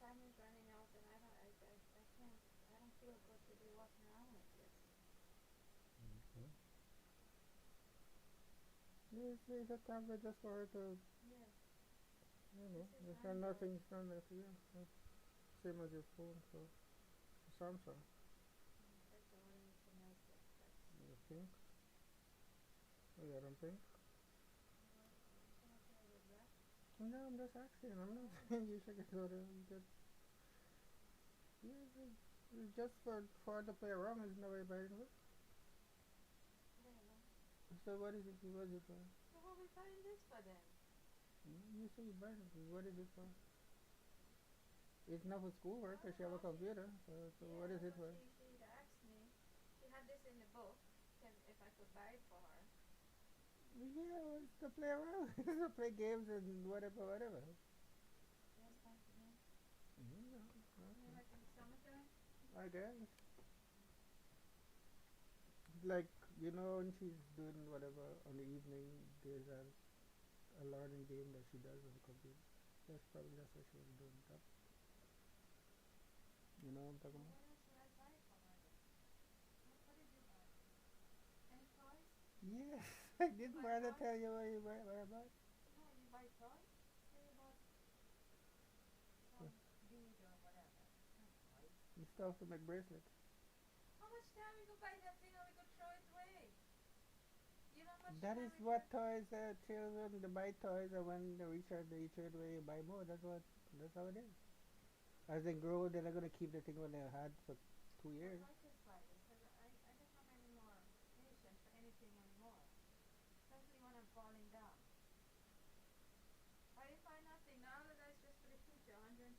time is running out, and I don't feel good to be walking around like this. It's a tablet just for her to, there's nothing from it, same as your phone, so Samsung. You think? Oh, you don't think? No, I'm just asking. I'm not saying you should go to get. It's just for to play around. There's no way buying it. So what is it? What is it for? So what we buying this for then? You say you buying it. What is it for? It's not for schoolwork. She have a computer. So what is it for? She asked me. She had this in the book. If I could buy it for her. Yeah, it's to play around. To play games and whatever. Yes, thank you. Like in the summertime? I guess. Like, when she's doing whatever on the evening, there's a learning game that she does on the computer. That's what she was doing. You know what I'm talking about? What else would I buy for her? What did you buy? Any toys? Yes. I didn't want to tell you what I buy. No, you buy toys? Say about some bead or whatever. And stuff to make bracelets. How much time we go buy that thing or we go throw it away? You know how much that is what toys children they buy toys, and when they reach the age where you buy more. That's how it is. As they grow, they're not gonna keep the thing when they had for 2 years. I just buy this. I don't have any more patience for anything anymore. Especially when I'm falling down. I didn't buy nothing. Now that that's just for the future, $120.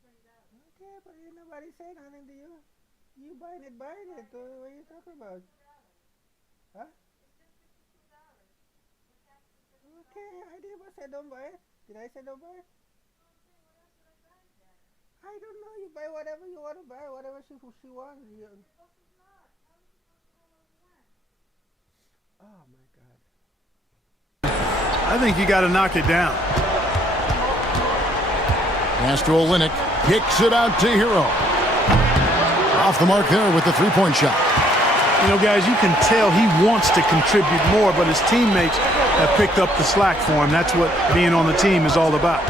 Okay, but ain't nobody saying nothing to you. You buying it. What are you talking about? Huh? It's just $52. Okay, I didn't say don't buy it. Did I say don't buy it? No, I'm saying what else would I buy then? I don't know. You buy whatever you want to buy, whatever she wants. Oh my God. I think you got to knock it down. Pass to Olynyk. Kicks it out to Hero. Off the mark there with the three-point shot. You know, guys, you can tell he wants to contribute more, but his teammates have picked up the slack for him. That's what being on the team is all about.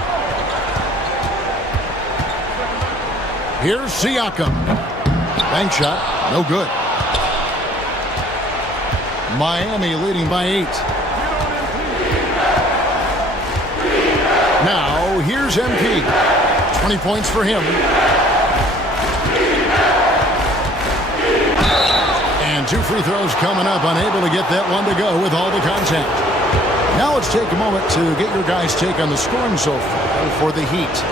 Here's Siakam. Bank shot. No good. Miami leading by 8. Now, here's MP. 20 points for him. And 2 free throws coming up. Unable to get that one to go with all the contact. Now let's take a moment to get your guys' take on the scoring so far for the Heat.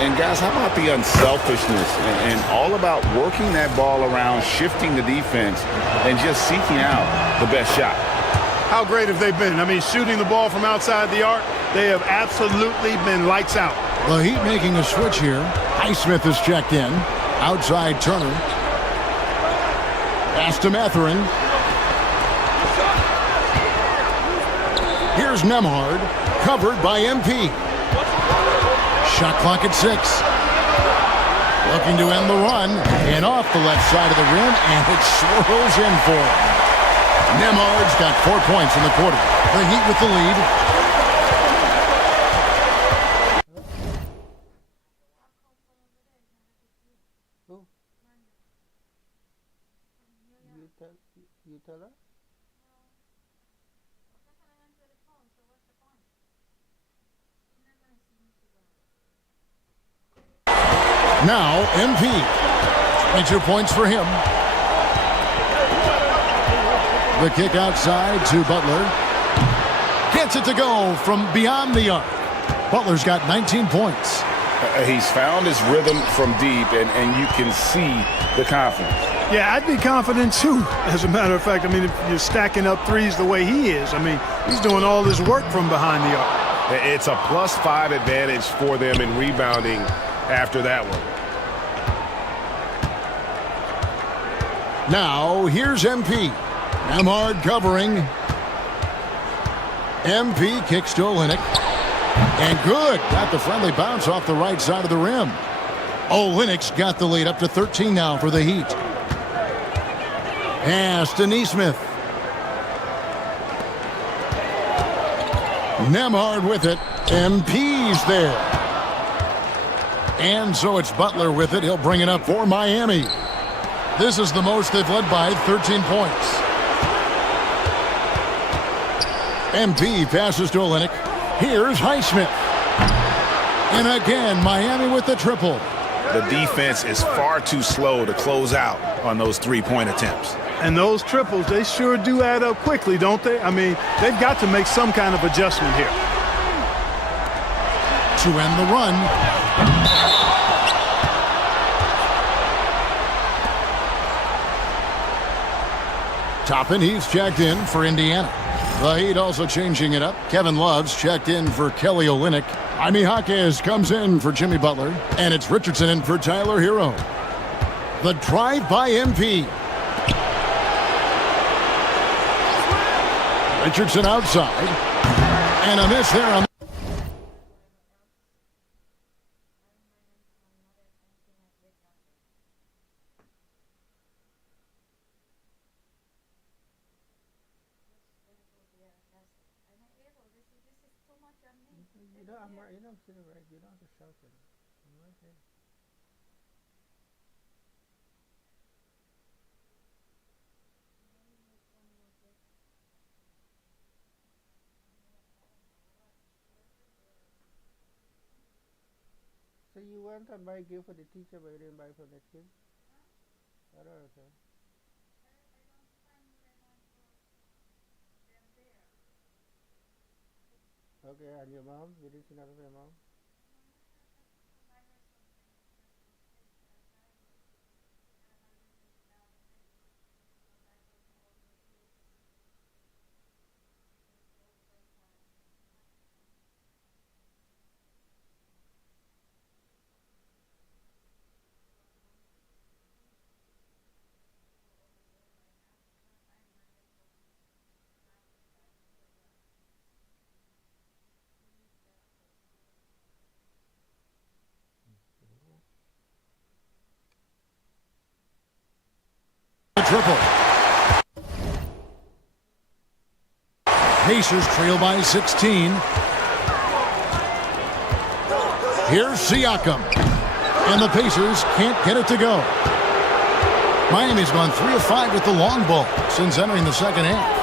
And guys, how about the unselfishness and all about working that ball around, shifting the defense, and just seeking out the best shot? How great have they been? I mean, shooting the ball from outside the arc, they have absolutely been lights out. The Heat making a switch here. Highsmith is checked in. Outside Turner. Pass to Mathurin. Here's Nembhard, covered by MP. Shot clock at 6. Looking to end the run, and off the left side of the rim, and it swirls in for him. Nembhard's got 4 points in the quarter. The Heat with the lead. You tell her? Now, MP. 22 points for him. The kick outside to Butler. Gets it to go from beyond the arc. Butler's got 19 points. He's found his rhythm from deep, and you can see the confidence. Yeah, I'd be confident too. As a matter of fact, I mean, if you're stacking up threes the way he is, I mean, he's doing all his work from behind the arc. It's a +5 advantage for them in rebounding after that one. Now, here's MP. Nembhard covering. MP kicks to Olynyk. And good. Got the friendly bounce off the right side of the rim. Olynyk's got the lead up to 13 now for the Heat. Pass to Nesmith. Nembhard with it. MP's there. And so it's Butler with it. He'll bring it up for Miami. This is the most they've led by, 13 points. MP passes to Olynyk. Here's Highsmith. And again, Miami with the triple. The defense is far too slow to close out on those three-point attempts. And those triples, they sure do add up quickly, don't they? I mean, they've got to make some kind of adjustment here. To end the run. Toppin, he's checked in for Indiana. The Heat also changing it up. Kevin Love's checked in for Kelly Olynyk. Jaime Jaquez comes in for Jimmy Butler. And it's Richardson in for Tyler Hero. The drive by MP. Richardson outside. And a miss there on You don't sit right. You don't have to shout at him. I'm right here. So you went and buy a gift for the teacher, but you didn't buy for the kid? I don't know. Okay, and your mom? You didn't see nothing for your mom? triple. Pacers trail by 16. Here's Siakam. And the Pacers can't get it to go. Miami's gone 3 of 5 with the long ball since entering the second half.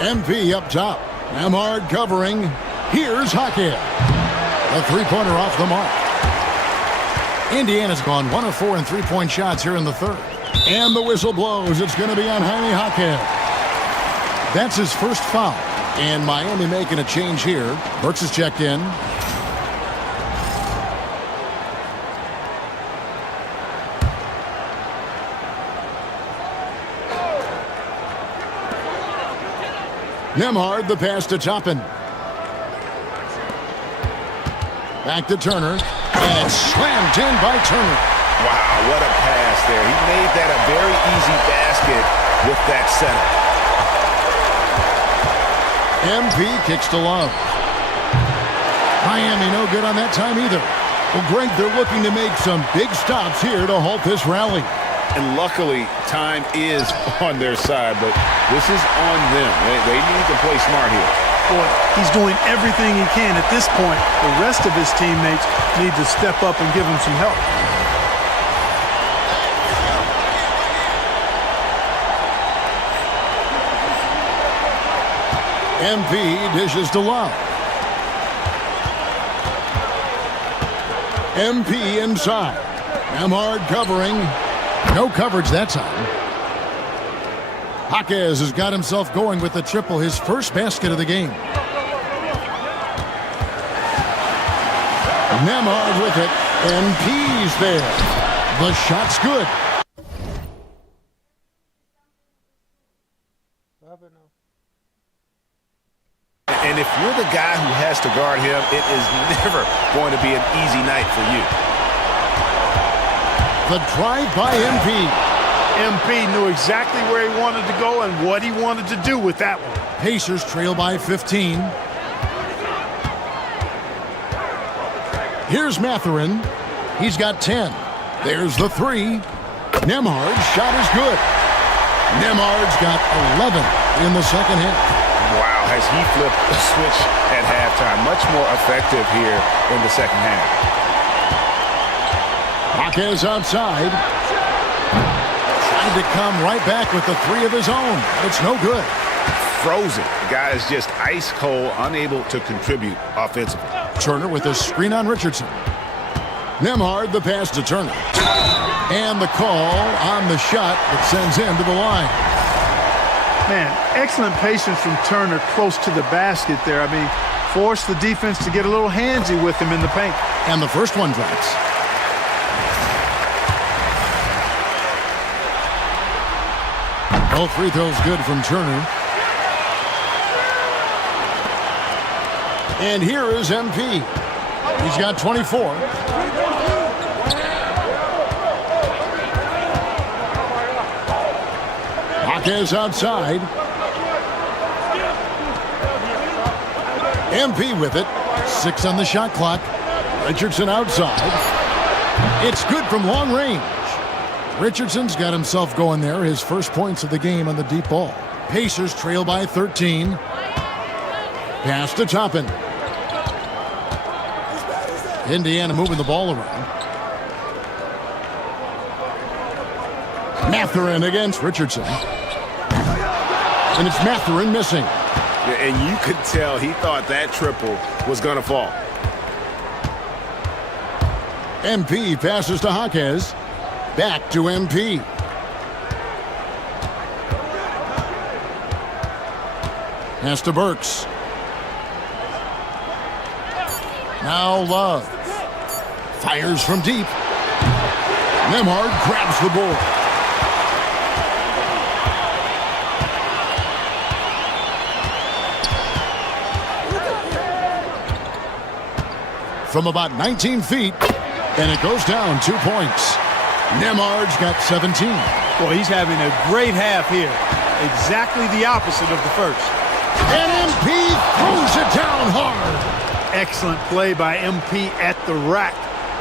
MP up top. Nembhard covering. Here's Hackett. A three-pointer off the mark. Indiana's gone 1 of 4 in three-point shots here in the third. And the whistle blows. It's going to be on Jaime Jaquez. That's his first foul. And Miami making a change here. Burks is checked in. Nembhard, the pass to Toppin. Back to Turner. And it's slammed in by Turner. Wow, what a pass there. He made that a very easy basket with that setup. MP kicks to Love. Miami no good on that time either. Well, Greg, they're looking to make some big stops here to halt this rally. And luckily, time is on their side, but this is on them. They need to play smart here. Boy, he's doing everything he can at this point. The rest of his teammates need to step up and give him some help. MP dishes to Love. MP inside. Nembhard covering. No coverage that time. Jaquez has got himself going with the triple, his first basket of the game. Nembhard with it. MP's there. The shot's good. And if you're the guy who has to guard him, it is never going to be an easy night for you. The drive by MP. MP knew exactly where he wanted to go and what he wanted to do with that one. Pacers trail by 15. Here's Mathurin. He's got 10. There's the three. Nembhard's shot is good. Nembhard's got 11 in the second half. Wow, has he flipped the switch at halftime. Much more effective here in the second half. Jaquez outside. Trying to come right back with the three of his own. It's no good. Frozen. The guy is just ice cold, unable to contribute offensively. Turner with a screen on Richardson. Nembhard the pass to Turner. And the call on the shot that sends him to the line. Man, excellent patience from Turner close to the basket there. I mean, forced the defense to get a little handsy with him in the paint. And the first one drops. Both free throws good from Turner. And here is MP. He's got 24. Jaquez outside. MP with it. 6 on the shot clock. Richardson outside. It's good from long range. Richardson's got himself going there. His first points of the game on the deep ball. Pacers trail by 13. Pass to Toppin. Indiana moving the ball around. Mathurin against Richardson. And it's Mathurin missing. And you could tell he thought that triple was going to fall. MP passes to Jaquez. Back to MP. Pass to Burks. Now Love. Fires from deep. Nembhard grabs the board. From about 19 feet, and it goes down 2 points. Nembhard's got 17. Boy, he's having a great half here. Exactly the opposite of the first. And MP throws it down hard. Excellent play by MP at the rack.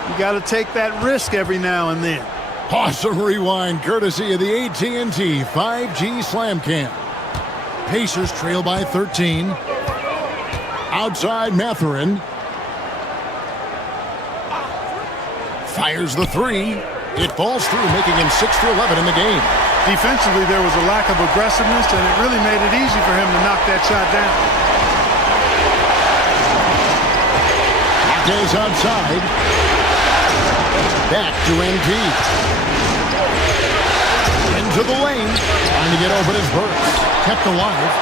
You got to take that risk every now and then. Awesome rewind courtesy of the AT&T 5G Slam Cam. Pacers trail by 13. Outside Mathurin. Fires the three. It falls through, making him 6 for 11 in the game. Defensively, there was a lack of aggressiveness, and it really made it easy for him to knock that shot down. Jaquez outside. Back to MP. Into the lane. Trying to get open as Burks. Kept alive.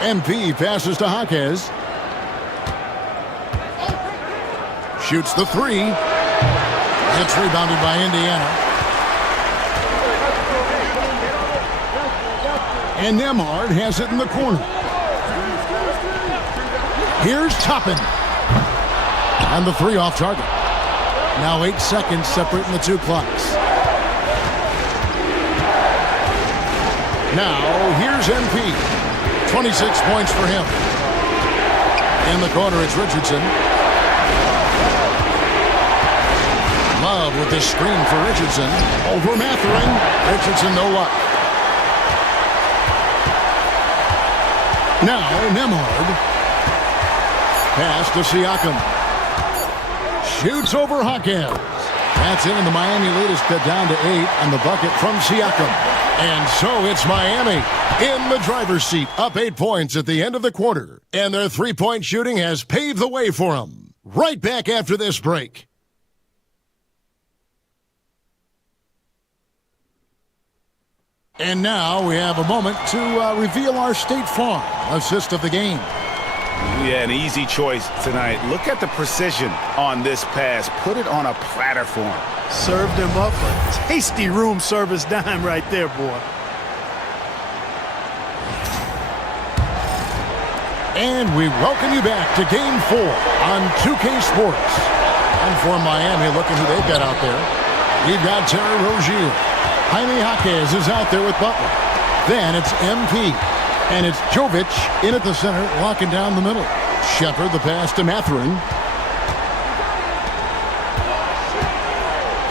MP passes to Jaquez. Shoots the three. It's rebounded by Indiana. And Nembhard has it in the corner. Here's Toppin. And the three off target. Now 8 seconds separating the two clocks. Now, here's MP. 26 points for him. In the corner, it's Richardson. Love with this screen for Richardson. Over Mathurin. Richardson, no luck. Now, Nembhard. Pass to Siakam. Shoots over Hawkins. That's it, and the Miami lead is cut down to 8 on the bucket from Siakam. And so it's Miami in the driver's seat, up 8 points at the end of the quarter. And their three-point shooting has paved the way for them. Right back after this break. And now we have a moment to reveal our State Farm assist of the game. Yeah, an easy choice tonight. Look at the precision on this pass. Put it on a platter for him. Served him up a tasty room service dime right there, boy. And we welcome you back to Game 4 on 2K Sports. And for Miami, looking who they've got out there. We've got Terry Rozier. Jaime Jaquez is out there with Butler. Then it's MP. And it's Jovic in at the center, locking down the middle. Shepard, the pass to Mathurin.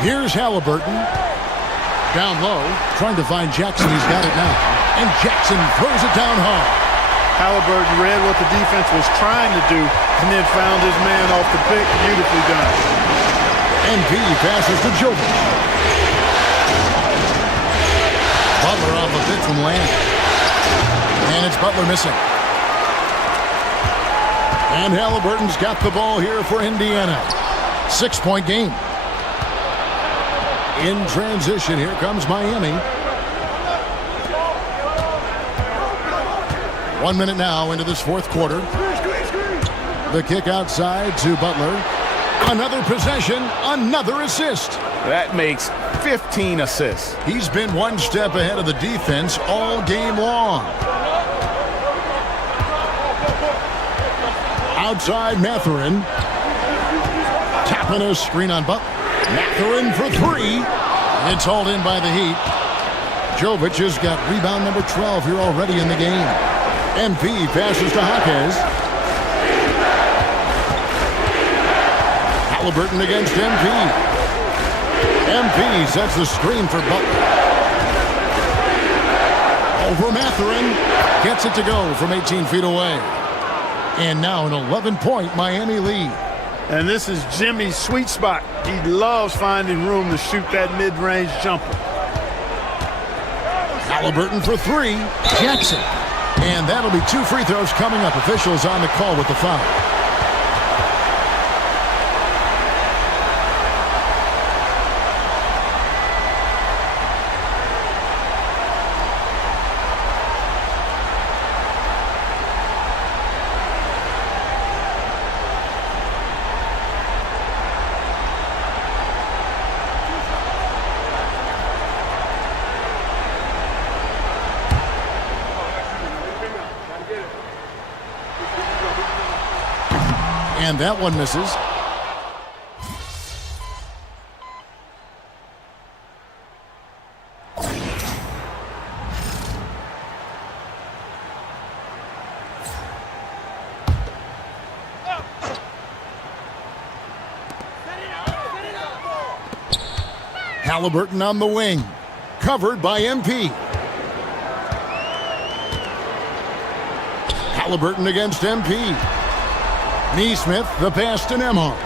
Here's Halliburton. Down low, trying to find Jackson. He's got it now. And Jackson throws it down hard. Halliburton read what the defense was trying to do and then found his man off the pick. Beautifully done. MP passes to Jovic. Butler off the pick from Land. And it's Butler missing. And Halliburton's got the ball here for Indiana. 6-point game. In transition, here comes Miami. 1 minute now into this fourth quarter. The kick outside to Butler. Another possession, another assist. That makes 15 assists. He's been one step ahead of the defense all game long. Outside Mathurin. Tapping a screen on Butler. Mathurin for 3. It's hauled in by the Heat. Jovic has got rebound number 12 here already in the game. MP passes to Jaquez. Halliburton against MP. MP sets the screen for Butler. Over Mathurin. Gets it to go from 18 feet away. And now an 11-point Miami lead. And this is Jimmy's sweet spot. He loves finding room to shoot that mid-range jumper. Halliburton for 3. Jackson. And that'll be 2 free throws coming up. Officials on the call with the foul. And that one misses. Halliburton on the wing. Covered by MP. Halliburton against MP. Neesmith, the pass to Nembhard.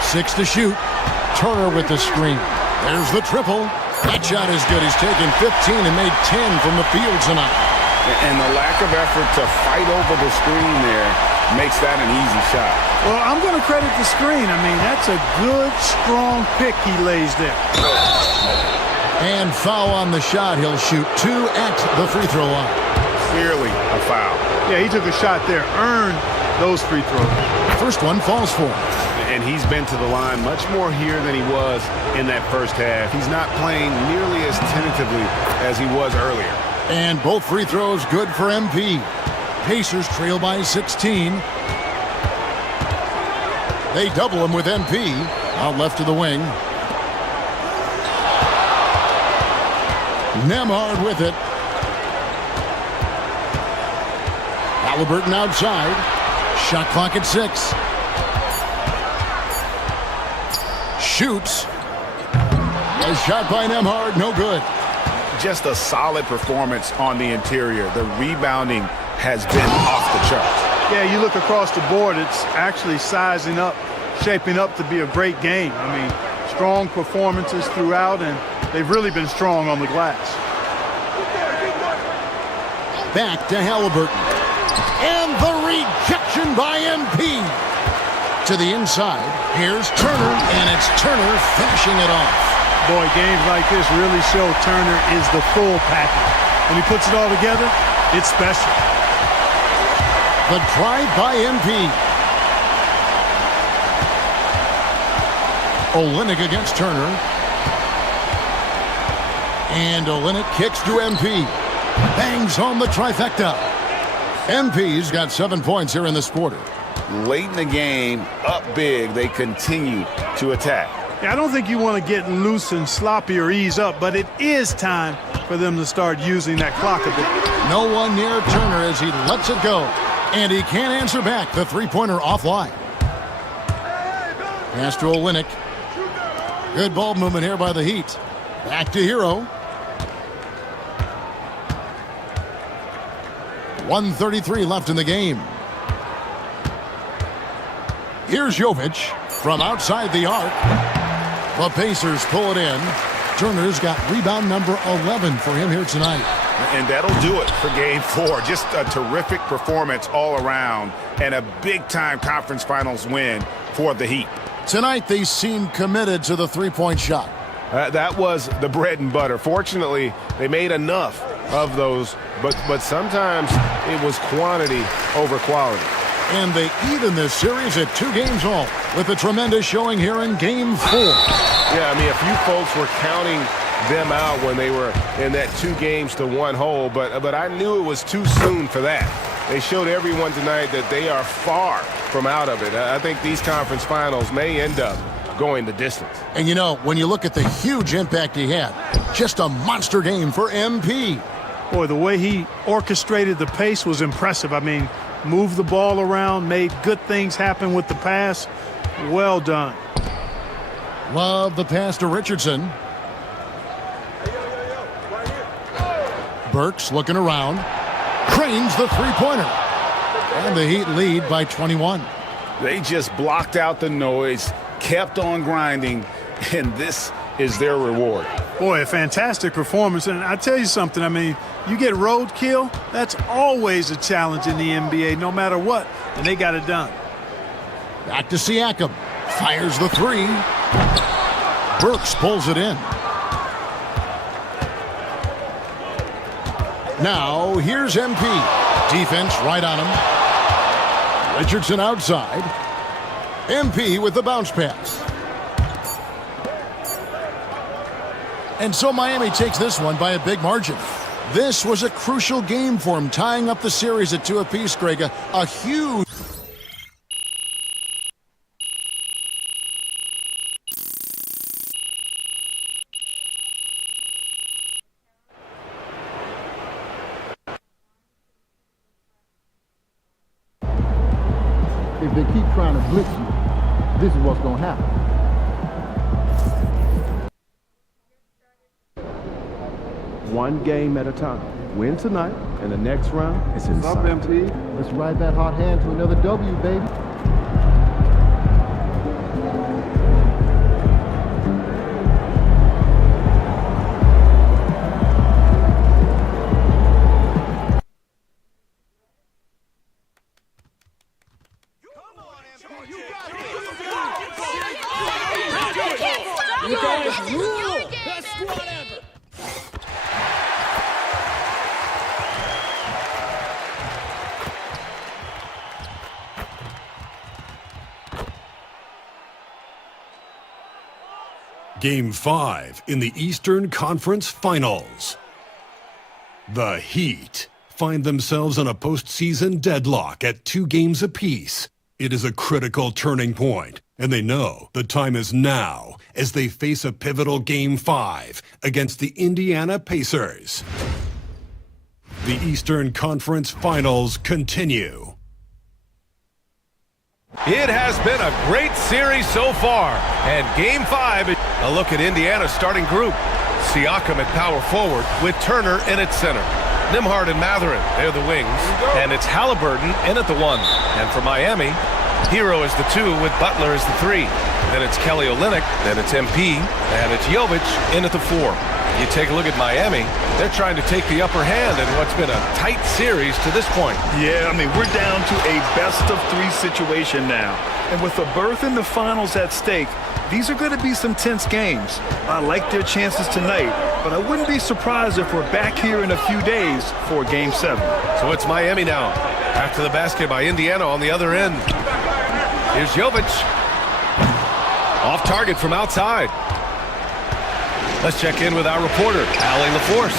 6 to shoot. Turner with the screen. There's the triple. That shot is good. He's taken 15 and made 10 from the field tonight. And the lack of effort to fight over the screen there makes that an easy shot. Well, I'm going to credit the screen. I mean, that's a good, strong pick he lays there. And foul on the shot. He'll shoot 2 at the free throw line. Clearly a foul. Yeah, he took a shot there, earned those free throws. First one falls for him. And he's been to the line much more here than he was in that first half. He's not playing nearly as tentatively as he was earlier. And both free throws good for MP. Pacers trail by 16. They double him with MP. Out left to the wing. Nembhard with it. Halliburton outside. Shot clock at 6. Shoots. A shot by Nembhard, no good. Just a solid performance on the interior. The rebounding has been off the charts. Yeah, you look across the board, it's actually sizing up, shaping up to be a great game. I mean, strong performances throughout, and they've really been strong on the glass. Back to Halliburton. And the rejection by MP. To the inside, here's Turner, and it's Turner finishing it off. Boy, games like this really show Turner is the full package. When he puts it all together, it's special. The drive by MP. Olynyk against Turner. And Olynyk kicks to MP. Bangs home the trifecta. MP's got 7 points here in this quarter. Late in the game, up big, they continue to attack. Yeah, I don't think you want to get loose and sloppy or ease up, but it is time for them to start using that clock a bit. No one near Turner as he lets it go. And he can't answer back. The three-pointer offline. Pass to Olynyk. Good ball movement here by the Heat. Back to Hero. 1:33 left in the game. Here's Jovic from outside the arc. The Pacers pull it in. Turner's got rebound number 11 for him here tonight. And that'll do it for Game 4. Just a terrific performance all around and a big-time conference finals win for the Heat. Tonight, they seem committed to the three-point shot. That was the bread and butter. Fortunately, they made enough of those, but sometimes it was quantity over quality. And they even this series at 2 games all with a tremendous showing here in Game 4. Yeah, I mean, a few folks were counting them out when they were in that 2-1 hole, but I knew it was too soon for that. They showed everyone tonight that they are far from out of it. I think these conference finals may end up going the distance. And you know, when you look at the huge impact he had, just a monster game for MP. Boy, the way he orchestrated the pace was impressive. I mean, moved the ball around, made good things happen with the pass. Well done. Love the pass to Richardson. Burks looking around. Cranes the three-pointer. And the Heat lead by 21. They just blocked out the noise, kept on grinding, and this is their reward. Boy, a fantastic performance. And I tell you something, I mean, you get roadkill, that's always a challenge in the NBA, no matter what. And they got it done. Back to Siakam. Fires the three. Burks pulls it in. Now, here's MP. Defense right on him. Richardson outside. MP with the bounce pass. And so Miami takes this one by a big margin. This was a crucial game for him, tying up the series at 2 apiece, Greg. A huge... If they keep trying to blitz you, this is what's going to happen. One game at a time. Win tonight, and the next round is inside. What's up, MP? Let's ride that hot hand to another W, baby. You guys rule! Best squad ever! Game 5 in the Eastern Conference Finals. The Heat find themselves in a postseason deadlock at 2 games apiece It is a critical turning point, and they know the time is now as they face a pivotal Game 5 against the Indiana Pacers. The Eastern Conference Finals continue. It has been a great series so far. And Game 5, a look at Indiana's starting group. Siakam at power forward with Turner in at center. Nembhard and Mathurin, they're the wings. And it's Halliburton in at the 1. And for Miami, Hero is the 2 with Butler as the 3. Then it's Kelly Olynyk, then it's MP, and it's Jovic in at the 4. You take a look at Miami, they're trying to take the upper hand in what's been a tight series to this point. Yeah, I mean, we're down to a best-of-3 situation now. And with a berth in the finals at stake, these are going to be some tense games. I like their chances tonight, but I wouldn't be surprised if we're back here in a few days for Game 7. So it's Miami now. After the basket by Indiana on the other end. Here's Jovic. Off target from outside. Let's check in with our reporter, Allie LaForce.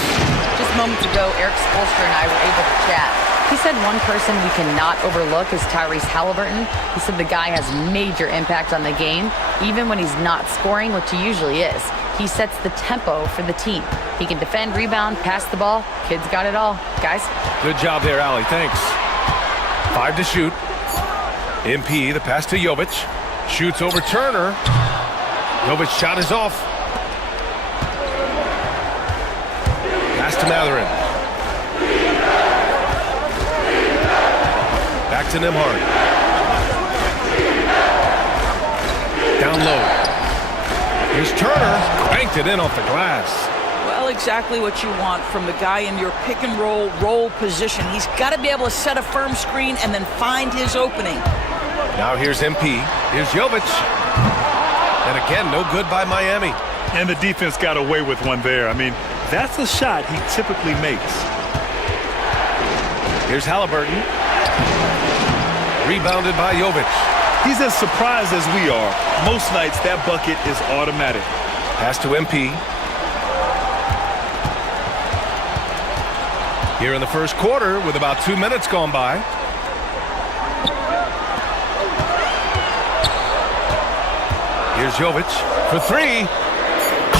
Just moments ago, Eric Spoelstra and I were able to chat. He said one person we cannot overlook is Tyrese Halliburton. He said the guy has major impact on the game, even when he's not scoring, which he usually is. He sets the tempo for the team. He can defend, rebound, pass the ball. Kid's got it all. Guys? Good job there, Allie. Thanks. 5 to shoot. MP, the pass to Jovic. Shoots over Turner. Jovic's shot is off. Pass to Mathurin. Back to Nembhard. Down low. Here's Turner. Banked it in off the glass. Well, exactly what you want from the guy in your pick and roll position. He's got to be able to set a firm screen and then find his opening. Now here's MP. Here's Jovic. And again, no good by Miami. And the defense got away with one there. I mean, that's a shot he typically makes. Here's Halliburton. Rebounded by Jovic. He's as surprised as we are. Most nights, that bucket is automatic. Pass to MP. Here in the first quarter with about 2 minutes gone by. Here's Jovic for 3.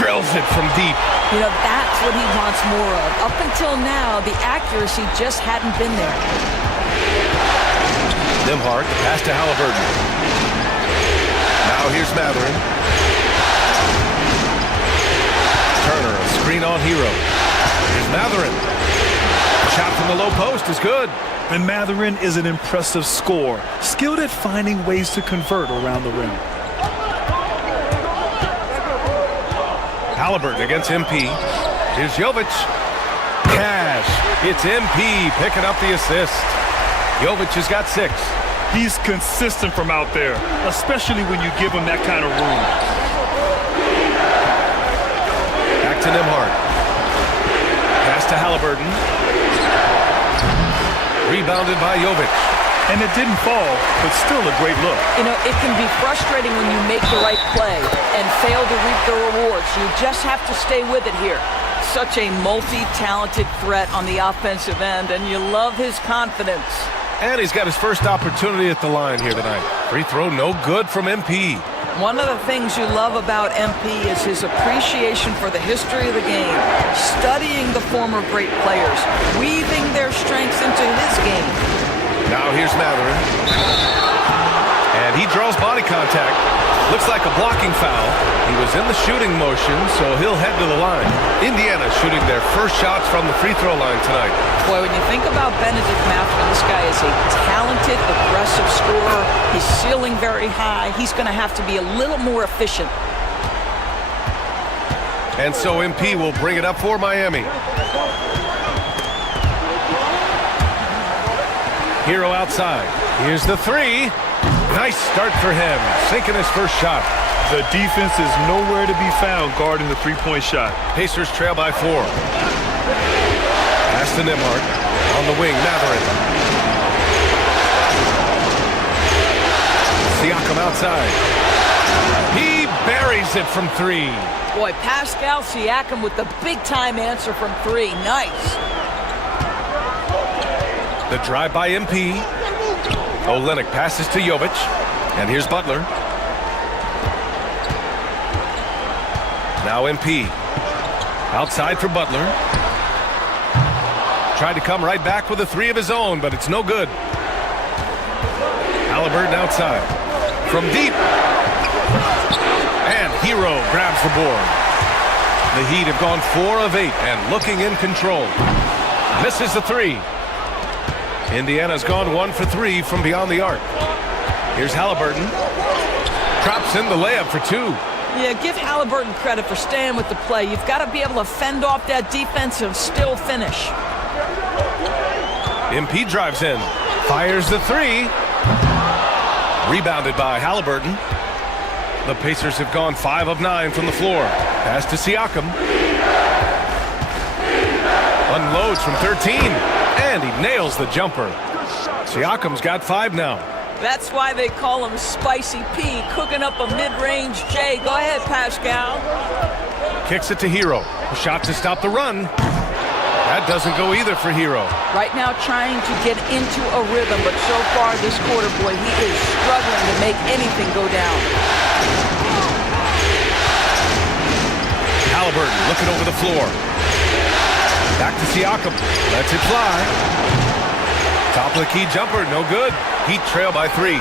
Drills it from deep. You know, that's what he wants more of. Up until now, the accuracy just hadn't been there. Nembhard, the pass to Halliburton. Now here's Mathurin. Turner, a screen on Hero. Here's Mathurin. Shot from the low post is good. And Mathurin is an impressive scorer, skilled at finding ways to convert around the rim. Halliburton against MP. Here's Jovic. Cash. It's MP picking up the assist. Jovic has got 6. He's consistent from out there, especially when you give him that kind of room. Back to Nembhard. Pass to Halliburton. Rebounded by Jovic. And it didn't fall, but still a great look. You know, it can be frustrating when you make the right play and fail to reap the rewards. You just have to stay with it here. Such a multi-talented threat on the offensive end, and you love his confidence. And he's got his first opportunity at the line here tonight. Free throw no good from MP. One of the things you love about MP is his appreciation for the history of the game, studying the former great players, weaving their strengths into his game. Now here's Mathurin. And he draws body contact. Looks like a blocking foul. He was in the shooting motion, so he'll head to the line. Indiana shooting their first shots from the free throw line tonight. Boy, when you think about Benedict Mathurin, this guy is a talented, aggressive scorer. His ceiling very high. He's going to have to be a little more efficient. And so MP will bring it up for Miami. Hero outside. Here's the 3. Nice start for him, sinking his first shot. The defense is nowhere to be found guarding the three-point shot. Pacers trail by 4. Pass to Nembhard. On the wing, Mathurin. Siakam outside. He buries it from 3. Boy, Pascal Siakam with the big-time answer from 3. Nice. The drive by MP. Olynyk passes to Jovic. And here's Butler. Now MP. Outside for Butler. Tried to come right back with a three of his own, but it's no good. Haliburton outside. From deep. And Hero grabs the board. The Heat have gone 4 of 8 and looking in control. Misses the three. Indiana's gone 1 for 3 from beyond the arc. Here's Haliburton. Drops in the layup for 2. Yeah, give Haliburton credit for staying with the play. You've got to be able to fend off that defense and still finish. MP drives in. Fires the three. Rebounded by Haliburton. The Pacers have gone 5 of 9 from the floor. Pass to Siakam. Unloads from 13. And he nails the jumper. Siakam's got 5 now. That's why they call him Spicy P, cooking up a mid-range J. Go ahead, Pascal. Kicks it to Hero. A shot to stop the run. That doesn't go either for Hero. Right now trying to get into a rhythm, but so far this quarter, boy, he is struggling to make anything go down. Haliburton looking over the floor. Back to Siakam. Lets it fly. Top of the key jumper, no good. Heat trail by 3.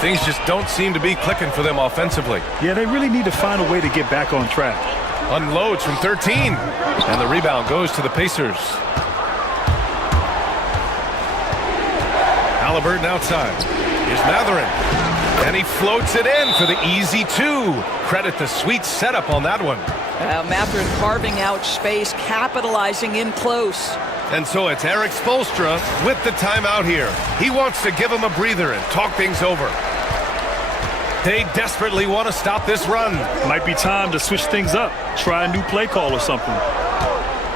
Things just don't seem to be clicking for them offensively. Yeah, they really need to find a way to get back on track. Unloads from 13. And the rebound goes to the Pacers. Haliburton outside. Here's Mathurin. And he floats it in for the easy 2. Credit the sweet setup on that one. Mathurin carving out space, capitalizing in close. And so it's Eric Spoelstra with the timeout here. He wants to give him a breather and talk things over. They desperately want to stop this run. Might be time to switch things up. Try a new play call or something.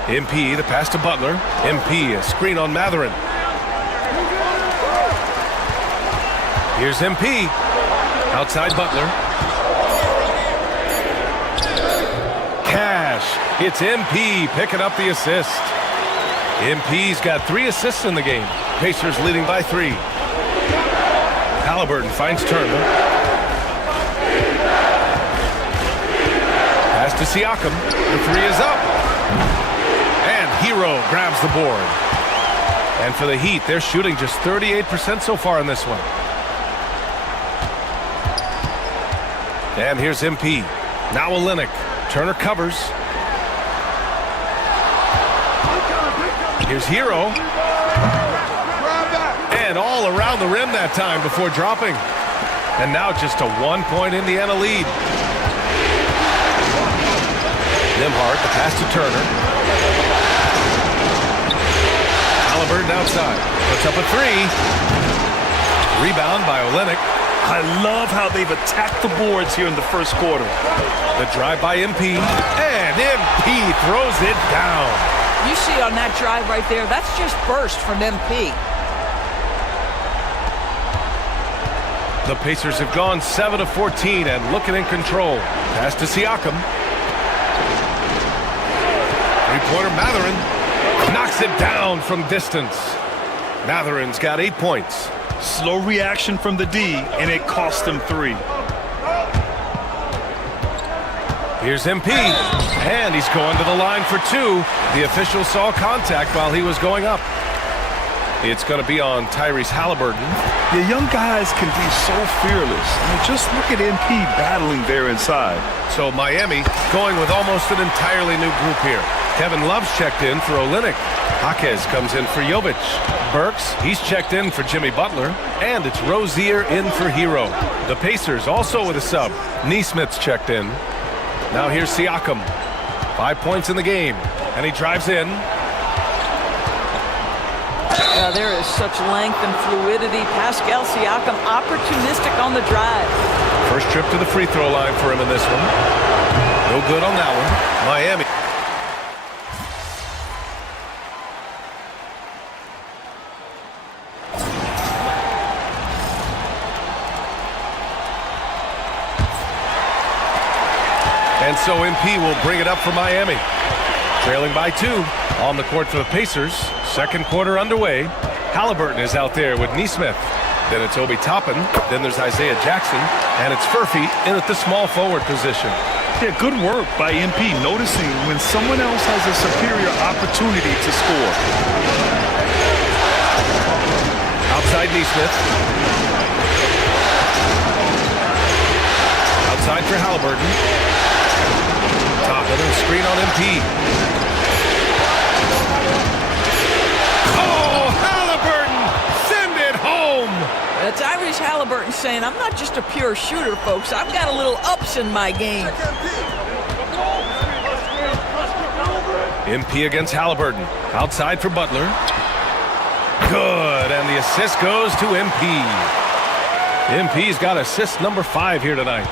MP, the pass to Butler. MP, a screen on Mathurin. Here's MP. Outside Butler. Cash. It's MP picking up the assist. MP's got 3 assists in the game. Pacers leading by 3. Haliburton finds Turner. Pass to Siakam. The 3 is up. And Hero grabs the board. And for the Heat, they're shooting just 38% so far in this one. And here's MP. Now Olynyk. Turner covers. Here's Hero. And all around the rim that time before dropping. And now just a 1-point Indiana lead. Nembhard, the pass to Turner. Haliburton outside. Puts up a 3. Rebound by Olynyk. I love how they've attacked the boards here in the first quarter. The drive by MP. And MP throws it down. You see on that drive right there, that's just burst from MP. The Pacers have gone 7 of 14 and looking in control. Pass to Siakam. Three-pointer Mathurin. Knocks it down from distance. Mathurin's got 8 points. Slow reaction from the D, and it cost them 3. Here's MP, and he's going to the line for 2. The official saw contact while he was going up. It's going to be on Tyrese Haliburton. The young guys can be so fearless. I mean, just look at MP battling there inside. So Miami going with almost an entirely new group here. Kevin Love's checked in for Olynyk. Jaquez comes in for Jovic. Burks, he's checked in for Jimmy Butler. And it's Rozier in for Hero. The Pacers also with a sub. Nesmith's checked in. Now here's Siakam. 5 points in the game. And he drives in. There is such length and fluidity. Pascal Siakam opportunistic on the drive. First trip to the free throw line for him in this one. No good on that one. Miami. And so MP will bring it up for Miami. Trailing by 2 on the court for the Pacers. Second quarter underway. Halliburton is out there with Neesmith. Then it's Obi Toppin. Then there's Isaiah Jackson. And it's Furphy in at the small forward position. Yeah, good work by MP noticing when someone else has a superior opportunity to score. Outside Neesmith. Outside for Halliburton. Top of the screen on MP. Oh, Halliburton! Send it home! That's Tyrese Halliburton saying, I'm not just a pure shooter, folks. I've got a little ups in my game. MP against Halliburton. Outside for Butler. Good, and the assist goes to MP. MP's got assist number 5 here tonight.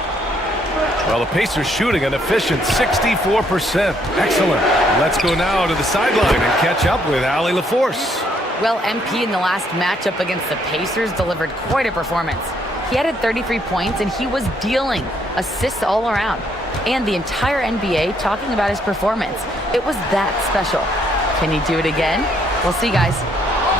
Well, the Pacers shooting an efficient 64%. Excellent. Let's go now to the sideline and catch up with Allie LaForce. Well, MP in the last matchup against the Pacers delivered quite a performance. He added 33 points, and he was dealing assists all around. And the entire NBA talking about his performance. It was that special. Can he do it again? We'll see, guys.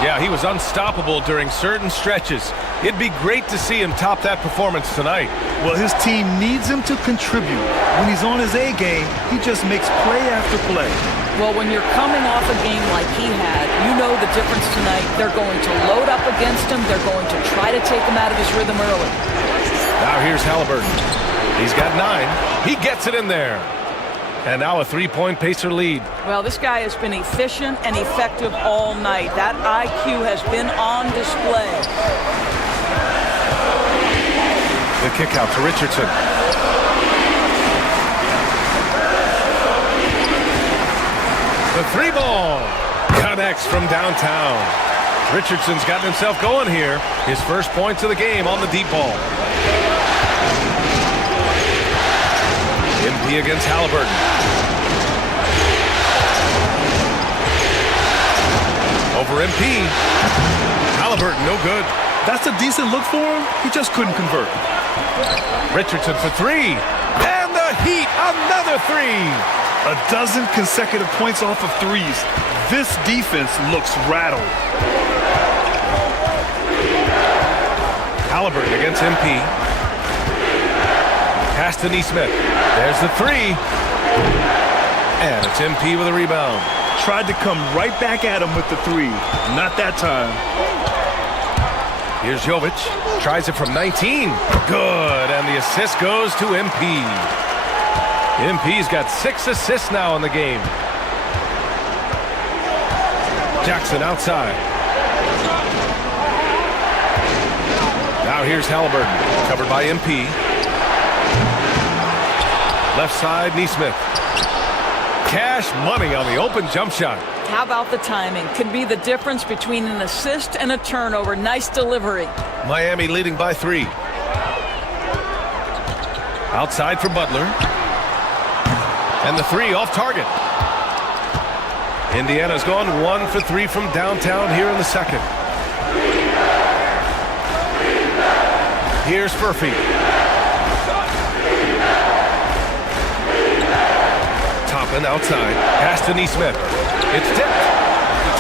Yeah, he was unstoppable during certain stretches. It'd be great to see him top that performance tonight. Well, his team needs him to contribute. When he's on his A game, he just makes play after play. Well, when you're coming off a game like he had, you know the difference tonight. They're going to load up against him. They're going to try to take him out of his rhythm early. Now here's Halliburton. He's got 9. He gets it in there. And now a 3-point Pacer lead. Well, this guy has been efficient and effective all night. That IQ has been on display. The kick out to Richardson. The 3-ball connects from downtown. Richardson's gotten himself going here. His first points of the game on the deep ball. MP against Halliburton. Over MP. Halliburton, no good. That's a decent look for him. He just couldn't convert. Richardson for 3. And the Heat, another 3. A dozen consecutive points off of threes. This defense looks rattled. Halliburton against MP. Pass to Neesmith. There's the 3. And it's MP with a rebound. Tried to come right back at him with the 3. Not that time. Here's Jovic. Tries it from 19. Good. And the assist goes to MP. MP's got 6 assists now in the game. Jackson outside. Now here's Halliburton. Covered by MP. Left side, Neesmith. Cash money on the open jump shot. How about the timing? Can be the difference between an assist and a turnover. Nice delivery. Miami leading by 3. Outside for Butler. And the 3 off target. Indiana's gone 1 for 3 from downtown here in the second. Here's Furphy. Toppin outside. Pass to Neesmith. It's tipped.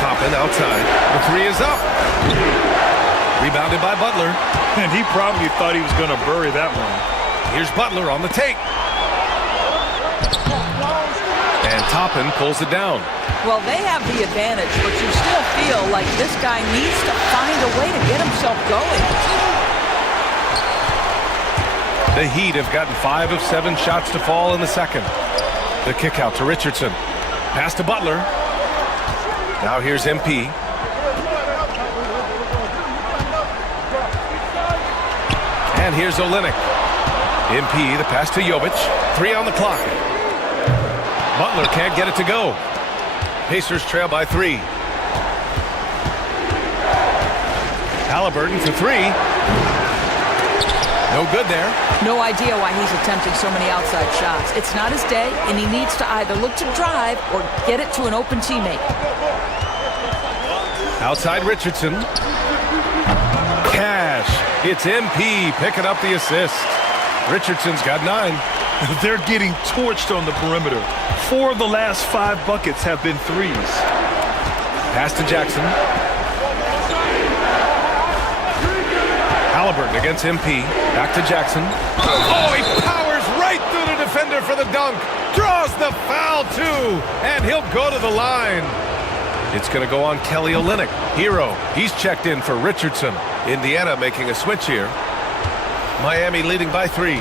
Toppin outside. The 3 is up. Rebounded by Butler. And he probably thought he was going to bury that one. Here's Butler on the take. And Toppin pulls it down. Well, they have the advantage, but you still feel like this guy needs to find a way to get himself going. The Heat have gotten 5 of 7 shots to fall in the second. The kick out to Richardson. Pass to Butler. Now here's MP. And here's Olynyk. MP, the pass to Jovic. 3 on the clock. Butler can't get it to go. Pacers trail by 3. Halliburton for 3. No good there. No idea why he's attempting so many outside shots. It's not his day, and he needs to either look to drive or get it to an open teammate. Outside Richardson. Cash. It's MP picking up the assist. Richardson's got 9. They're getting torched on the perimeter. 4 of the last 5 buckets have been threes. Pass to Jackson. Halliburton against MP. Back to Jackson. Oh, he powers right through the defender for the dunk. Draws the foul, too. And he'll go to the line. It's going to go on Kelly Olynyk. Hero, he's checked in for Richardson. Indiana making a switch here. Miami leading by 3.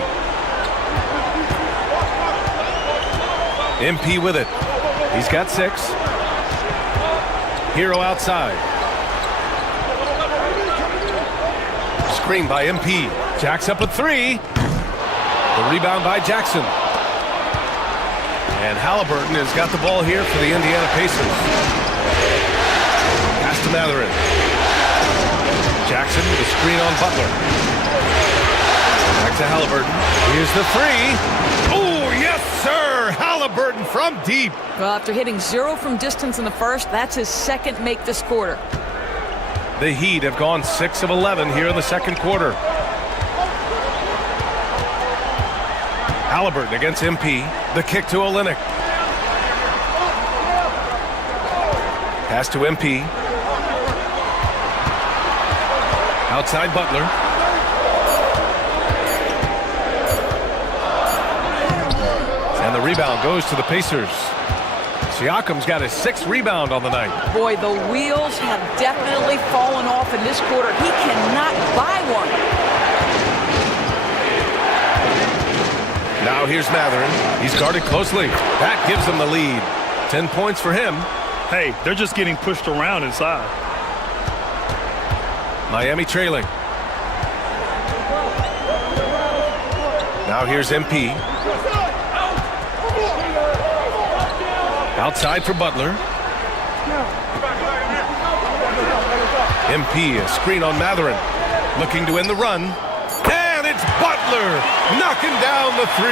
MP with it. He's got 6. Hero outside. Screen by MP. Jacks up a 3. The rebound by Jackson. And Halliburton has got the ball here for the Indiana Pacers. Pass to Mathurin. Jackson with a screen on Butler. Back to Halliburton. Here's the 3. Oh, yes, sir! Halliburton from deep. Well, after hitting 0 from distance in the first, that's his second make this quarter. The Heat have gone 6 of 11 here in the second quarter. Halliburton against MP. The kick to Olynyk. Pass to MP. Outside Butler. And the rebound goes to the Pacers. Siakam's got his 6th rebound on the night. Boy, the wheels have definitely fallen off in this quarter. He cannot buy one. Now here's Mathurin. He's guarded closely. That gives him the lead. 10 points for him. Hey, they're just getting pushed around inside. Miami trailing. Now here's MP. Outside for Butler. MP, a screen on Mathurin. Looking to end the run. And it's Butler knocking down the 3.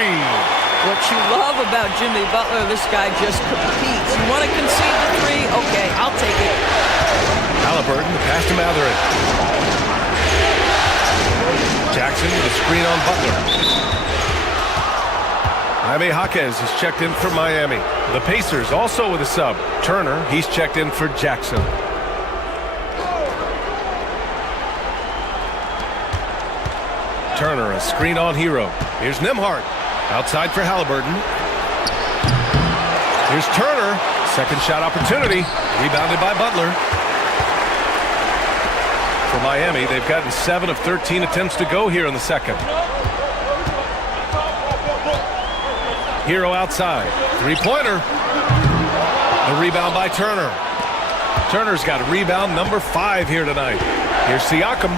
What you love about Jimmy Butler, this guy just competes. You want to concede the 3? Okay, I'll take it. Halliburton, pass to Mathurin. Jackson with a screen on Butler. Jaime Jaquez is checked in for Miami. The Pacers also with a sub. Turner, he's checked in for Jackson. Turner, a screen on Hero. Here's Nembhard. Outside for Halliburton. Here's Turner. Second shot opportunity. Rebounded by Butler. For Miami, they've gotten 7 of 13 attempts to go here in the second. Hero outside. 3-pointer. The rebound by Turner. Turner's got rebound number 5 here tonight. Here's Siakam.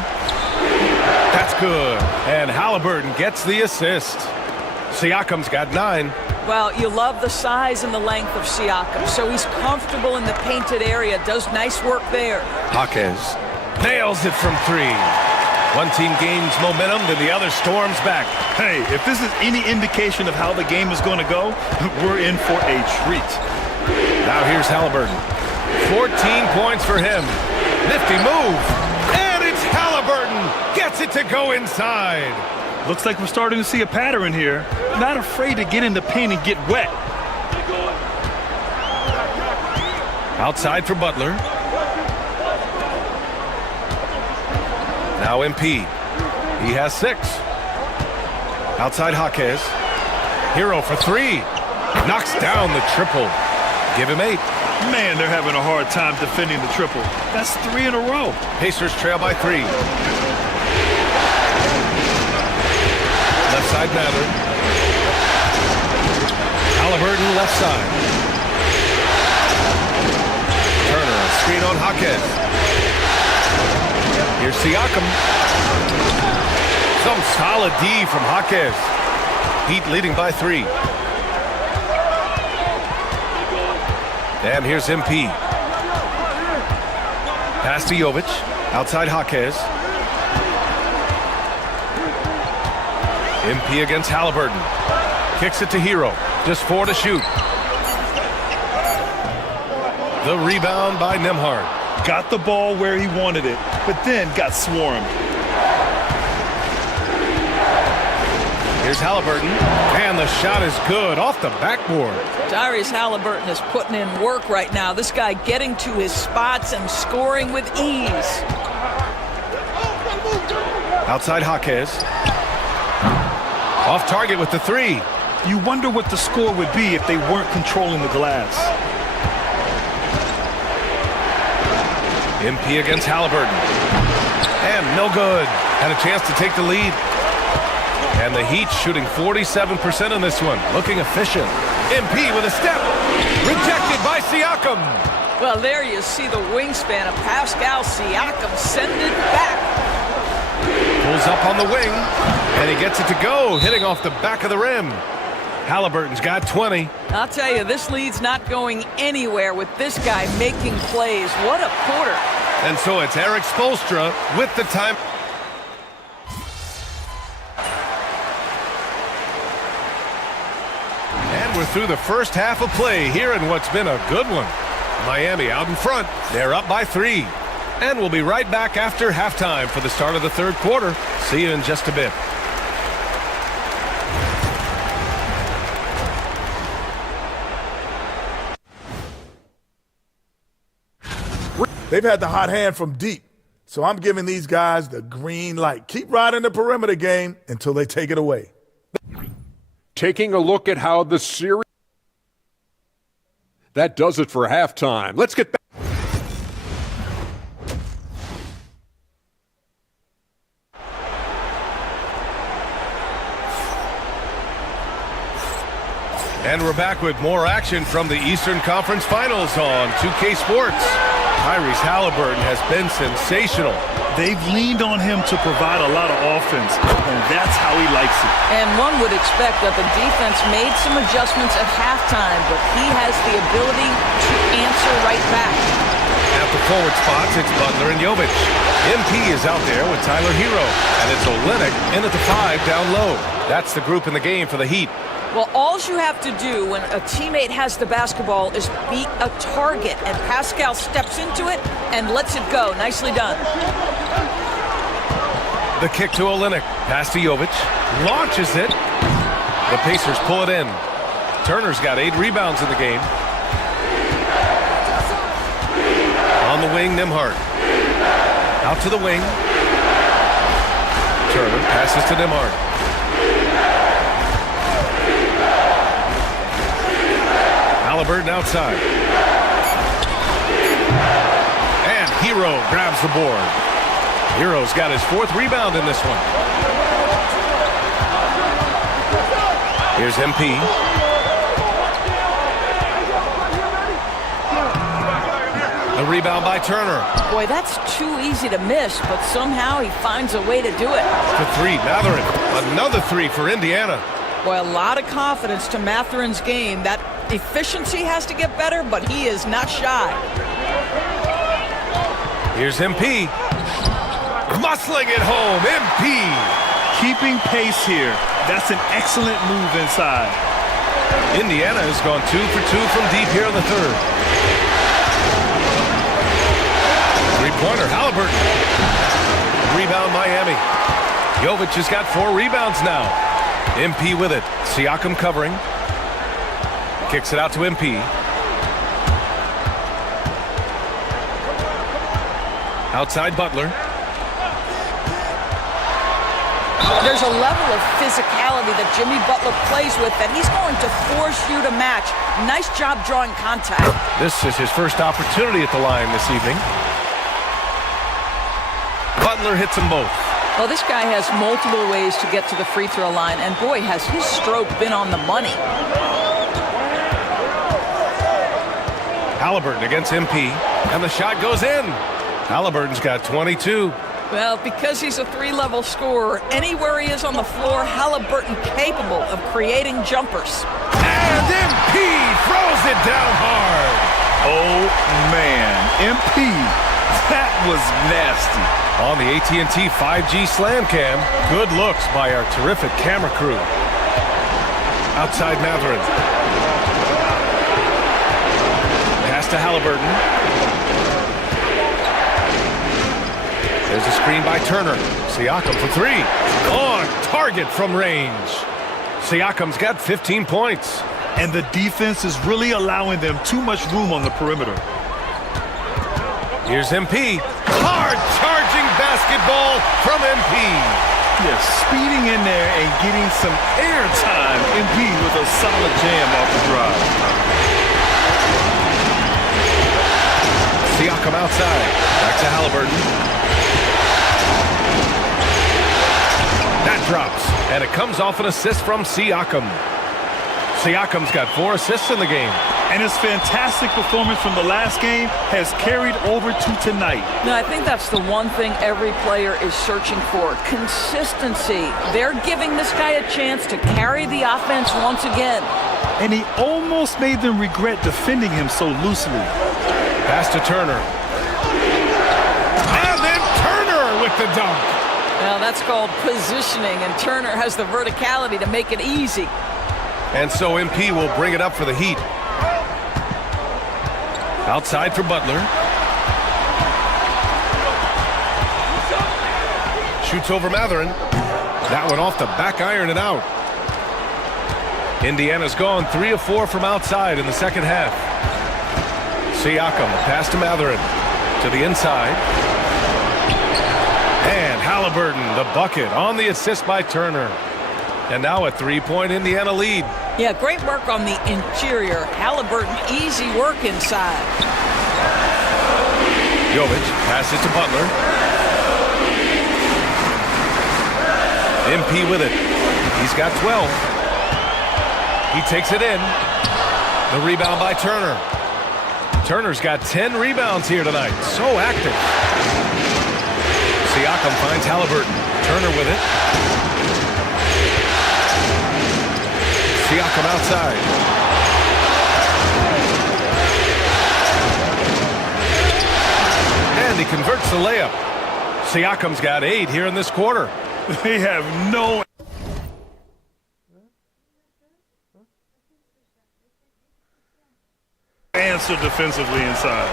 That's good. And Halliburton gets the assist. Siakam's got 9. Well, you love the size and the length of Siakam, so he's comfortable in the painted area. Does nice work there. Jaquez nails it from 3. One team gains momentum, then the other storms back. Hey, if this is any indication of how the game is going to go, we're in for a treat. Now here's Halliburton. 14 points for him. Nifty move. And it's Halliburton. Gets it to go inside. Looks like we're starting to see a pattern here. Not afraid to get in the paint and get wet. Outside for Butler. Now MP. He has 6. Outside Jaquez. Hero for 3. Knocks down the triple. Give him 8. Man, they're having a hard time defending the triple. That's 3 in a row. Pacers trail by 3. Left side Mathurin. Halliburton left side. Turner, a screen on Jaquez. Here's Siakam. Some solid D from Jaquez. Heat leading by 3. And here's MP. Pass to Jovic. Outside Jaquez. MP against Halliburton. Kicks it to Hero. Just 4 to shoot. The rebound by Nembhard. Got the ball where he wanted it, but then got swarmed. Here's Halliburton, and the shot is good off the backboard. Tyrese Halliburton is putting in work right now. This guy getting to his spots and scoring with ease. Outside Jaquez. Off target with the three. You wonder what the score would be if they weren't controlling the glass. MP against Halliburton. And no good. Had a chance to take the lead. And the Heat shooting 47% in this one. Looking efficient. MP with a step. Rejected by Siakam. Well, there you see the wingspan of Pascal Siakam. Send it back. Pulls up on the wing. And he gets it to go. Hitting off the back of the rim. Halliburton's got 20. I'll tell you, this lead's not going anywhere with this guy making plays. What a quarter. And so it's Eric Spoelstra with the time. And we're through the first half of play here in what's been a good one. Miami out in front. They're up by 3. And we'll be right back after halftime for the start of the third quarter. See you in just a bit. They've had the hot hand from deep, so I'm giving these guys the green light. Keep riding the perimeter game until they take it away. Taking a look at how the series... That does it for halftime. Let's get back. And we're back with more action from the Eastern Conference Finals on 2K Sports. Tyrese Halliburton has been sensational. They've leaned on him to provide a lot of offense, and that's how he likes it. And one would expect that the defense made some adjustments at halftime, but he has the ability to answer right back. At the forward spots, it's Butler and Jovic. MP is out there with Tyler Hero, and it's Olynyk in at the 5 down low. That's the group in the game for the Heat. Well, all you have to do when a teammate has the basketball is beat a target, and Pascal steps into it and lets it go. Nicely done. The kick to Olynyk. Pass to Jovic. Launches it. The Pacers pull it in. Turner's got 8 rebounds in the game. On the wing, Nembhard. Out to the wing. Turner passes to Nembhard. Halliburton outside. And Hero grabs the board. Hero's got his 4th rebound in this one. Here's MP. The rebound by Turner. Boy, that's too easy to miss, but somehow he finds a way to do it. The 3, Mathurin. Another 3 for Indiana. Boy, a lot of confidence to Mathurin's game. That efficiency has to get better, but he is not shy. Here's MP. Muscling it home, MP. Keeping pace here. That's an excellent move inside. Indiana has gone 2 for 2 from deep here in the third. Three-pointer, Halliburton. Rebound, Miami. Jovic has got 4 rebounds now. MP with it. Siakam covering. Kicks it out to MP. Outside Butler. There's a level of physicality that Jimmy Butler plays with that he's going to force you to match. Nice job drawing contact. This is his first opportunity at the line this evening. Butler hits them both. Well, this guy has multiple ways to get to the free throw line, and boy, has his stroke been on the money. Halliburton against MP, and the shot goes in. Halliburton's got 22. Well, because he's a 3-level scorer, anywhere he is on the floor, Halliburton capable of creating jumpers. And MP throws it down hard. Oh, man. MP, that was nasty. On the AT&T 5G Slam Cam, good looks by our terrific camera crew. Outside Mathurin. Pass to Halliburton. There's a screen by Turner. Siakam for 3. On target from range. Siakam's got 15 points. And the defense is really allowing them too much room on the perimeter. Here's MP. Hard charging basket. basketball from MP. Yes, speeding in there and getting some air time. MP with a solid jam off the drive. Siakam outside. Back to Halliburton. That drops, and it comes off an assist from Siakam. Siakam's got 4 assists in the game. And his fantastic performance from the last game has carried over to tonight. No, I think that's the one thing every player is searching for. Consistency. They're giving this guy a chance to carry the offense once again. And he almost made them regret defending him so loosely. Pass to Turner. And then Turner with the dunk. Now that's called positioning, and Turner has the verticality to make it easy. And so MP will bring it up for the Heat. Outside for Butler. Shoots over Mathurin. That one off the back iron and out. Indiana's gone 3 of 4 from outside in the second half. Siakam, pass to Mathurin. To the inside. And Halliburton, the bucket on the assist by Turner. And now a 3-point Indiana lead. Yeah, great work on the interior. Halliburton, easy work inside. Jovic passes to Butler. MP with it. He's got 12. He takes it in. The rebound by Turner. Turner's got 10 rebounds here tonight. So active. Siakam finds Halliburton. Turner with it. Siakam outside. And he converts the layup. Siakam's got 8 here in this quarter. They have no answer defensively inside.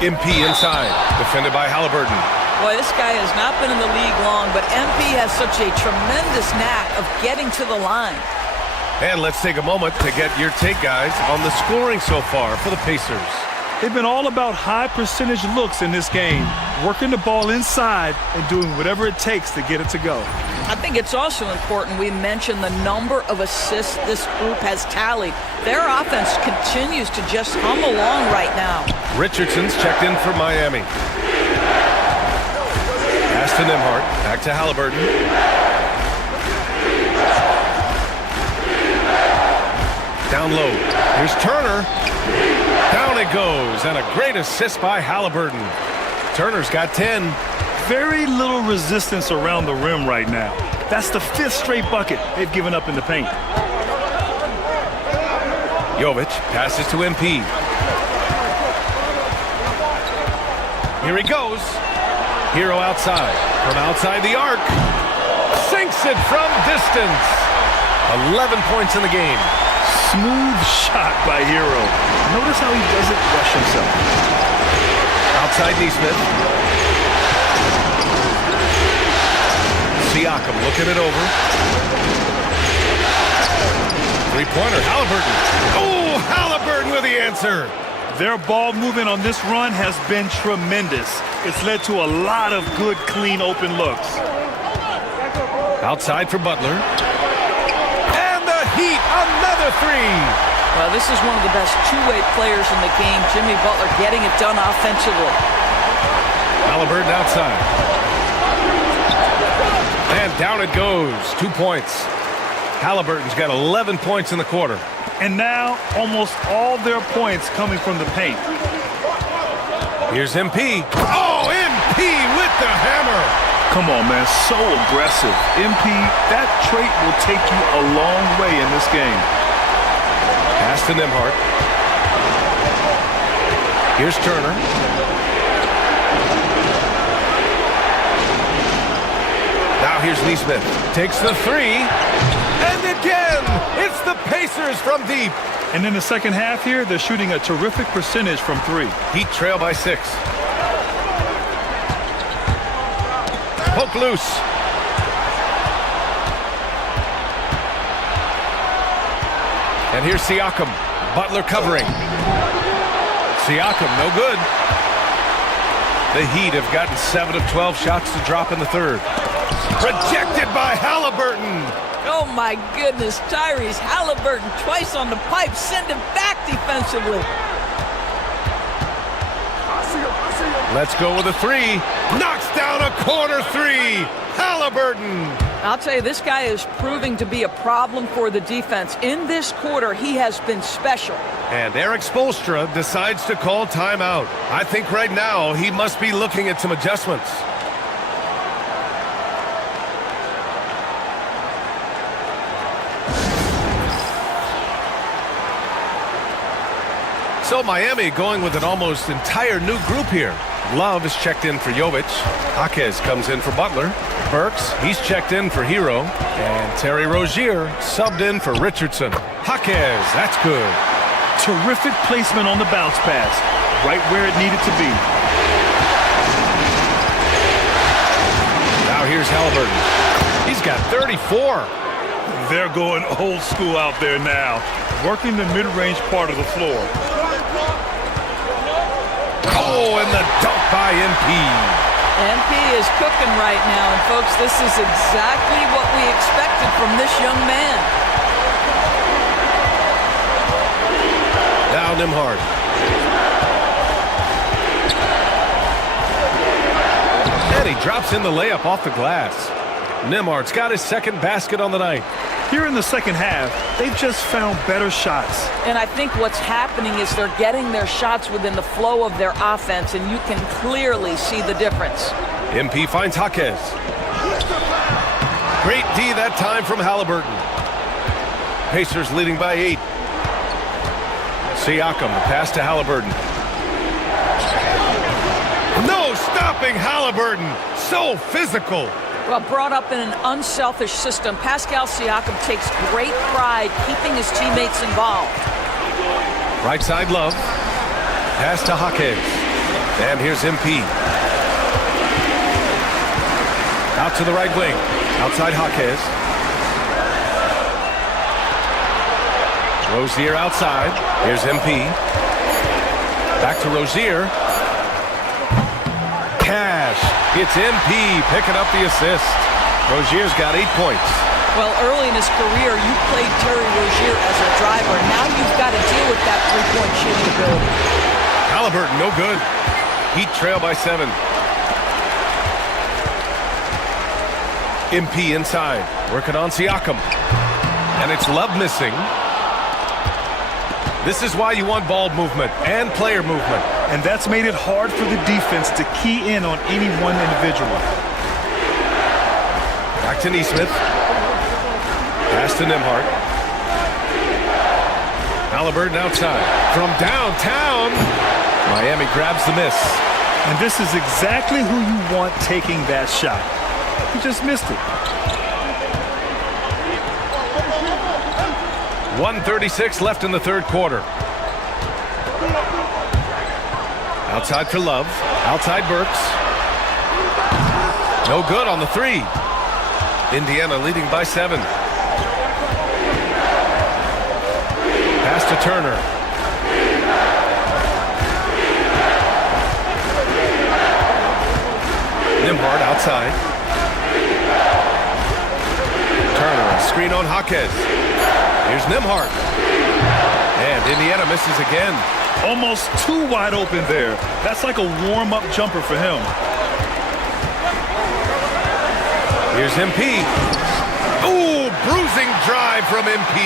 MP inside. Defended by Halliburton. Boy, this guy has not been in the league long, but MP has such a tremendous knack of getting to the line. And let's take a moment to get your take, guys, on the scoring so far for the Pacers. They've been all about high percentage looks in this game, working the ball inside and doing whatever it takes to get it to go. I think it's also important we mention the number of assists this group has tallied. Their offense continues to just hum along right now. Richardson's checked in for Miami. Pass to Nembhard. Back to Halliburton. Down low. Here's Turner. Down it goes. And a great assist by Halliburton. Turner's got 10. Very little resistance around the rim right now. That's the 5th straight bucket they've given up in the paint. Jovic passes to MP. Here he goes. Hero outside. From outside the arc. Sinks it from distance. 11 points in the game. Smooth shot by Hero. Notice how he doesn't rush himself. Outside Nesmith. Siakam looking it over. Three-pointer, Halliburton. Oh, Halliburton with the answer. Their ball movement on this run has been tremendous. It's led to a lot of good, clean, open looks. Outside for Butler. And the Heat, another 3. Well, this is one of the best two-way players in the game. Jimmy Butler getting it done offensively. Halliburton outside. And down it goes. 2 points. Halliburton's got 11 points in the quarter. And now, almost all their points coming from the paint. Here's MP. Oh, MP with the hammer. Come on, man. So aggressive. MP, that trait will take you a long way in this game. Pass to Nembhard. Here's Turner. Now here's Nesmith. Takes the 3. And again, it's the Pacers from deep. And in the second half here, they're shooting a terrific percentage from 3. Heat trail by 6. Poke loose. And here's Siakam. Butler covering. Siakam, no good. The Heat have gotten 7 of 12 shots to drop in the third. Rejected by Halliburton. Oh, my goodness. Tyrese Halliburton twice on the pipe. Send him back defensively. Let's go with a three. Knocks down a corner three. Halliburton. I'll tell you, this guy is proving to be a problem for the defense. In this quarter, he has been special. And Eric Spoelstra decides to call timeout. I think right now he must be looking at some adjustments. So Miami going with an almost entire new group here. Love is checked in for Jovic. Jaquez comes in for Butler. Burks, he's checked in for Hero. And Terry Rozier subbed in for Richardson. Jaquez, that's good. Terrific placement on the bounce pass. Right where it needed to be. Now here's Halliburton. He's got 34. They're going old school out there now. Working the mid-range part of the floor. Oh, and the dunk by MP. MP is cooking right now, and folks, this is exactly what we expected from this young man. Now Nembhard. And he drops in the layup off the glass. Nembhard's got his second basket on the night. Here in the second half, they've just found better shots. And I think what's happening is they're getting their shots within the flow of their offense, and you can clearly see the difference. MP finds Jaquez. Great D that time from Halliburton. Pacers leading by 8. Siakam, the pass to Halliburton. No stopping Halliburton. So physical. Well, brought up in an unselfish system, Pascal Siakam takes great pride keeping his teammates involved. Right side Love. Pass to Jaquez. And here's MP. Out to the right wing. Outside Jaquez. Rozier outside. Here's MP. Back to Rozier. Cash. It's MP picking up the assist. Rozier's got 8 points. Well, early in his career, you played Terry Rozier as a driver. Now you've got to deal with that three-point shooting ability. Halliburton, no good. Heat trail by 7. MP inside. Working on Siakam. And it's Love missing. This is why you want ball movement and player movement. And that's made it hard for the defense to key in on any one individual. Back to Nesmith. Pass to Nembhard. Halliburton outside. From downtown. Miami grabs the miss. And this is exactly who you want taking that shot. He just missed it. 1:36 left in the third quarter. Outside for Love. Outside Burks. No good on the three. Indiana leading by 7. Pass to Turner. Nembhard outside. Turner, screen on Jaquez. Here's Nembhard. And Indiana misses again. Almost too wide open there. That's like a warm-up jumper for him. Here's MP. Ooh, bruising drive from MP.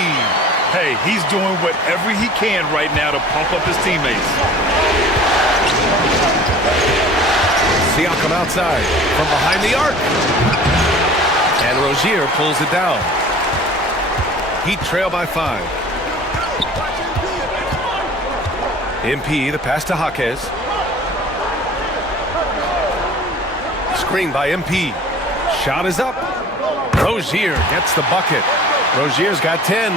Hey, he's doing whatever he can right now to pump up his teammates. Siakam outside from behind the arc. And Rozier pulls it down. Heat trail by 5. MP, the pass to Jaquez. Screen by MP. Shot is up. Rozier gets the bucket. Rozier's got 10.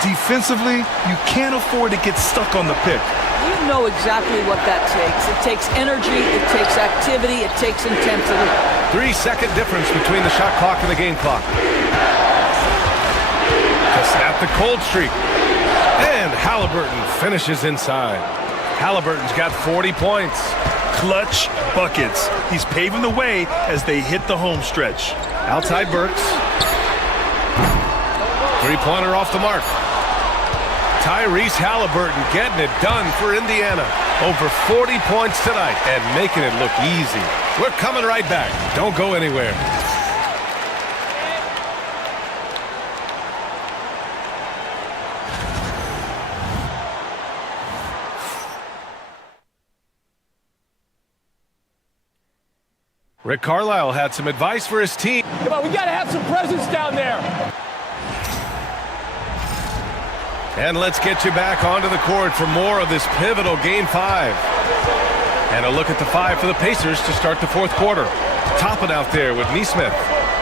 Defensively, you can't afford to get stuck on the pick. You know exactly what that takes. It takes energy, it takes activity, it takes intensity. 3-second difference between the shot clock and the game clock. To snap the cold streak. And Halliburton finishes inside. Halliburton's got 40 points. clutch buckets. He's paving the way as they hit the home stretch. Outside Burks. Three-pointer off the mark. Tyrese Halliburton getting it done for Indiana. Over 40 points tonight and making it look easy. We're coming right back. Don't go anywhere. Rick Carlisle had some advice for his team. Come on, we got to have some presence down there. And let's get you back onto the court for more of this pivotal Game 5. And a look at the 5 for the Pacers to start the fourth quarter. Topping out there with Nesmith.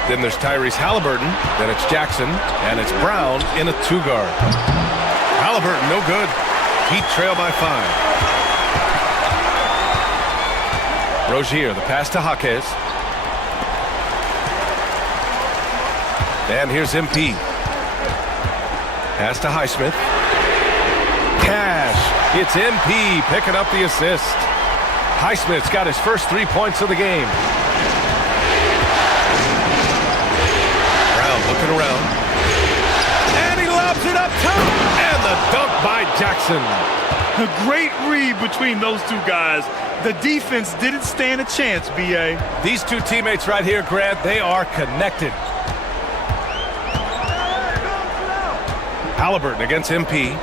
Then there's Tyrese Halliburton. Then it's Jackson. And it's Brown in a 2-guard. Halliburton, no good. Heat trail by 5. Rozier, the pass to Jaquez. And here's MP. Pass to Highsmith. Cash. It's MP picking up the assist. Highsmith's got his first 3 points of the game. Brown looking around. And he lobs it up top. And the dunk by Jackson. A great read between those two guys. The defense didn't stand a chance, B.A. These two teammates right here, Grant, they are connected. Halliburton against MP.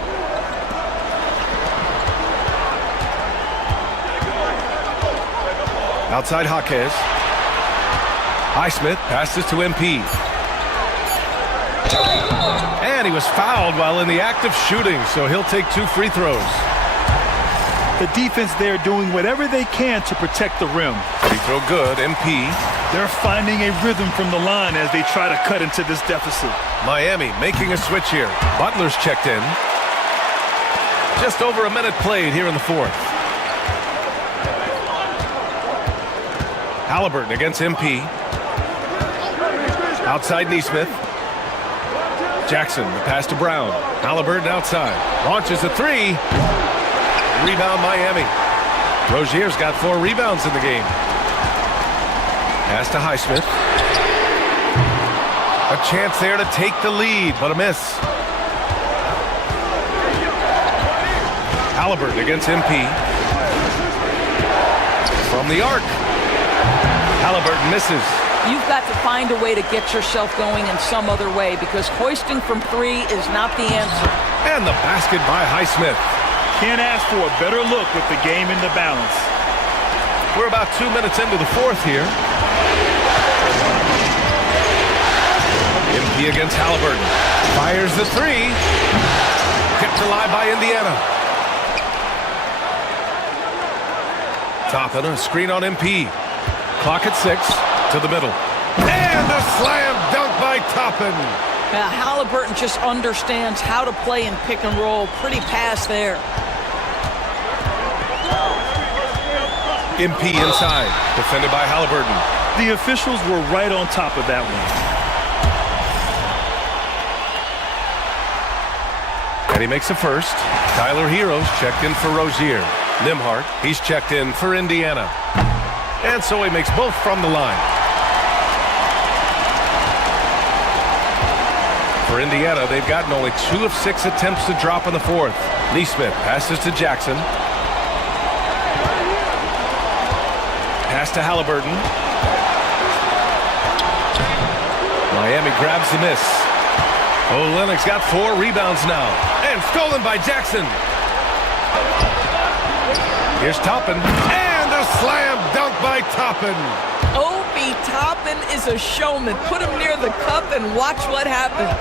Outside Jaquez. Highsmith passes to MP. And he was fouled while in the act of shooting, so he'll take 2 free throws. The defense there doing whatever they can to protect the rim. Free throw good, MP. They're finding a rhythm from the line as they try to cut into this deficit. Miami making a switch here. Butler's checked in. Just over a minute played here in the fourth. Halliburton against MP. Outside Nesmith. Jackson, the pass to Brown. Halliburton outside. Launches a 3. Rebound Miami. Rozier's got 4 rebounds in the game. Pass to Highsmith. A chance there to take the lead, but a miss. Halliburton against MP. From the arc. Halliburton misses. You've got to find a way to get yourself going in some other way because hoisting from 3 is not the answer. And the basket by Highsmith. Can't ask for a better look with the game in the balance. We're about 2 minutes into the fourth here. MP against Halliburton. Fires the 3. Kept alive by Indiana. Toppin, a screen on MP. Clock at 6. To the middle. And a slam dunk by Toppin. Halliburton just understands how to play in pick and roll. Pretty pass there. MP inside. Defended by Halliburton. The officials were right on top of that one. And he makes a first. Tyler Hero's checked in for Rozier. Nembhard, he's checked in for Indiana. And so he makes both from the line. For Indiana, they've gotten only 2 of 6 attempts to drop in the fourth. Nesmith passes to Jackson. Pass to Halliburton. Miami grabs the miss. Olynyk's got 4 rebounds now. And stolen by Jackson. Here's Toppin. And a slam dunk by Toppin. Obi Toppin is a showman. Put him near the cup and watch what happens.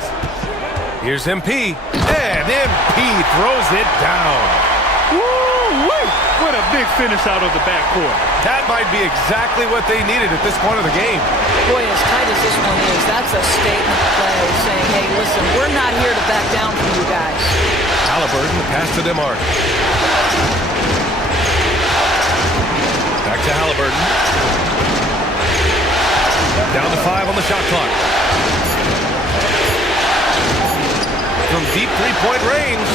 Here's MP. And MP throws it down. Woo-wee! What a big finish out of the backcourt. That might be exactly what they needed at this point of the game. Boy, as tight as this one is, that's a statement play saying, hey, listen, we're not here to back down from you guys. Halliburton, the pass to DeMar. Back to Halliburton. Down to 5 on the shot clock. From deep 3-point range.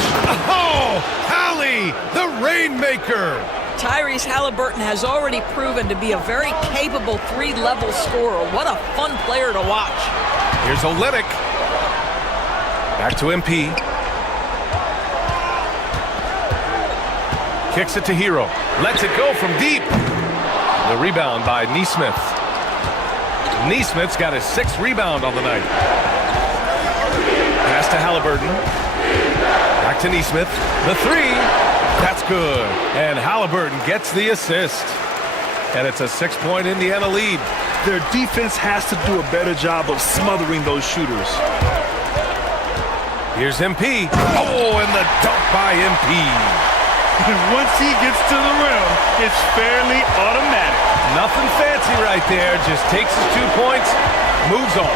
Oh, Hallie, the Rainmaker. Tyrese Halliburton has already proven to be a very capable three-level scorer. What a fun player to watch. Here's Olynyk. Back to MP. Kicks it to Hero. Lets it go from deep. The rebound by Nesmith. Nesmith's got his 6th rebound on the night. Pass to Halliburton. Back to Nesmith. The 3. That's good. And Halliburton gets the assist. And it's a 6-point Indiana lead. Their defense has to do a better job of smothering those shooters. Here's MP. Oh, and the dunk by MP. And once he gets to the rim, it's fairly automatic. Nothing fancy right there. Just takes his 2 points, moves on.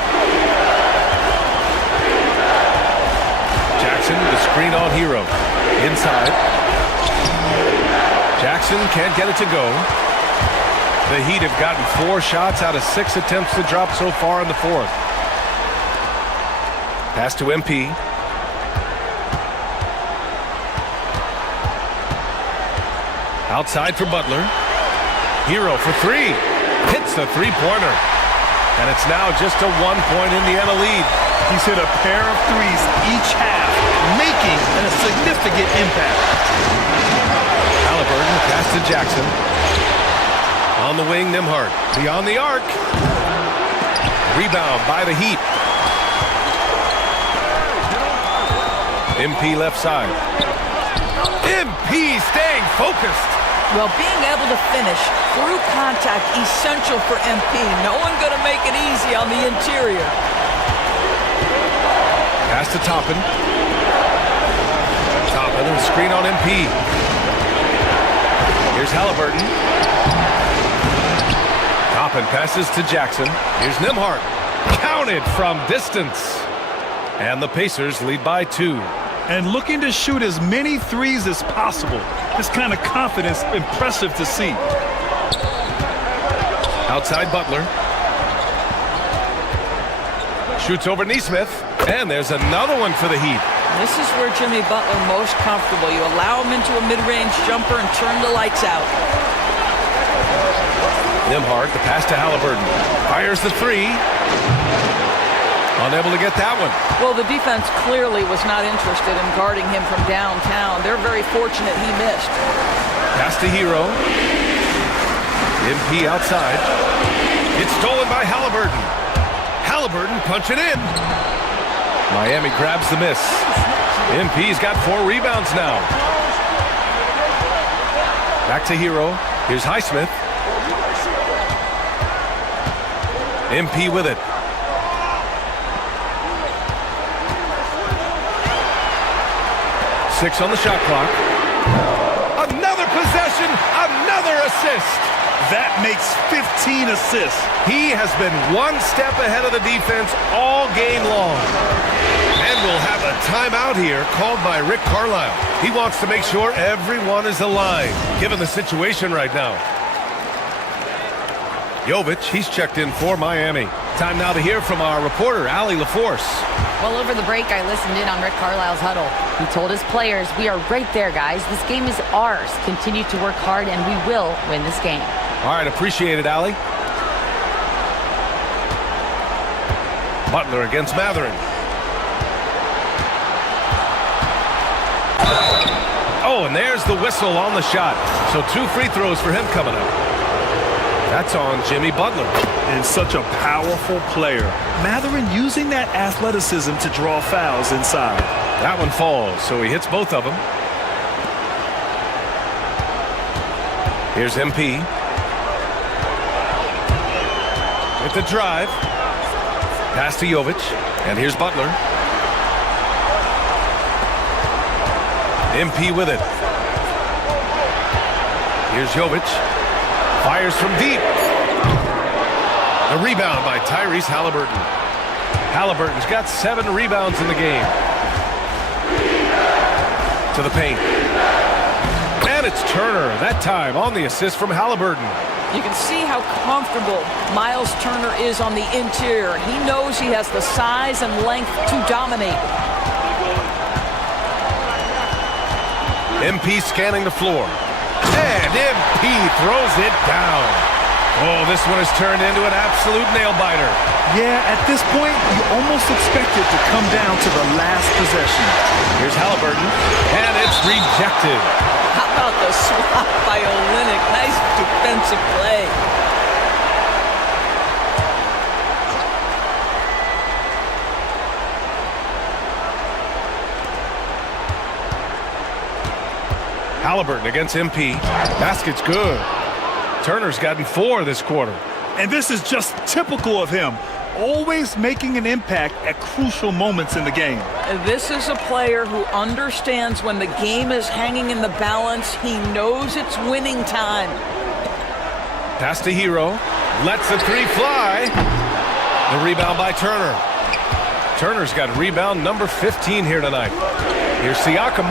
Jackson, the screen on Hero. Inside. Jackson can't get it to go. The Heat have gotten 4 shots out of 6 attempts to drop so far in the 4th. Pass to MP. Outside for Butler. Hero for 3. Hits the three-pointer. And it's now just a 1-point Indiana lead. He's hit a pair of threes each half, making a significant impact. Halliburton pass to Jackson. On the wing, Nembhard. Beyond the arc. Rebound by the Heat. MP left side. MP staying focused. Well, being able to finish through contact, essential for MP. No one going to make it easy on the interior. Pass to Toppin. Toppin, and screen on MP. Here's Halliburton. Toppin passes to Jackson. Here's Nembhard. Counted from distance. And the Pacers lead by 2. And looking to shoot as many threes as possible. This kind of confidence, impressive to see. Outside Butler. Shoots over Nesmith. And there's another one for the Heat. This is where Jimmy Butler most comfortable. You allow him into a mid-range jumper and turn the lights out. Nembhard, the pass to Halliburton. Fires the 3. Unable to get that one. Well, the defense clearly was not interested in guarding him from downtown. They're very fortunate he missed. Pass to Hero. MP outside. It's stolen by Halliburton. Halliburton punching in. Miami grabs the miss. MP's got 4 rebounds now. Back to Hero. Here's Highsmith. MP with it. 6 on the shot clock. Another possession, another assist. That makes 15 assists. He has been 1 step ahead of the defense all game long. And we'll have a timeout here called by Rick Carlisle. He wants to make sure everyone is aligned, given the situation right now. Jovic, he's checked in for Miami. Time now to hear from our reporter, Allie LaForce. Well, over the break, I listened in on Rick Carlisle's huddle. He told his players, we are right there, guys. This game is ours. Continue to work hard, and we will win this game. All right, appreciate it, Allie. Butler against Mathurin. Oh, and there's the whistle on the shot. So 2 free throws for him coming up. That's on Jimmy Butler. And such a powerful player. Mathurin using that athleticism to draw fouls inside. That one falls, so he hits both of them. Here's MP. With the drive. Pass to Jovic. And here's Butler. MP with it. Here's Jovic. Fires from deep. A rebound by Tyrese Halliburton. Halliburton's got 7 rebounds in the game. To the paint. And it's Turner, that time on the assist from Halliburton. You can see how comfortable Miles Turner is on the interior. He knows he has the size and length to dominate. MP scanning the floor. And MP throws it down. Oh, this one has turned into an absolute nail-biter. Yeah, at this point, you almost expect it to come down to the last possession. Here's Halliburton, and it's rejected. How about the swat by Olynyk? Nice defensive play. Halliburton against MP. Basket's good. Turner's gotten 4 this quarter. And this is just typical of him. Always making an impact at crucial moments in the game. This is a player who understands when the game is hanging in the balance. He knows it's winning time. Pass to Hero. Lets the 3 fly. The rebound by Turner. Turner's got rebound number 15 here tonight. Here's Siakam.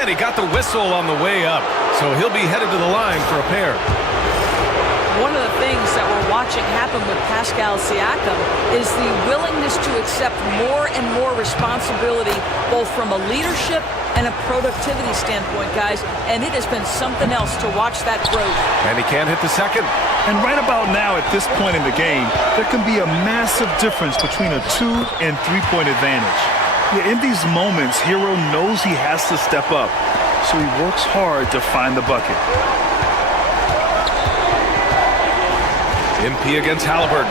And he got the whistle on the way up. So he'll be headed to the line for a pair. One of the things that we're watching happen with Pascal Siakam is the willingness to accept more and more responsibility, both from a leadership and a productivity standpoint, guys. And it has been something else to watch that growth. And he can't hit the second. And right about now, at this point in the game, there can be a massive difference between a 2- and 3-point advantage. Yeah, in these moments, Hero knows he has to step up, so he works hard to find the bucket. MP against Halliburton.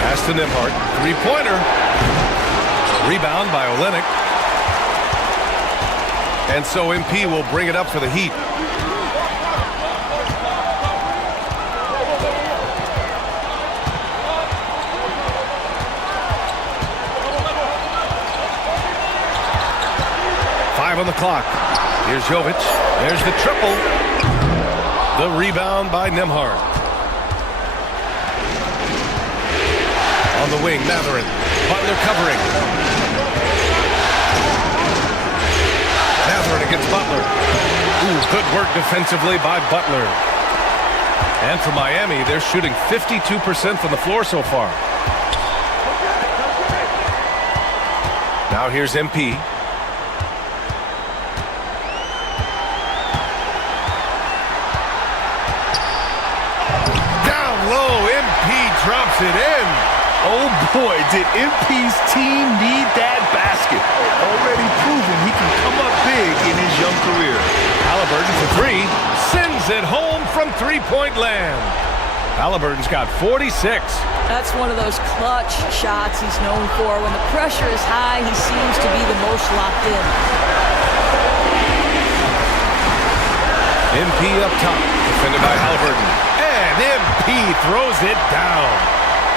Pass to Nembhard. 3-pointer. Rebound by Olynyk. And so MP will bring it up for the Heat. On the clock. Here's Jovic. There's the triple. The rebound by Nembhard. On the wing, Mathurin. Butler covering. Mathurin against Butler. Ooh, good work defensively by Butler. And for Miami, they're shooting 52% from the floor so far. Now here's MP. Drops it in. Oh boy, did MP's team need that basket. Already proven he can come up big in his young career. Halliburton for 3. Sends it home from 3-point land. Halliburton's got 46. That's one of those clutch shots he's known for. When the pressure is high, he seems to be the most locked in. MP up top, defended by Halliburton. And MP throws it down.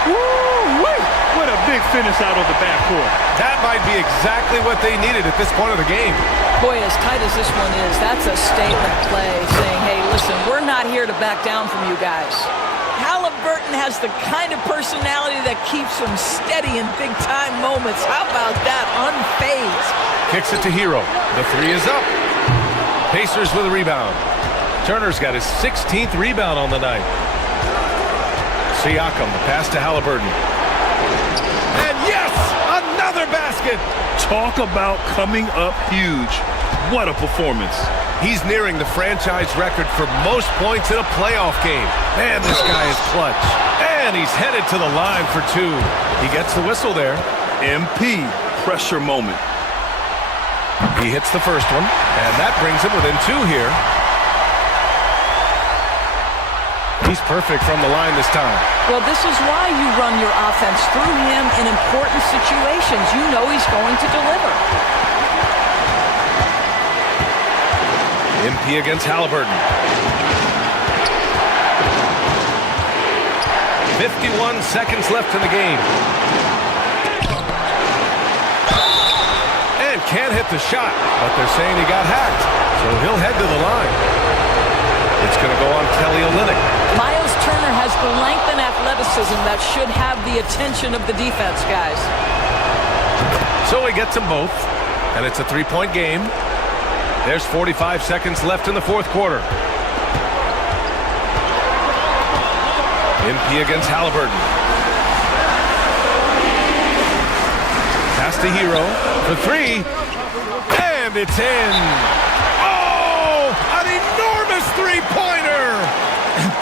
Woo-wee! What a big finish out of the backcourt. That might be exactly what they needed at this point of the game. Boy, as tight as this one is, that's a statement play saying, hey, listen, we're not here to back down from you guys. Halliburton has the kind of personality that keeps him steady in big-time moments. How about that? Unfazed. Kicks it to Hero. The 3 is up. Pacers with a rebound. Turner's got his 16th rebound on the night. Siakam, the pass to Halliburton. And yes, another basket. Talk about coming up huge. What a performance. He's nearing the franchise record for most points in a playoff game. Man, this guy is clutch. And he's headed to the line for 2. He gets the whistle there. MP, pressure moment. He hits the first one, and that brings him within 2 here. He's perfect from the line this time. Well, this is why you run your offense through him in important situations. You know he's going to deliver. MP against Halliburton. 51 seconds left in the game. And can't hit the shot, but they're saying he got hacked, so he'll head to the line. It's going to go on Kelly Olynyk. Miles Turner has the length and athleticism that should have the attention of the defense, guys. So he gets them both, and it's a 3-point game. There's 45 seconds left in the fourth quarter. MP against Halliburton. Pass to Hero for 3, and it's in. Oh! three-pointer!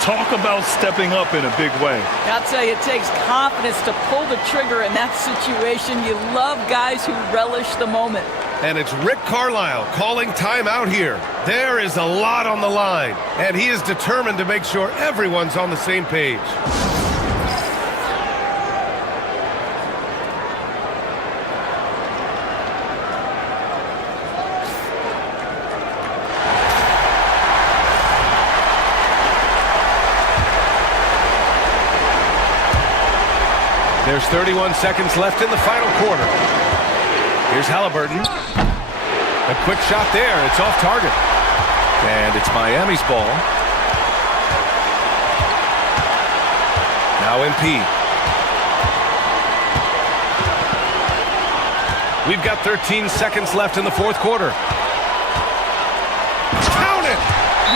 Talk about stepping up in a big way. I'll tell you, it takes confidence to pull the trigger in that situation. You love guys who relish the moment. And it's Rick Carlisle calling timeout here. There is a lot on the line, and he is determined to make sure everyone's on the same page. There's 31 seconds left in the final quarter. Here's Halliburton. A quick shot there. It's off target. And it's Miami's ball. Now MP. We've got 13 seconds left in the fourth quarter. Count it!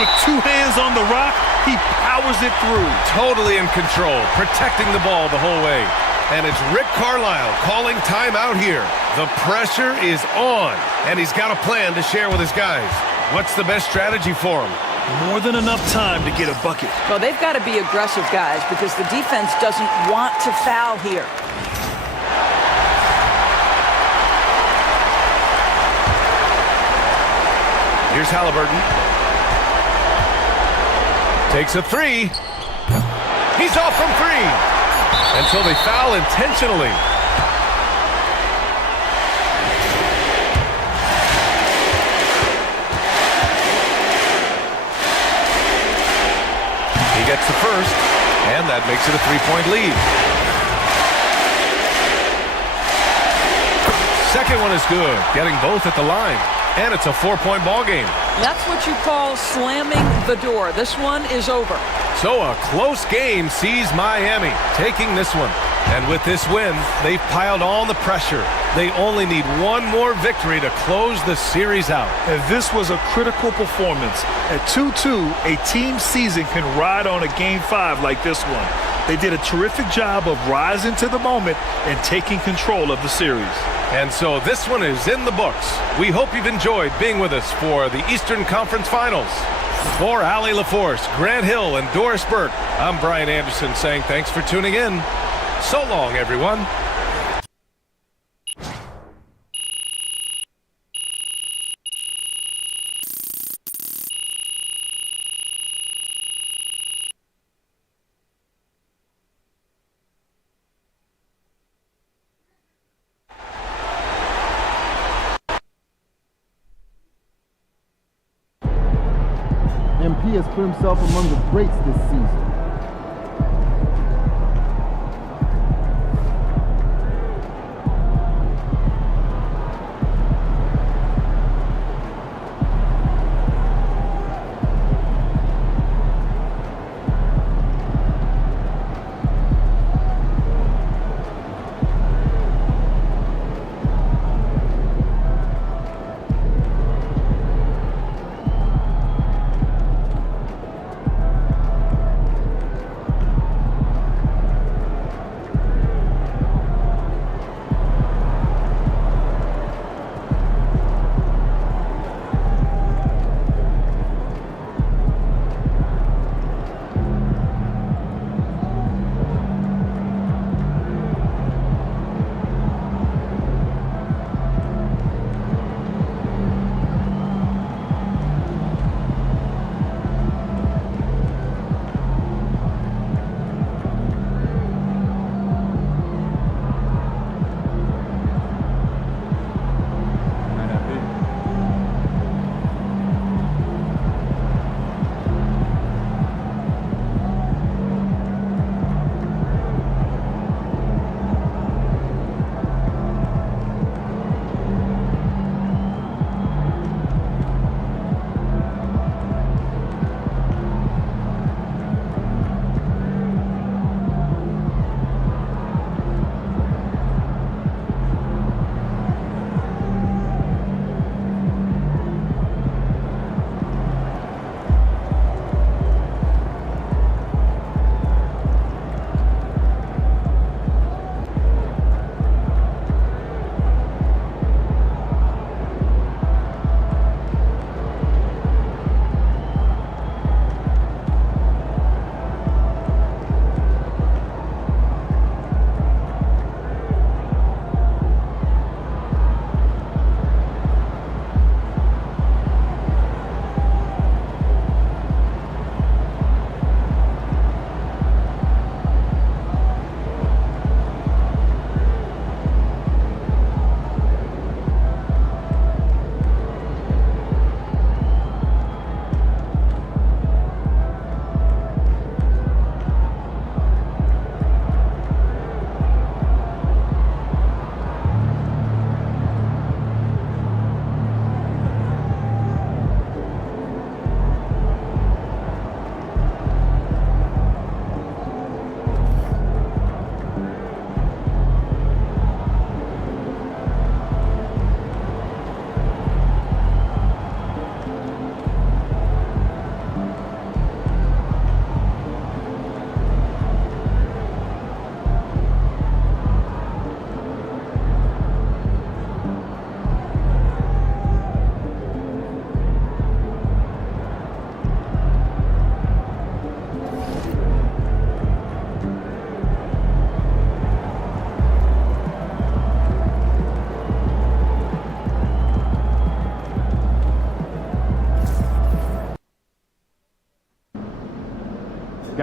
With two hands on the rock, he powers it through. Totally in control, protecting the ball the whole way. And it's Rick Carlisle calling timeout here. The pressure is on, and he's got a plan to share with his guys. What's the best strategy for him? More than enough time to get a bucket. Well, they've got to be aggressive, guys, because the defense doesn't want to foul here. Here's Halliburton. Takes a three. He's off from three. And so they foul intentionally. He gets the first, and that makes it a three-point lead. Second one is good, getting both at the line. And it's a four-point ball game. That's what you call slamming the door. This one is over. So a close game sees Miami taking this one. And with this win, they've piled on the pressure. They only need one more victory to close the series out. And this was a critical performance. At 2-2, a team season can ride on a Game 5 like this one. They did a terrific job of rising to the moment and taking control of the series. And so this one is in the books. We hope you've enjoyed being with us for the Eastern Conference Finals. For Allie LaForce, Grant Hill, and Doris Burke, I'm Brian Anderson saying thanks for tuning in. So long, everyone. MP has put himself among the greats this season.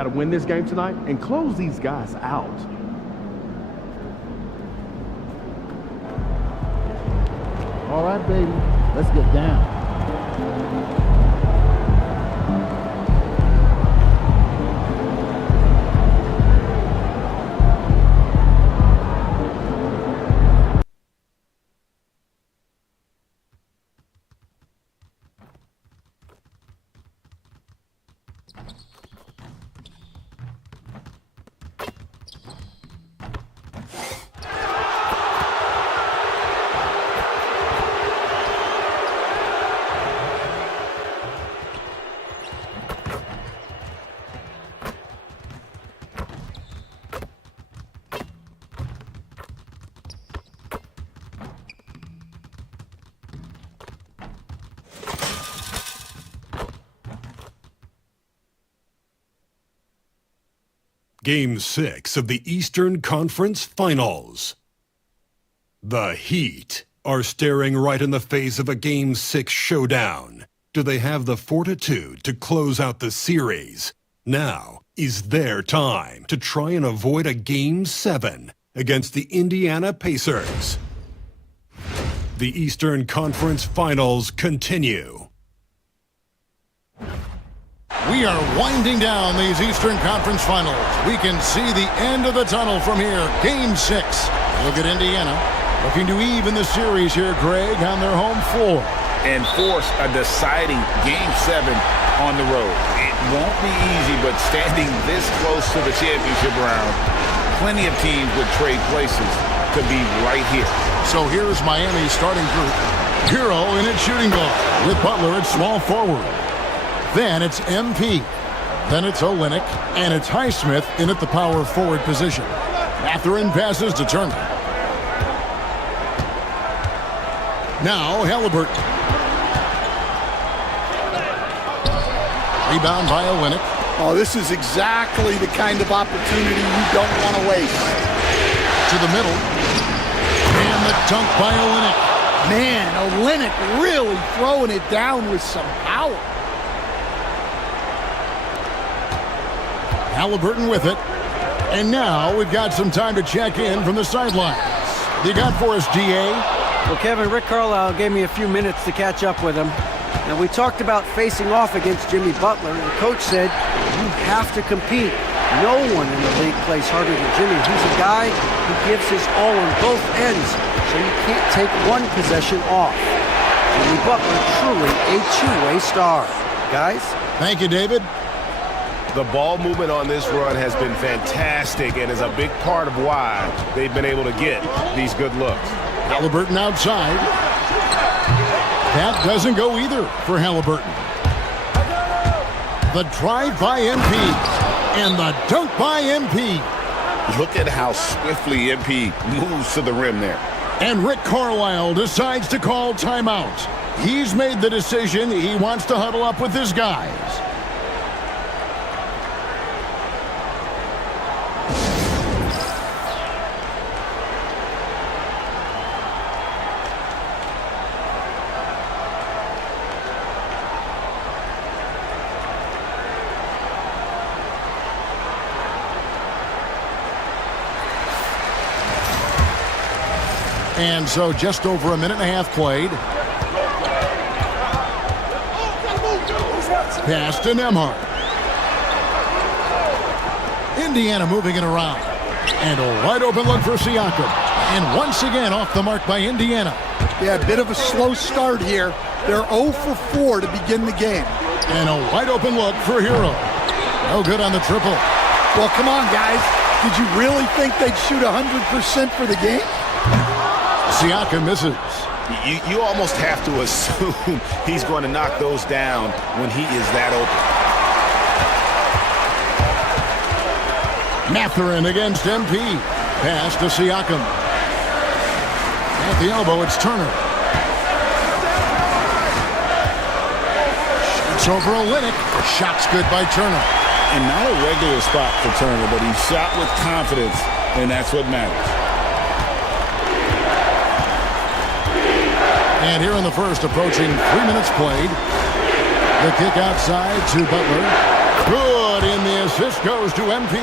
to win this game tonight and close these guys out. All right, baby. Let's get down. Game 6 of the Eastern Conference Finals. The Heat are staring right in the face of a Game 6 showdown. Do they have the fortitude to close out the series? Now is their time to try and avoid a Game 7 against the Indiana Pacers. The Eastern Conference Finals continue. We are winding down these Eastern Conference Finals. We can see the end of the tunnel from here. Game 6. Look at Indiana looking to even the series here, Greg, on their home floor. And force a deciding Game 7 on the road. It won't be easy, but standing this close to the championship round, plenty of teams would trade places to be right here. So here's Miami's starting group. Hero in its shooting guard with Butler at small forward. Then it's MP. Then it's Olynyk. And it's Highsmith in at the power forward position. Mathurin passes to Turner. Now Halliburton. Rebound by Olynyk. Oh, this is exactly the kind of opportunity you don't want to waste. To the middle. And the dunk by Olynyk. Man, Olynyk really throwing it down with some power. Halliburton with it. And now we've got some time to check in from the sidelines. You got for us, DA? Well, Kevin, Rick Carlisle gave me a few minutes to catch up with him. And we talked about facing off against Jimmy Butler. And the coach said, you have to compete. No one in the league plays harder than Jimmy. He's a guy who gives his all on both ends. So you can't take one possession off. Jimmy Butler, truly a two-way star. Guys? Thank you, David. The ball movement on this run has been fantastic and is a big part of why they've been able to get these good looks. Halliburton outside. That doesn't go either for Halliburton. The drive by MP and the dunk by MP. Look at how swiftly MP moves to the rim there. And Rick Carlisle decides to call timeout. He's made the decision. He wants to huddle up with his guys. And so just over a minute and a half played. Pass to Nembhard. Indiana moving it around. And a wide open look for Siakam. And once again off the mark by Indiana. Yeah, a bit of a slow start here. They're 0 for 4 to begin the game. And a wide open look for Hero. No good on the triple. Well, come on, guys. Did you really think they'd shoot 100% for the game? Siakam misses. You almost have to assume he's going to knock those down when he is that open. Mathurin against MP. Pass to Siakam. At the elbow, it's Turner. Shoots over Olynyk. Shot's good by Turner. And not a regular spot for Turner, but he shot with confidence, and that's what matters. And here in the first, approaching 3 minutes played. The kick outside to Butler. Good But in the assist goes to MP.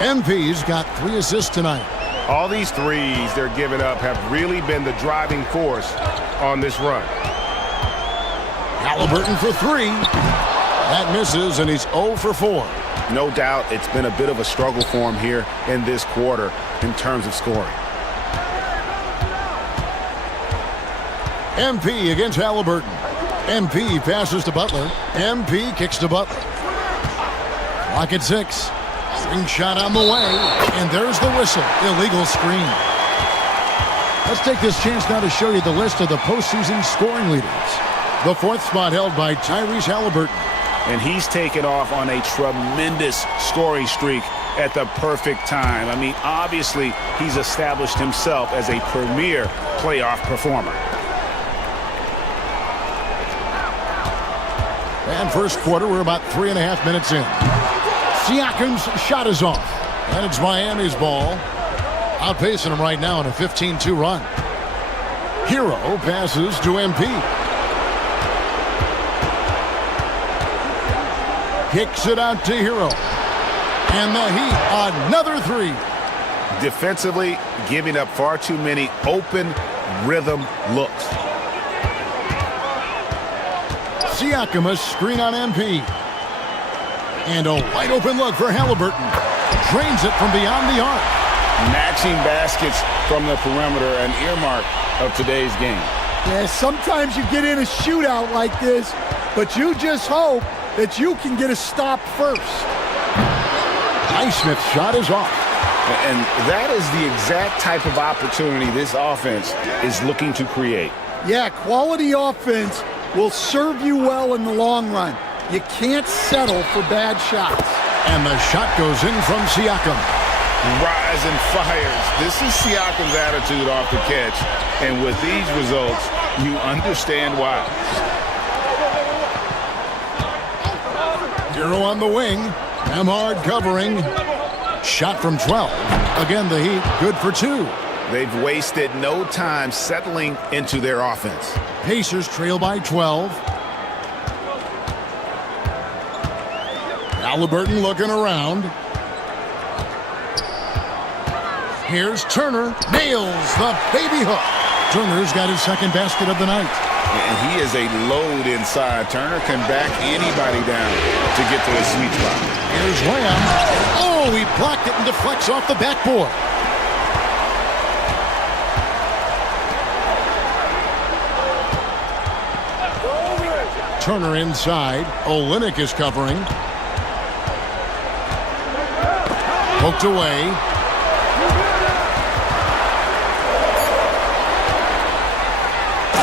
MP's got 3 assists tonight. All these threes they're giving up have really been the driving force on this run. Halliburton for 3. That misses, and he's 0 for 4. No doubt it's been a bit of a struggle for him here in this quarter in terms of scoring. MP against Halliburton. MP passes to Butler. MP kicks to Butler. Clock at 6. Swing shot on the way, and there's the whistle. Illegal screen. Let's take this chance now to show you the list of the postseason scoring leaders. The 4th spot held by Tyrese Halliburton. And he's taken off on a tremendous scoring streak at the perfect time. I mean, obviously, he's established himself as a premier playoff performer. And first quarter, we're about 3.5 minutes in. Siakam's shot is off. And it's Miami's ball. Outpacing him right now in a 15-2 run. Hero passes to MP. Kicks it out to Hero. And the Heat, another 3. Defensively, giving up far too many open rhythm looks. Siakam, a screen on MP. And a wide open look for Halliburton. Drains it from beyond the arc. Matching baskets from the perimeter, an earmark of today's game. Yeah, sometimes you get in a shootout like this, but you just hope that you can get a stop first. Highsmith's shot is off. And that is the exact type of opportunity this offense is looking to create. Yeah, quality offense will serve you well in the long run. You can't settle for bad shots. And the shot goes in from Siakam. Rise and fires. This is Siakam's attitude off the catch. And with these results, you understand why. Hero on the wing. Nembhard covering. Shot from 12. Again, the Heat good for 2. They've wasted no time settling into their offense. Pacers trail by 12. Halliburton looking around. Here's Turner. Nails the baby hook. Turner's got his 2nd basket of the night. And he is a load inside. Turner can back anybody down to get to the sweet spot. Here's Lamb. Oh, he blocked it and deflects off the backboard. Turner inside. Olynyk is covering. Poked away.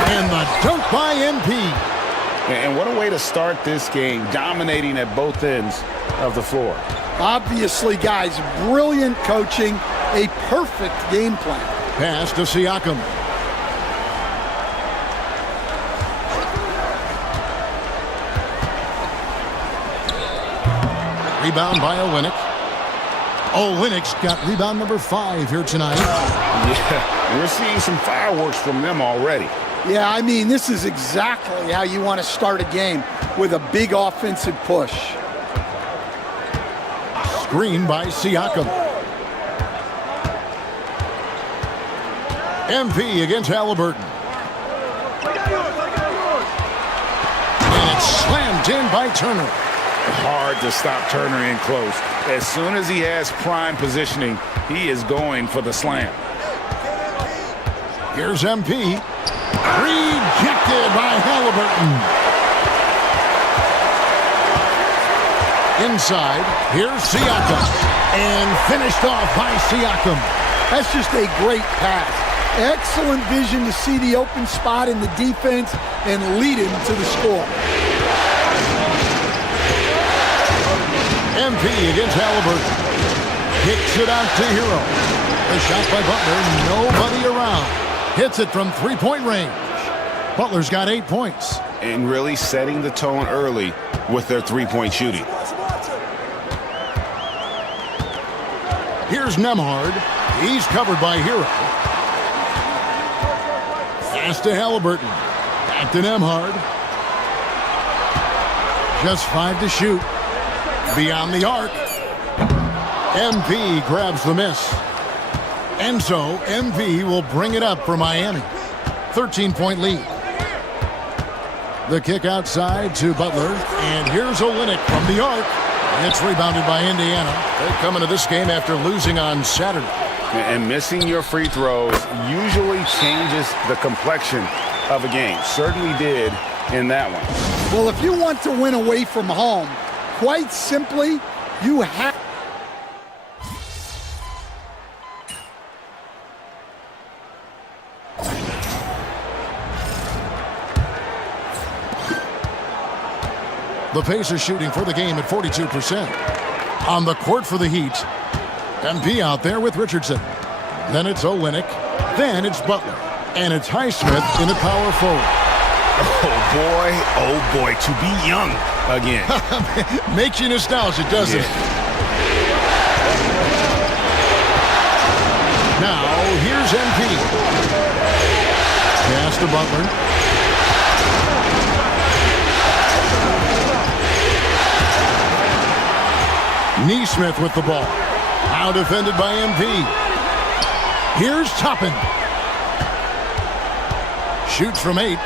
And the dunk by MP. And what a way to start this game, dominating at both ends of the floor. Obviously, guys, brilliant coaching, a perfect game plan. Pass to Siakam. Rebound by Olynyk. Olynyk's got rebound number 5 here tonight. Yeah, we're seeing some fireworks from them already. Yeah, I mean, this is exactly how you want to start a game, with a big offensive push. Screen by Siakam. MP against Halliburton. And it's slammed in by Turner. Hard to stop Turner in close. As soon as he has prime positioning, he is going for the slam. Here's MP. Rejected by Halliburton. Inside, here's Siakam. And finished off by Siakam. That's just a great pass. Excellent vision to see the open spot in the defense and lead him to the score. MP against Halliburton. Kicks it out to Hero. The shot by Butler, nobody around. Hits it from 3-point range. Butler's got 8 points. And really setting the tone early with their 3-point shooting. Here's Nembhard. He's covered by Hero. Pass to Halliburton. Back to Nembhard. Just 5 to shoot. Beyond the arc. MP grabs the miss. And so MP will bring it up for Miami. 13-point lead. The kick outside to Butler. And here's Olynyk from the arc. And it's rebounded by Indiana. They come into this game after losing on Saturday. And missing your free throws usually changes the complexion of a game. Certainly did in that one. Well, if you want to win away from home, quite simply, you have. The Pacers shooting for the game at 42%. On the court for the Heat. MP out there with Richardson. Then it's Olynyk. Then it's Butler. And it's Highsmith in the power forward. Oh boy, to be young again. Makes you nostalgic, doesn't it? Now, here's MP. Pass to Butler. Neesmith with the ball. Now defended by MP. Here's Toppin. Shoots from 8.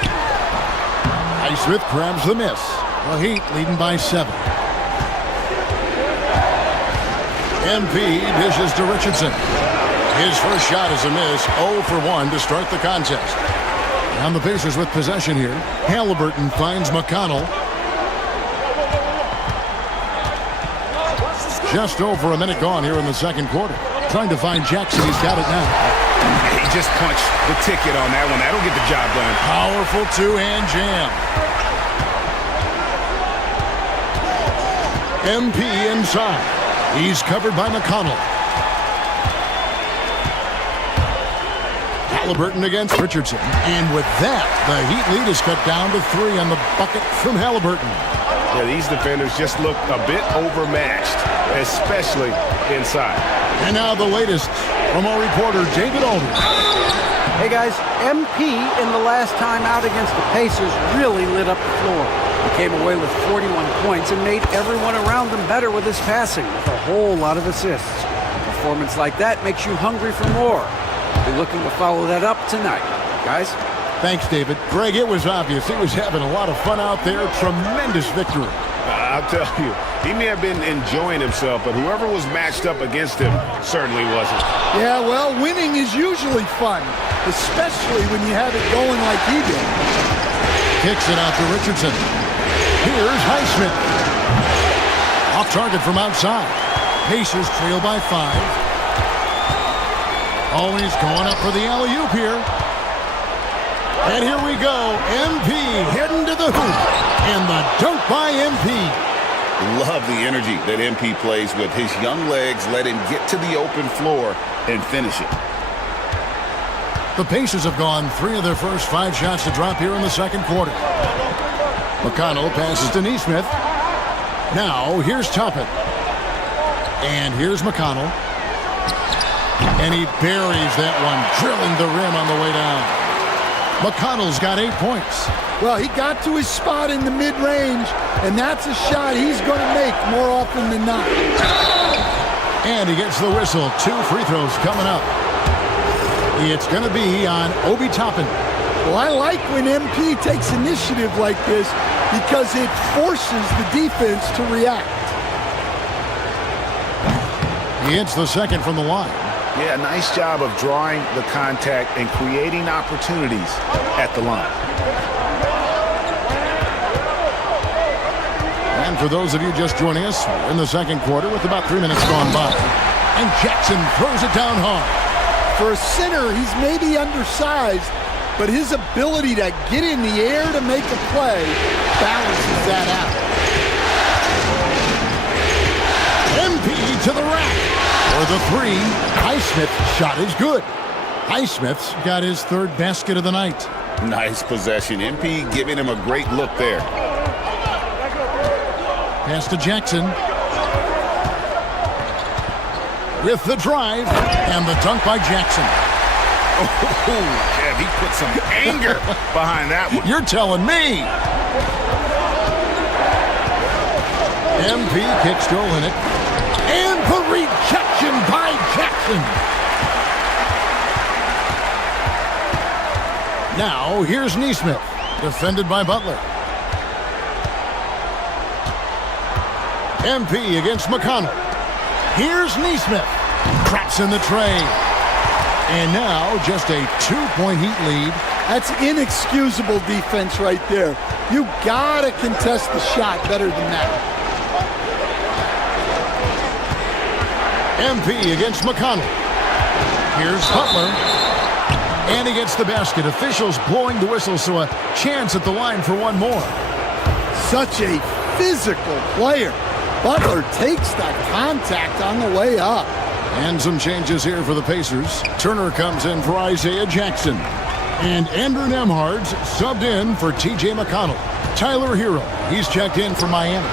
Highsmith grabs the miss. The Heat leading by 7. MP dishes to Richardson. His first shot is a miss. 0 for 1 to start the contest. And the Pacers with possession here. Halliburton finds McConnell. Just over a minute gone here in the second quarter. Trying to find Jackson. He's got it now. He just punched the ticket on that one. That'll get the job done. Powerful two-hand jam. MP inside. He's covered by McConnell. Halliburton against Richardson. And with that, the Heat lead is cut down to 3 on the bucket from Halliburton. Yeah, these defenders just look a bit overmatched, especially inside. And now the latest from our reporter, David Aldridge. Hey guys, MP in the last time out against the Pacers really lit up the floor. He came away with 41 points and made everyone around him better with his passing, with a whole lot of assists. A performance like that makes you hungry for more. Be looking to follow that up tonight. Guys? Thanks, David. Greg, it was obvious. He was having a lot of fun out there. Tremendous victory. I'll tell you, he may have been enjoying himself, but whoever was matched up against him certainly wasn't. Yeah, well, winning is usually fun, especially when you have it going like he did. Kicks it out to Richardson. Here's Highsmith. Off target from outside. Pacers trail by 5. Always going up for the alley-oop here. And here we go. MP heading to the hoop. And the dunk by MP. Love the energy that MP plays with. His young legs let him get to the open floor and finish it. The Pacers have gone 3 of their first 5 shots to drop here in the second quarter. McConnell passes to Neesmith. Now, here's Toppin. And here's McConnell. And he buries that one, drilling the rim on the way down. McConnell's got 8 points. Well, he got to his spot in the mid-range, and that's a shot he's going to make more often than not. And he gets the whistle. 2 free throws coming up. It's going to be on Obi Toppin. Well, I like when MP takes initiative like this because it forces the defense to react. He hits the second from the line. Yeah, nice job of drawing the contact and creating opportunities at the line. And for those of you just joining us, we're in the second quarter with about 3 minutes gone by. And Jackson throws it down hard. For a center, he's maybe undersized, but his ability to get in the air to make a play balances that out. MP to the rack. For the 3, Highsmith's shot is good. Highsmith's got his 3rd basket of the night. Nice possession. MP giving him a great look there. Pass to Jackson. With the drive and the dunk by Jackson. Oh, Kev, he put some anger behind that one. You're telling me. MP kicks to Olynyk. And the rejection by Jackson. Now, here's Nesmith, defended by Butler. MP against McConnell. Here's Nesmith. Traps in the tray. And now, just a 2-point Heat lead. That's inexcusable defense right there. You gotta contest the shot better than that. MP against McConnell. Here's Butler. And he gets the basket. Officials blowing the whistle, so a chance at the line for one more. Such a physical player. Butler takes the contact on the way up. And some changes here for the Pacers. Turner comes in for Isaiah Jackson. And Andrew Nembhard's subbed in for T.J. McConnell. Tyler Hero, he's checked in for Miami.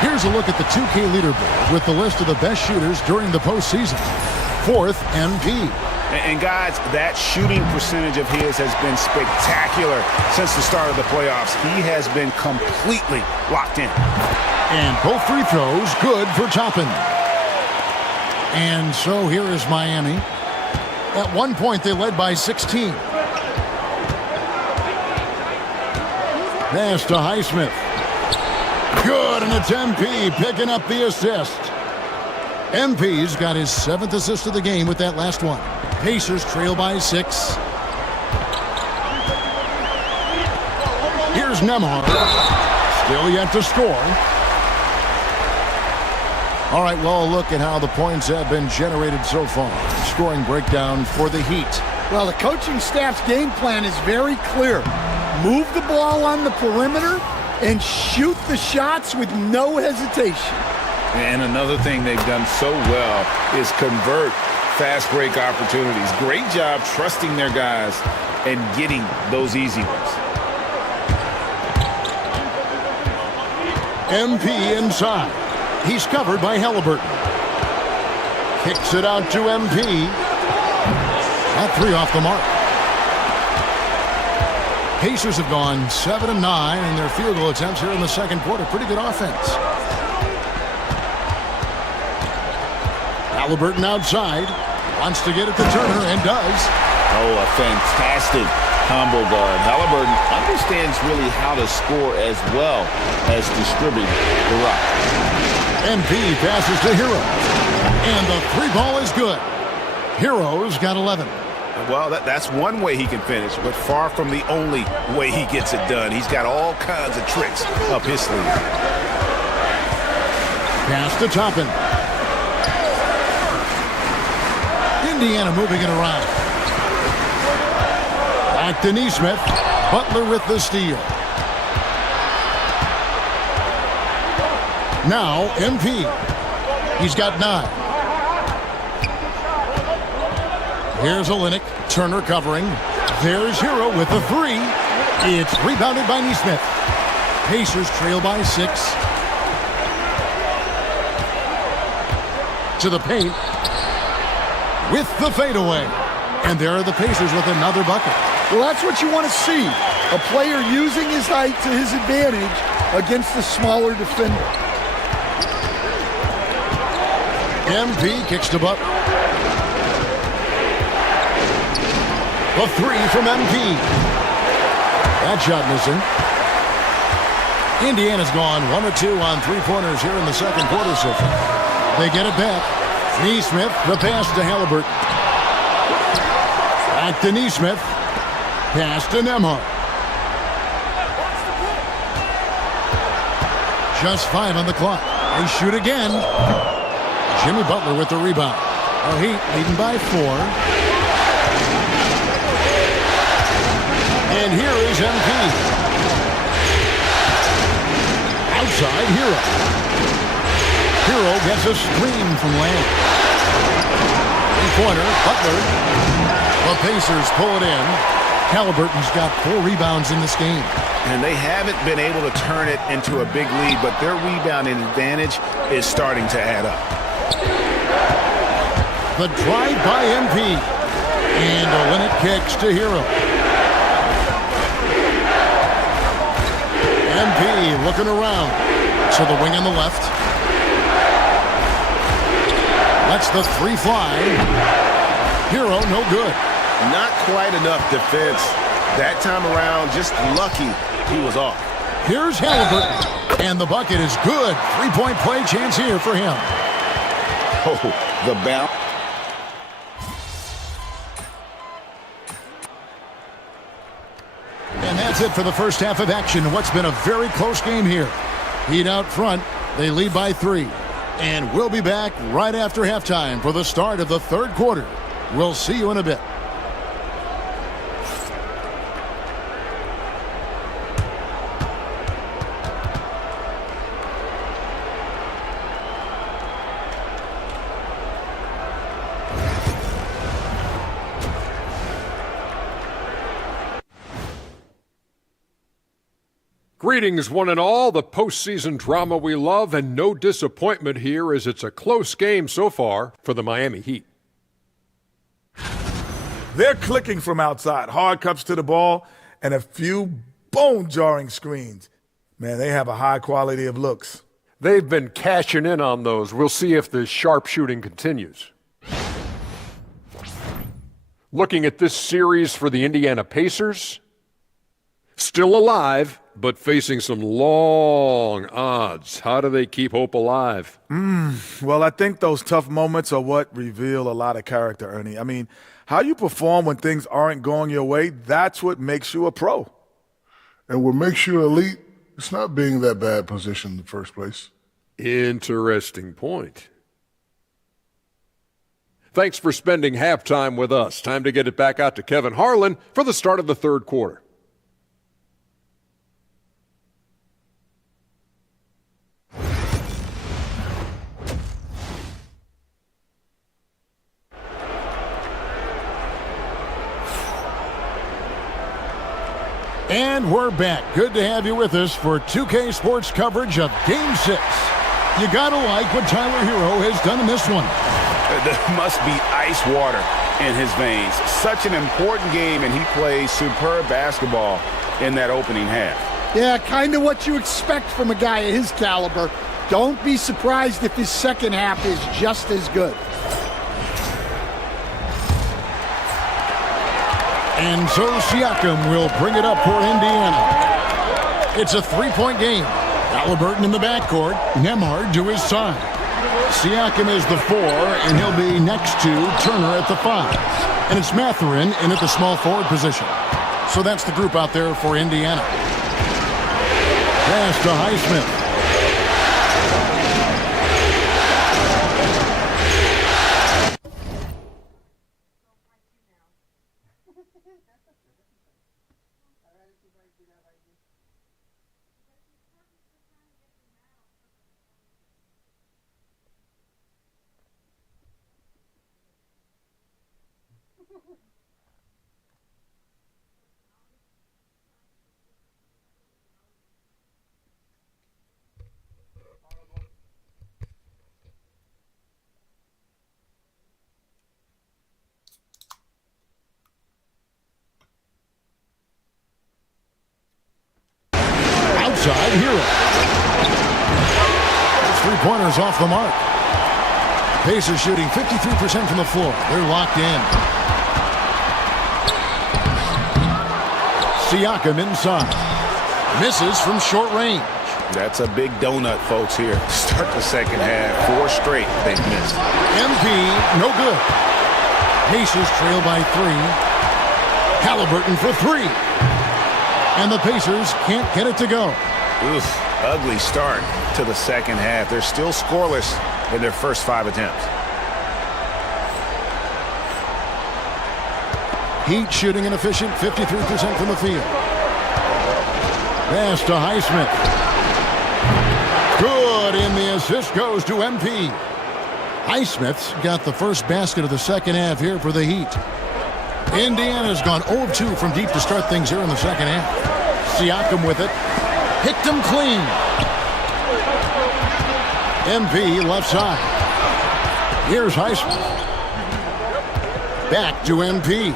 Here's a look at the 2K leaderboard with the list of the best shooters during the postseason. Fourth, MP. And guys, that shooting percentage of his has been spectacular since the start of the playoffs. He has been completely locked in. And both free throws good for Toppin. And so here is Miami. At one point, they led by 16. Pass to Highsmith. Good, and it's MP picking up the assist. MP's got his 7th assist of the game with that last one. Pacers trail by 6. Here's Nembhard. Still yet to score. All right, well, look at how the points have been generated so far. Scoring breakdown for the Heat. Well, the coaching staff's game plan is very clear. Move the ball on the perimeter and shoot the shots with no hesitation. And another thing they've done so well is convert fast break opportunities. Great job trusting their guys and getting those easy ones. MP inside. He's covered by Halliburton. Kicks it out to MP. That 3 off the mark. Pacers have gone 7 of 9 in their field goal attempts here in the second quarter. Pretty good offense. Halliburton outside. Wants to get it to Turner and does. Oh, a fantastic combo guard. Halliburton understands really how to score as well as distribute the rock. MP passes to Hero. And the 3-ball is good. Hero's got 11. Well, that's one way he can finish, but far from the only way he gets it done. He's got all kinds of tricks up his sleeve. Pass to Toppin. Indiana moving it around. Back to Nesmith. Butler with the steal. Now MP. He's got 9. Here's Olynyk. Turner covering. There's Hero with the 3. It's rebounded by Nesmith. Pacers trail by 6. To the paint. With the fadeaway. And there are the Pacers with another bucket. Well, that's what you want to see. A player using his height to his advantage against the smaller defender. MP kicks to Butler. The 3 from MP. That shot missing. Indiana's gone 1 of 2 on 3-pointers here in the second quarter so far. They get it back. Nesmith, the pass to Halliburton. Back to Nesmith. Pass to Nembhard. Just 5 on the clock. They shoot again. Jimmy Butler with the rebound. The Heat leading by 4. And here is MP. Outside, Hero. Hero gets a screen from Lamb. 3-pointer, Butler. The Pacers pull it in. Halliburton's got 4 rebounds in this game. And they haven't been able to turn it into a big lead, but their rebounding advantage is starting to add up. The drive by MP. And Olynyk kicks to Hero. MP MP looking around. To the wing on the left. Lets the three fly. Hero, no good. Not quite enough defense. That time around, just lucky he was off. Here's Halliburton. And the bucket is good. Three-point play chance here for him. Oh, the bounce. And that's it for the first half of action. What's been a very close game here. Heat out front. They lead by 3. And we'll be back right after halftime for the start of the third quarter. We'll see you in a bit. Greetings, one and all. The postseason drama we love, and no disappointment here as it's a close game so far for the Miami Heat. They're clicking from outside. Hard cuts to the ball and a few bone-jarring screens. Man, they have a high quality of looks. They've been cashing in on those. We'll see if the sharp shooting continues. Looking at this series for the Indiana Pacers, still alive, but facing some long odds. How do they keep hope alive? Well, I think those tough moments are what reveal a lot of character, Ernie. I mean, how you perform when things aren't going your way, that's what makes you a pro. And what makes you elite, it's not being that bad position in the first place. Interesting point. Thanks for spending halftime with us. Time to get it back out to Kevin Harlan for the start of the third quarter. And we're back. Good to have you with us for 2K Sports coverage of Game 6. You gotta like what Tyler Hero has done in this one. There must be ice water in his veins. Such an important game, and he plays superb basketball in that opening half. Yeah, kind of what you expect from a guy of his caliber. Don't be surprised if his second half is just as good. And so Siakam will bring it up for Indiana. It's a three-point game. Halliburton in the backcourt. Nembhard to his side. Siakam is the 4, and he'll be next to Turner at the 5. And it's Mathurin in at the small forward position. So that's the group out there for Indiana. Pass to Highsmith. Outside Hero. Three-pointers off the mark. Pacers shooting 53% from the floor. They're locked in. Siakam inside. Misses from short range. That's a big donut, folks, here. Start the second half. 4 straight they've missed. MP, no good. Pacers trail by 3. Halliburton for 3. And the Pacers can't get it to go. Oof, ugly start to the second half. They're still scoreless in their first 5 attempts. Heat shooting an efficient 53% from the field. Pass to Highsmith. Good, and the assist goes to MP. Highsmith's got the first basket of the second half here for the Heat. Indiana's gone 0-2 from deep to start things here in the second half. Siakam with it. Picked him clean. MP left side. Here's Highsmith. Back to MP.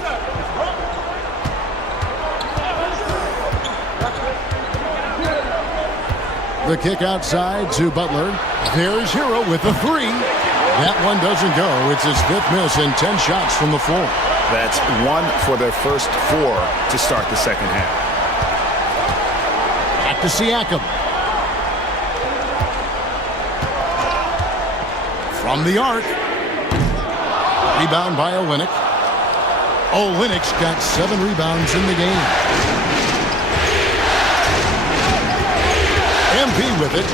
The kick outside to Butler. There's Hero with the three. That one doesn't go. It's his fifth miss and 10 shots from the floor. That's 1 for their first 4 to start the second half. Back to Siakam. From the arc. Rebound by Olynyk. Olynyk's got 7 rebounds in the game. MP with it.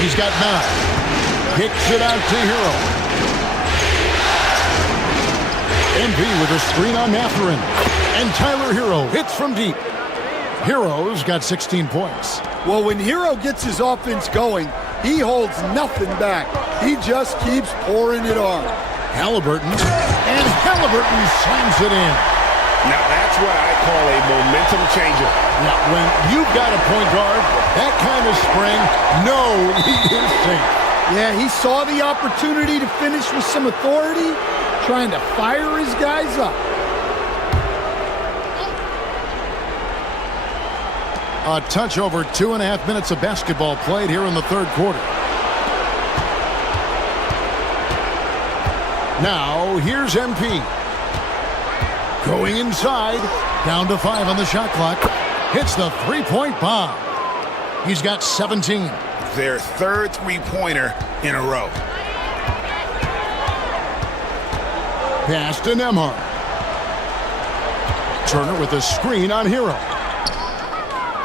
He's got 9. Kicks it out to Hero. MP with a screen on Mathurin. And Tyler Hero hits from deep. Hero's got 16 points. Well, when Hero gets his offense going, he holds nothing back. He just keeps pouring it on. Halliburton. And Halliburton slams it in. Now that's what I call a momentum changer. Now, when you've got a point guard, that kind of spring, no, he is safe. Yeah, he saw the opportunity to finish with some authority, trying to fire his guys up. A touch over 2.5 minutes of basketball played here in the third quarter. Now, here's MP. Going inside, down to 5 on the shot clock. Hits the three-point bomb. He's got 17. Their third three-pointer in a row. Pass to Nembhard. Turner with a screen on Hero.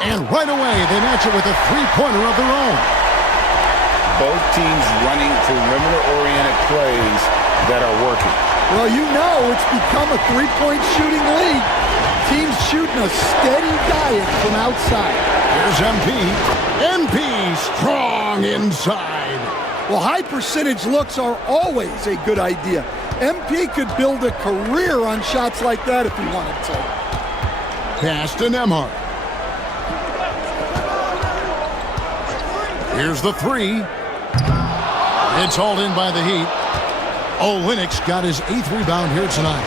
And right away, they match it with a three-pointer of their own. Both teams running perimeter-oriented plays that are working. Well, you know it's become a three-point shooting league. Teams shooting a steady diet from outside. Here's MP. MP strong inside. Well, high percentage looks are always a good idea. MP could build a career on shots like that if he wanted to. Pass to Nembhard. Here's the three. It's hauled in by the Heat. Olynyk's got his 8th rebound here tonight.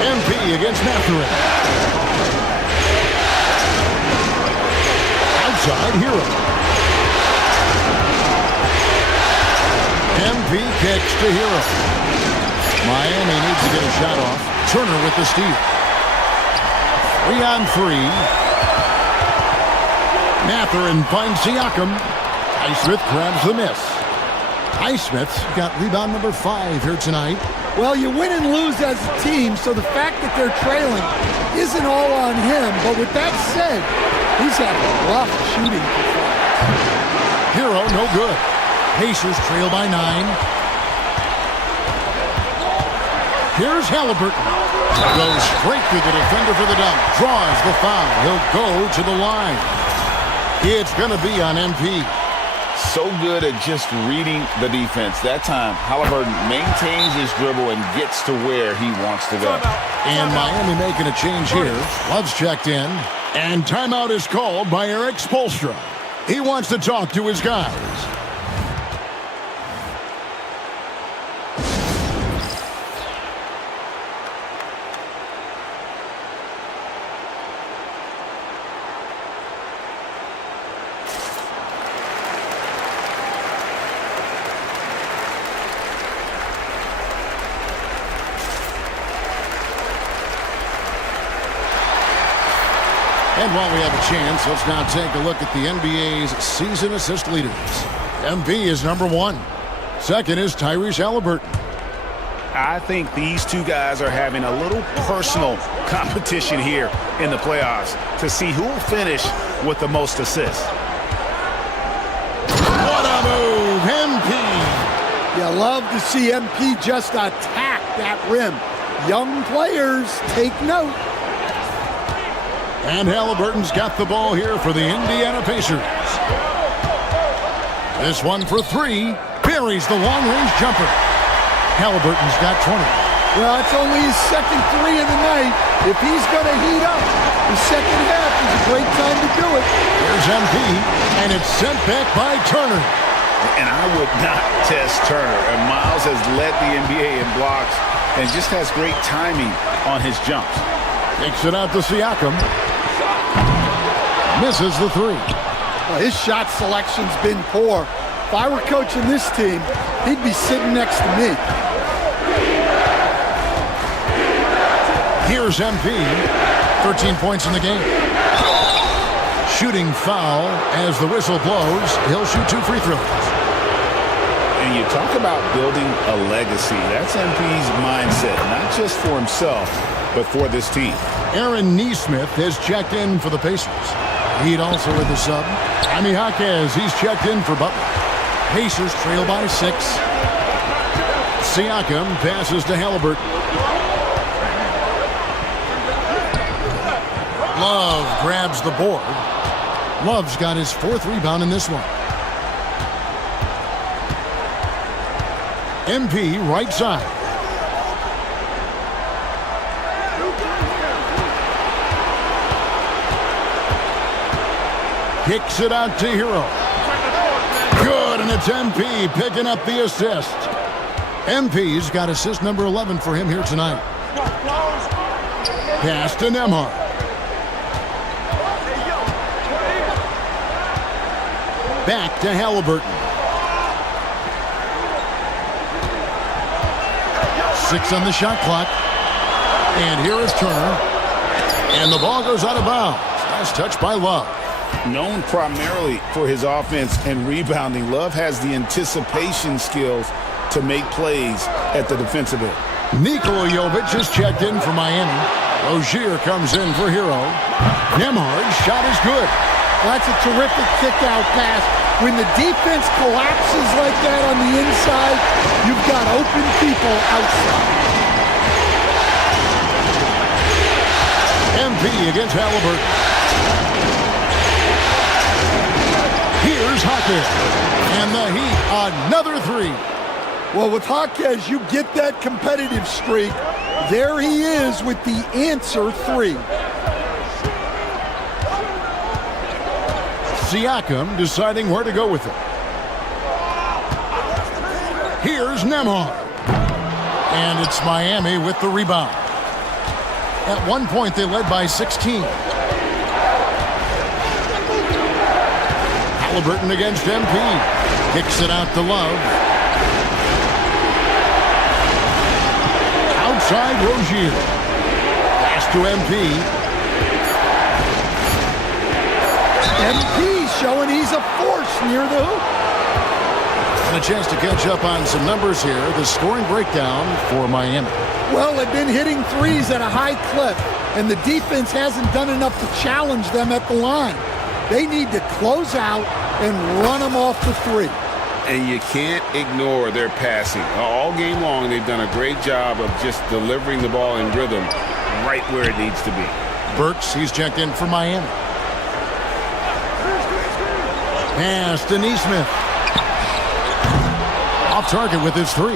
MP against Mathurin. Outside Hero. MP kicks to Hero. Miami needs to get a shot off. Turner with the steal. 3-on-3. Mathurin finds Siakam. Highsmith grabs the miss. Highsmith's got rebound number 5 here tonight. Well, you win and lose as a team, so the fact that they're trailing isn't all on him. But with that said, he's had a rough shooting performance. Hero, no good. Pacers trail by 9. Here's Halliburton. Goes straight through the defender for the dunk. Draws the foul. He'll go to the line. It's going to be on MP. So good at just reading the defense. That time, Halliburton maintains his dribble and gets to where he wants to go. And Miami making a change here. Love's checked in. And timeout is called by Eric Spoelstra. He wants to talk to his guys. And while we have a chance, let's now take a look at the NBA's season assist leaders. MP is number 1. Second is Tyrese Halliburton. I think these two guys are having a little personal competition here in the playoffs to see who will finish with the most assists. What a move, MP! You love to see MP just attack that rim. Young players, take note. And Halliburton's got the ball here for the Indiana Pacers. This one for 3. Buries the long-range jumper. Halliburton's got 20. Well, it's only his second 3 of the night. If he's going to heat up, the second half is a great time to do it. Here's MP, and it's sent back by Turner. And I would not test Turner. And Miles has led the NBA in blocks and just has great timing on his jumps. Takes it out to Siakam. Misses the three. Well, his shot selection's been poor. If I were coaching this team, he'd be sitting next to me. Here's MP. 13 points in the game. Shooting foul as the whistle blows. He'll shoot 2 free throws. And you talk about building a legacy. That's MP's mindset, not just for himself, but for this team. Aaron Nesmith has checked in for the Pacers. Heat also with the sub. Jaime Jaquez, he's checked in for Butler. Pacers trail by 6. Siakam passes to Halliburton. Love grabs the board. Love's got his 4th rebound in this one. MP right side. Kicks it out to Hero. Good, and it's MP picking up the assist. MP's got assist number 11 for him here tonight. Pass to Nembhard. Back to Halliburton. 6 on the shot clock. And here is Turner. And the ball goes out of bounds. Nice touch by Love. Known primarily for his offense and rebounding, Love has the anticipation skills to make plays at the defensive end. Nikola Jovic is checked in for Miami. Rozier comes in for Hero. Nembhard's shot is good. That's a terrific kick-out pass. When the defense collapses like that on the inside, you've got open people outside. MP against Halliburton. Here's Jaquez. And the Heat, another 3. Well, with Jaquez, you get that competitive streak. There he is with the answer 3. Siakam deciding where to go with it. Here's Nembhard. And it's Miami with the rebound. At one point, they led by 16. Halliburton against MP. Kicks it out to Love. Outside Rozier. Pass to MP. MP showing he's a force near the hoop. And a chance to catch up on some numbers here. The scoring breakdown for Miami. Well, they've been hitting threes at a high clip, and the defense hasn't done enough to challenge them at the line. They need to close out and run them off the 3. And you can't ignore their passing. All game long, they've done a great job of just delivering the ball in rhythm right where it needs to be. Burks, he's checked in for Miami. Pass to Nesmith. Off target with his 3.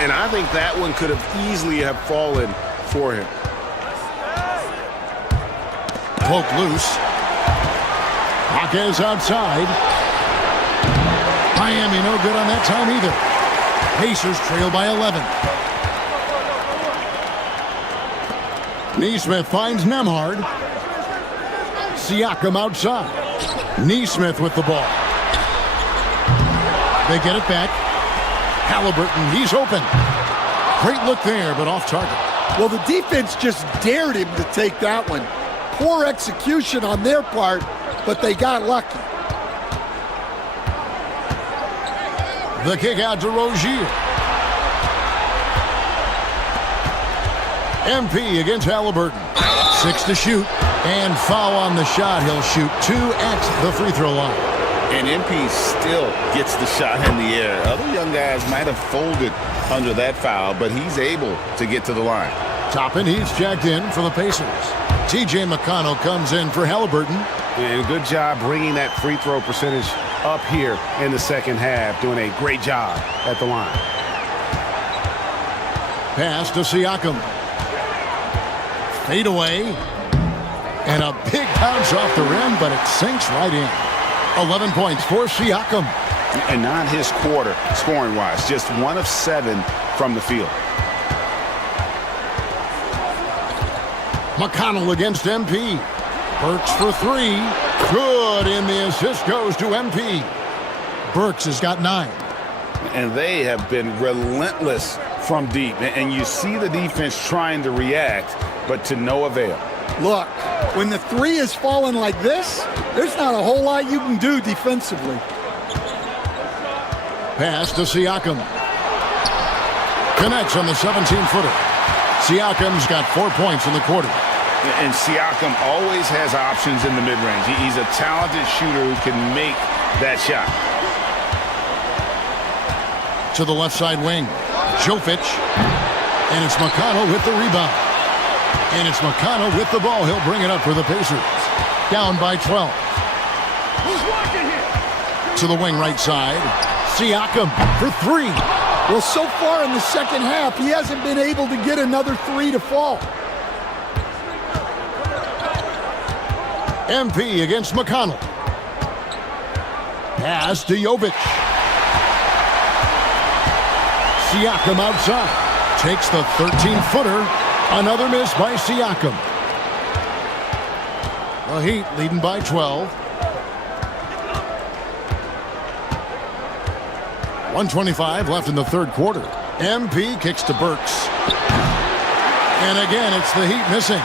And I think that one could have easily have fallen for him. Poke loose. Jaquez outside. Miami no good on that time either. Pacers trail by 11. Nesmith finds Nembhard. Siakam outside. Nesmith with the ball. They get it back. Halliburton, he's open. Great look there, but off target. Well, the defense just dared him to take that one. Poor execution on their part, but they got lucky. The kick out to Rozier. MP against Halliburton. 6 to shoot. And foul on the shot. He'll shoot 2 at the free throw line. And MP still gets the shot in the air. Other young guys might have folded under that foul, but he's able to get to the line. Toppin, he's checked in for the Pacers. T.J. McConnell comes in for Halliburton. And good job bringing that free throw percentage up here in the second half. Doing a great job at the line. Pass to Siakam. Fade away. And a big bounce off the rim, but it sinks right in. 11 points for Siakam. And not his quarter, scoring-wise. Just 1 of 7 from the field. McConnell against MP. Burks for 3. Good, and the assist goes to MP. Burks has got 9. And they have been relentless from deep. And you see the defense trying to react, but to no avail. Look, when the 3 is falling like this, there's not a whole lot you can do defensively. Pass to Siakam. Connects on the 17-footer. Siakam's got 4 points in the quarter. And Siakam always has options in the mid-range. He's a talented shooter who can make that shot. To the left side wing. Jovic. And it's McConnell with the rebound. And it's McConnell with the ball. He'll bring it up for the Pacers. Down by 12. Who's watching here? To the wing right side. Siakam for 3. Well, so far in the second half, he hasn't been able to get another 3 to fall. MP against McConnell. Pass to Jovic. Siakam outside. Takes the 13-footer. Another miss by Siakam. The Heat leading by 12. 1:25 left in the third quarter. MP kicks to Burks. And again, it's the Heat missing.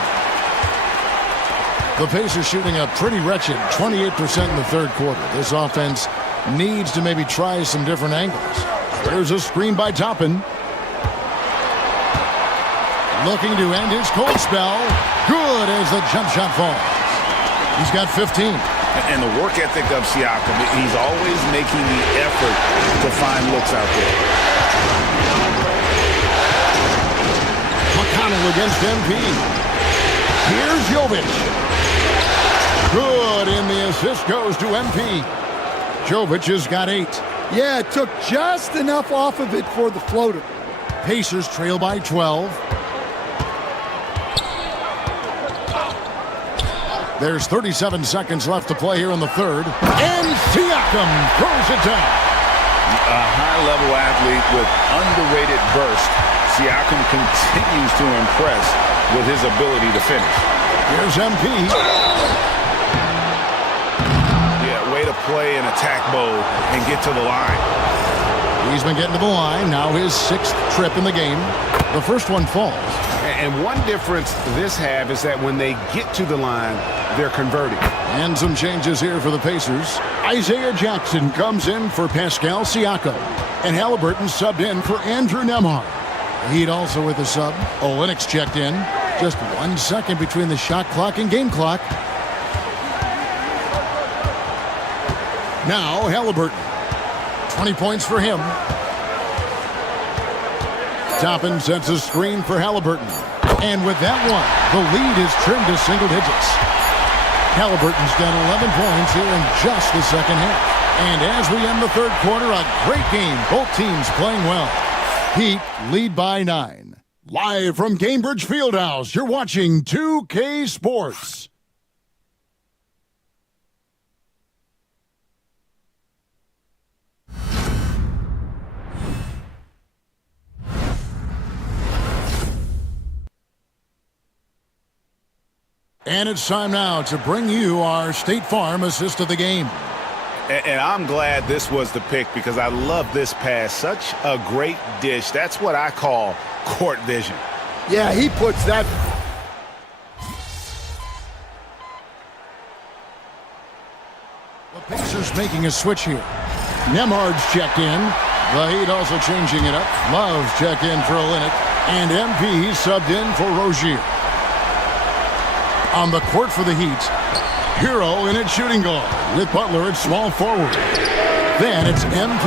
The Pacers shooting a pretty wretched 28% in the third quarter. This offense needs to maybe try some different angles. There's a screen by Toppin. Looking to end his cold spell. Good as the jump shot falls. He's got 15. And the work ethic of Siakam, he's always making the effort to find looks out there. McConnell against MP. Here's Jovic. Good, and the assist goes to MP. Jovic has got 8. Yeah, it took just enough off of it for the floater. Pacers trail by 12. There's 37 seconds left to play here in the third. And Siakam throws it down. A high-level athlete with underrated burst. Siakam continues to impress with his ability to finish. Here's MP. Yeah, way to play an attack mode and get to the line. He's been getting to the line. Now his 6th trip in the game. The first one falls. And one difference this half is that when they get to the line, they're converting. And some changes here for the Pacers. Isaiah Jackson comes in for Pascal Siakam. And Halliburton subbed in for Andrew Nembhard. Heat also with a sub. Olynyk checked in. Just 1 second between the shot clock and game clock. Now Halliburton. 20 points for him. Toppin sets a screen for Halliburton. And with that one, the lead is trimmed to single digits. Halliburton's got 11 points here in just the second half. And as we end the third quarter, a great game. Both teams playing well. Heat lead by 9. Live from Cambridge Fieldhouse, you're watching 2K Sports. And it's time now to bring you our State Farm assist of the game. And I'm glad this was the pick because I love this pass. Such a great dish. That's what I call court vision. Yeah, he puts that. The Pacers making a switch here. Nembhard's checked in. The Heat also changing it up. Love's checked in for Olynyk. And MP subbed in for Rozier. On the court for the Heat, Hero in at shooting guard with Butler at small forward. Then it's MP.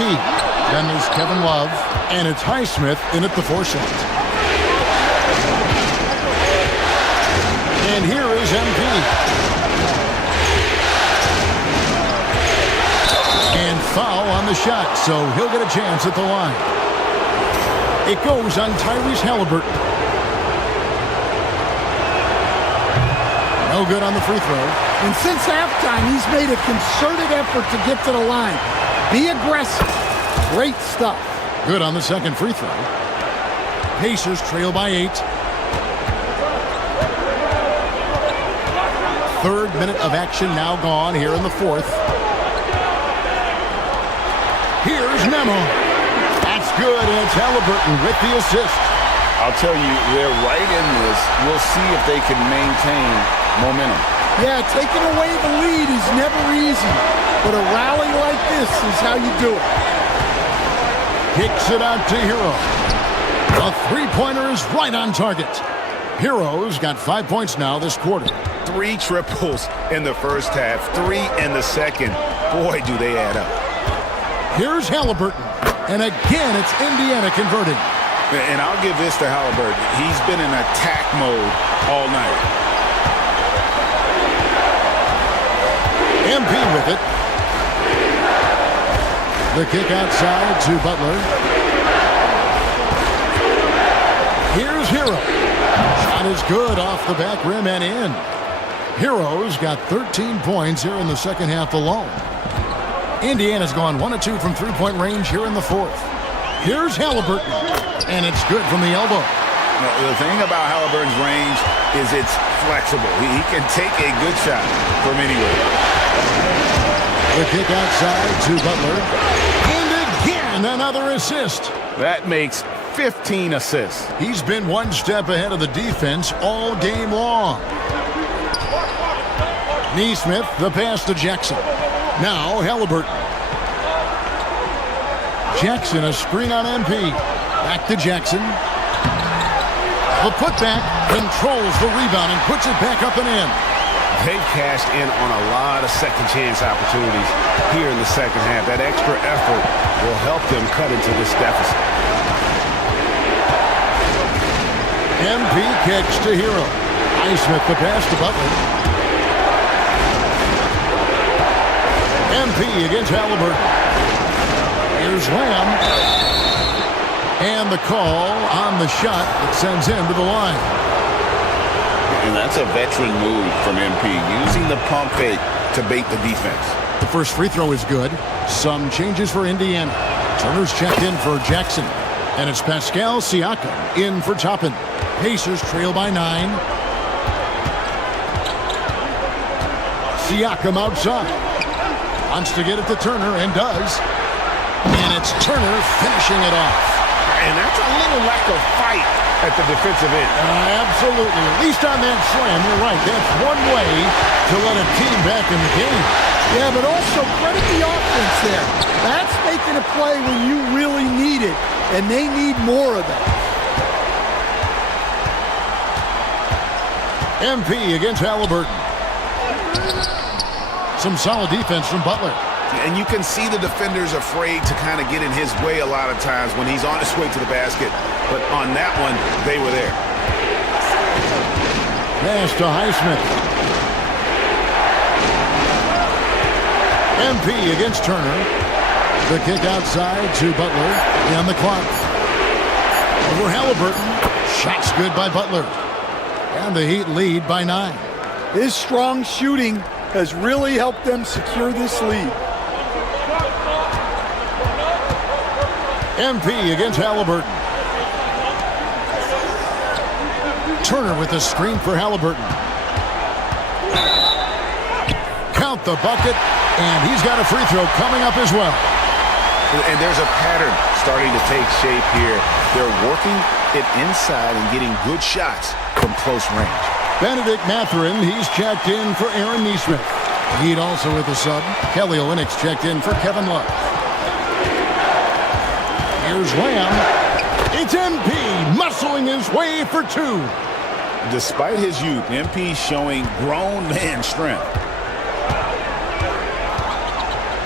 Then there's Kevin Love. And it's Highsmith in at the 4 shot. And here is MP. And foul on the shot, so he'll get a chance at the line. It goes on Tyrese Halliburton. No good on the free throw. And since halftime, he's made a concerted effort to get to the line. Be aggressive. Great stuff. Good on the second free throw. Pacers trail by 8. Third minute of action now gone here in the fourth. Here's Nemo. That's good, and it's Halliburton with the assist. I'll tell you, they're right in this. We'll see if they can maintain momentum. Yeah, taking away the lead is never easy, but a rally like this is how you do it. Kicks it out to Hero. The three-pointer is right on target. Hero's got 5 points now this quarter. 3 triples in the first half, 3 in the second. Boy, do they add up. Here's Halliburton. And again, it's Indiana converting. And I'll give this to Halliburton. He's been in attack mode all night. MP with it. The kick outside to Butler. Here's Hero. Shot is good off the back rim and in. Hero's got 13 points here in the second half alone. Indiana's gone 1 of 2 from three-point range here in the fourth. Here's Halliburton, and it's good from the elbow. Now, the thing about Halliburton's range is it's flexible. He can take a good shot from anywhere. The kick outside to Butler. And again, another assist. That makes 15 assists. He's been one step ahead of the defense all game long. Neesmith, the pass to Jackson. Now Halliburton. Jackson, a screen on MP. Back to Jackson. The putback controls the rebound and puts it back up and in. They've cashed in on a lot of second chance opportunities here in the second half. That extra effort will help them cut into this deficit. MP kicks to Hero. Highsmith the pass to Butler. MP against Halliburton. Here's Lamb. And the call on the shot that sends him to the line. And that's a veteran move from MP, using the pump fake to bait the defense. The first free throw is good. Some changes for Indiana. Turner's checked in for Jackson. And it's Pascal Siakam in for Toppin. Pacers trail by 9. Siakam outside. Wants to get it to Turner and does. And it's Turner finishing it off. And that's a little lack of fight at the defensive end. Absolutely. At least on that slam, you're right. That's one way to let a team back in the game. Yeah, but also credit the offense there. That's making a play when you really need it, and they need more of that. MP against Halliburton. Some solid defense from Butler. And you can see the defenders afraid to kind of get in his way a lot of times when he's on his way to the basket. But on that one, they were there. Pass to Highsmith. MP against Turner. The kick outside to Butler. And the clock. Over Halliburton. Shots good by Butler. And the Heat lead by 9. His strong shooting has really helped them secure this lead. MP against Halliburton. Turner with the screen for Halliburton. Count the bucket, and he's got a free throw coming up as well. And there's a pattern starting to take shape here. They're working it inside and getting good shots from close range. Benedict Mathurin, he's checked in for Aaron Neesmith. Heat also with the sub. Kelly Olynyk checked in for Kevin Love. Here's Lamb. It's MP muscling his way for 2. Despite his youth, MP showing grown man strength.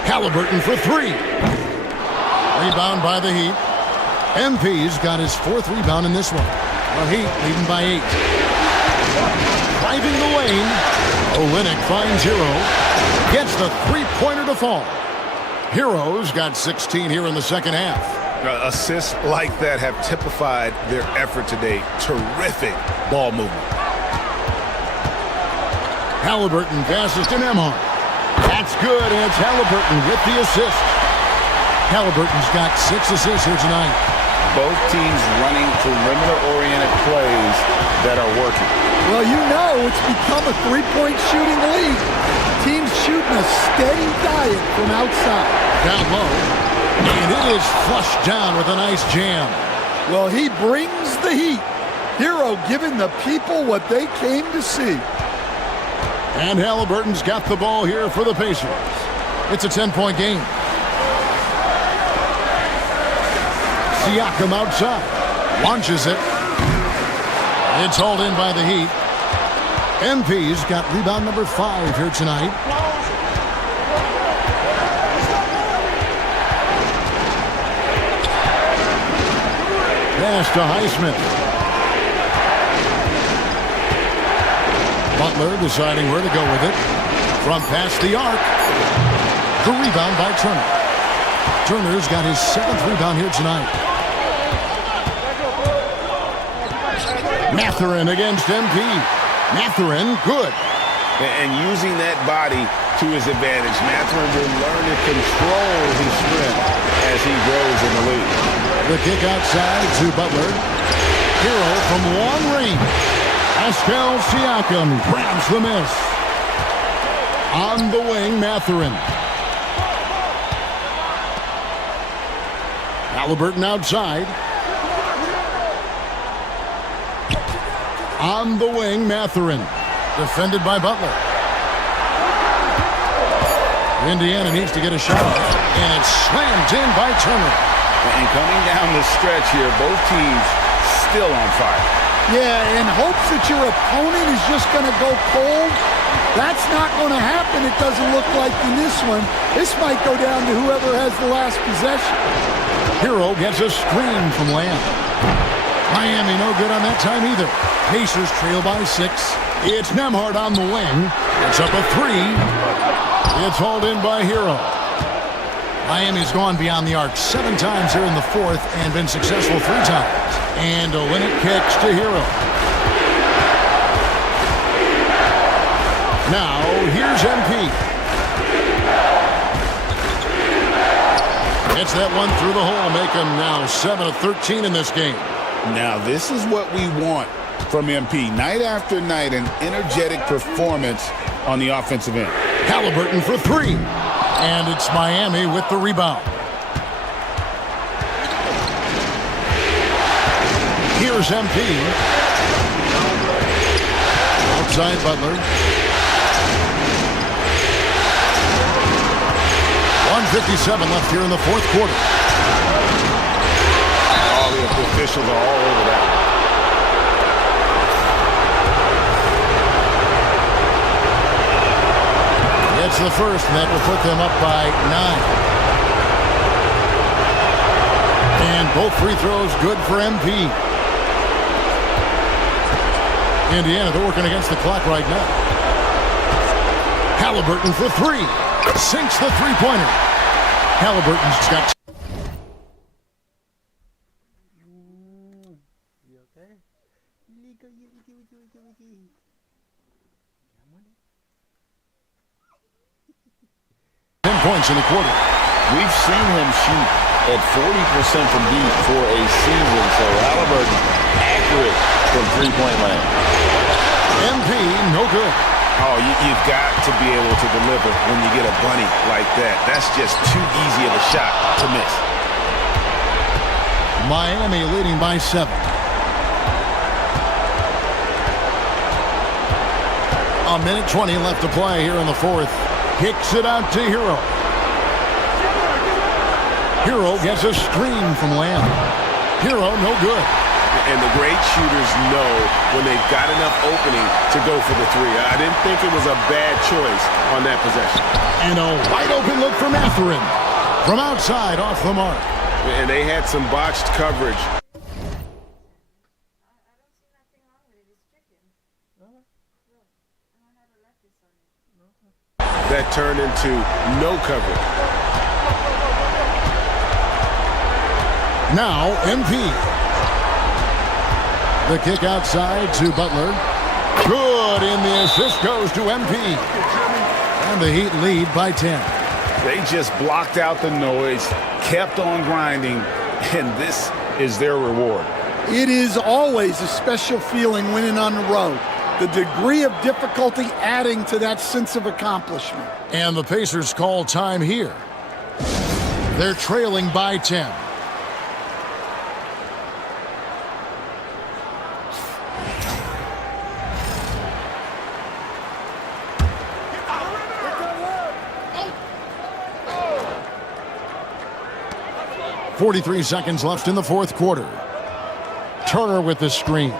Halliburton for 3. Rebound by the Heat. MP's got his 4th rebound in this one. The Heat leading by 8. Driving the lane. Olynyk finds Hero. Gets the three-pointer to fall. Hero's got 16 here in the second half. Assists like that have typified their effort today. Terrific ball movement. Halliburton passes to Nembhard. That's good, and it's Halliburton with the assist. Halliburton's got 6 assists here tonight. Both teams running perimeter-oriented plays that are working. Well, you know it's become a three-point shooting league. Teams shooting a steady diet from outside. Down low, and it is flushed down with a nice jam. Well, he brings the heat. Hero giving the people what they came to see. And Halliburton's got the ball here for the Pacers. It's a 10-point game. Siakam outside. Launches it. It's hauled in by the Heat. MP's got rebound number 5 here tonight. Pass to Highsmith. Butler deciding where to go with it. From past the arc. The rebound by Turner. Turner's got his 7th rebound here tonight. Mathurin against MP. Mathurin, good. And using that body to his advantage, Mathurin will learn to control his strength as he grows in the league. The kick outside to Butler. Hero from long range. Pascal Siakam grabs the miss. On the wing, Mathurin. Halliburton outside. On the wing, Mathurin. Defended by Butler. Indiana needs to get a shot. And it's slammed in by Turner. And coming down the stretch here, both teams still on fire. Yeah, in hopes that your opponent is just going to go cold. That's not going to happen, it doesn't look like in this one. This might go down to whoever has the last possession. Hero gets a screen from Lamb. Miami no good on that time either. Pacers trail by 6. It's Nembhard on the wing. It's up a 3. It's hauled in by Hero. Miami's gone beyond the arc 7 times here in the 4th and been successful 3 times. And Olynyk kicks to Hero. Now, here's MP. Gets that one through the hole, make him now 7 of 13 in this game. Now, this is what we want from MP. Night after night, an energetic performance on the offensive end. Halliburton for 3. And it's Miami with the rebound. Here's MP. Outside Butler. 1:57 left here in the 4th quarter. All the officials are all over that. It's the first, and that will put them up by 9. And both free throws good for MP. Indiana, they're working against the clock right now. Halliburton for 3. Sinks the three-pointer. Halliburton's got... You okay? 10 points in the quarter. We've seen him shoot at 40% from deep for a season, so Halliburton accurate from three-point land. MP, no good. Oh, you've got to be able to deliver when you get a bunny like that. That's just too easy of a shot to miss. Miami leading by 7. A minute 20 left to play here in the 4th. Kicks it out to Hero. Hero gets a screen from Lamb. Hero, no good. And the great shooters know when they've got enough opening to go for the 3. I didn't think it was a bad choice on that possession. And a wide open look for Mathurin. From outside, off the mark. And they had some botched coverage. That turned into no coverage. Now, MP. The kick outside to Butler. Good, and the assist goes to MP. And the Heat lead by 10. They just blocked out the noise, kept on grinding, and this is their reward. It is always a special feeling winning on the road. The degree of difficulty adding to that sense of accomplishment. And the Pacers call time here. They're trailing by 10. .43 seconds left in the fourth quarter. Turner with the screen.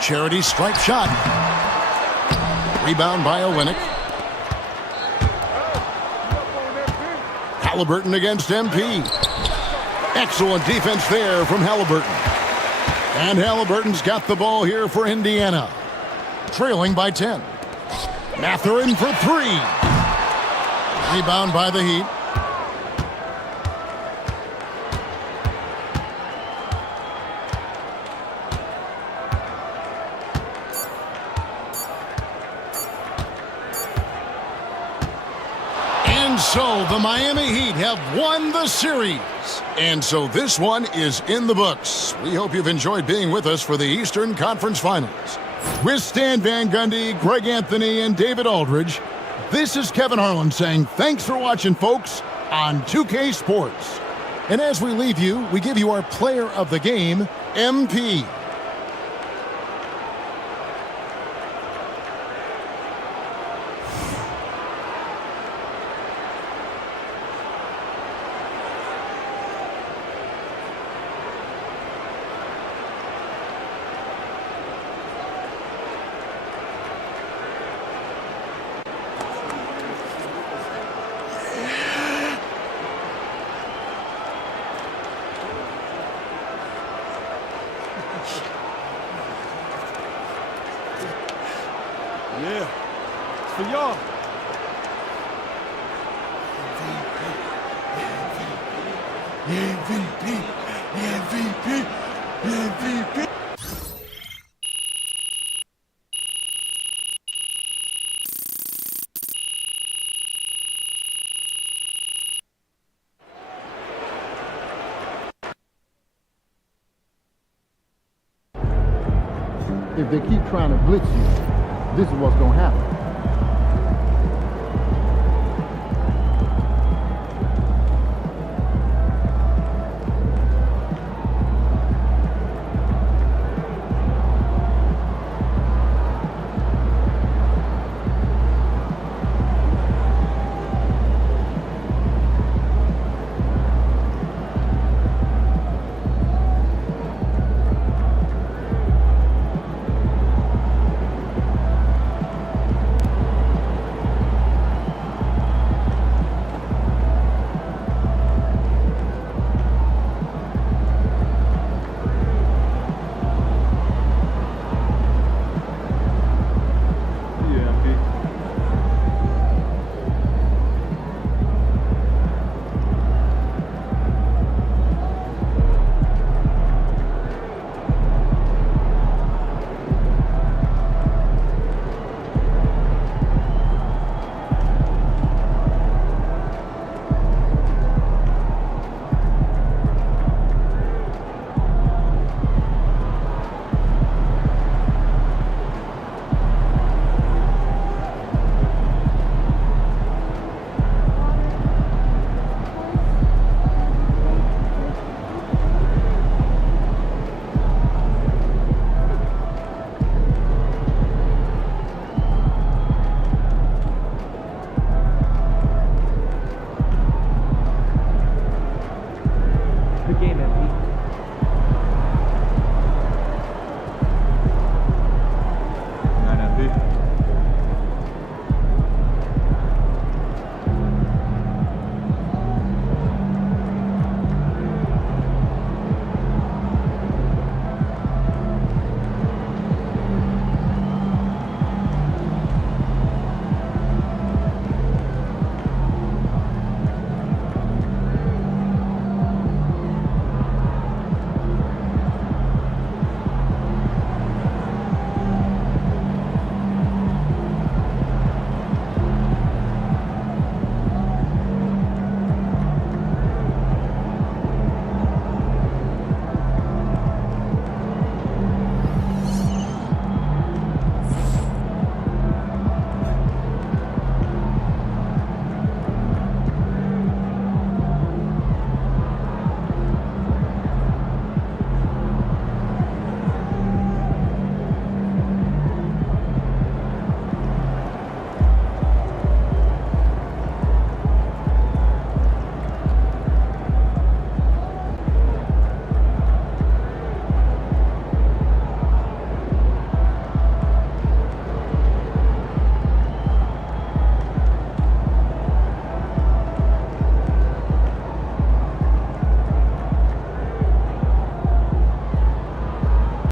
Charity strike shot. Rebound by Olynyk. Halliburton against MP. Excellent defense there from Halliburton. And Halliburton's got the ball here for Indiana. Trailing by 10. Mathurin for three. Rebound by the Heat. So the Miami Heat have won the series. And so this one is in the books. We hope you've enjoyed being with us for the Eastern Conference Finals. With Stan Van Gundy, Greg Anthony, and David Aldridge, this is Kevin Harlan saying thanks for watching, folks, on 2K Sports. And as we leave you, we give you our player of the game, MP. Yeah, it's for y'all. MVP, MVP, MVP. If they keep trying to blitz you, this is what's going to happen. Good game, MP.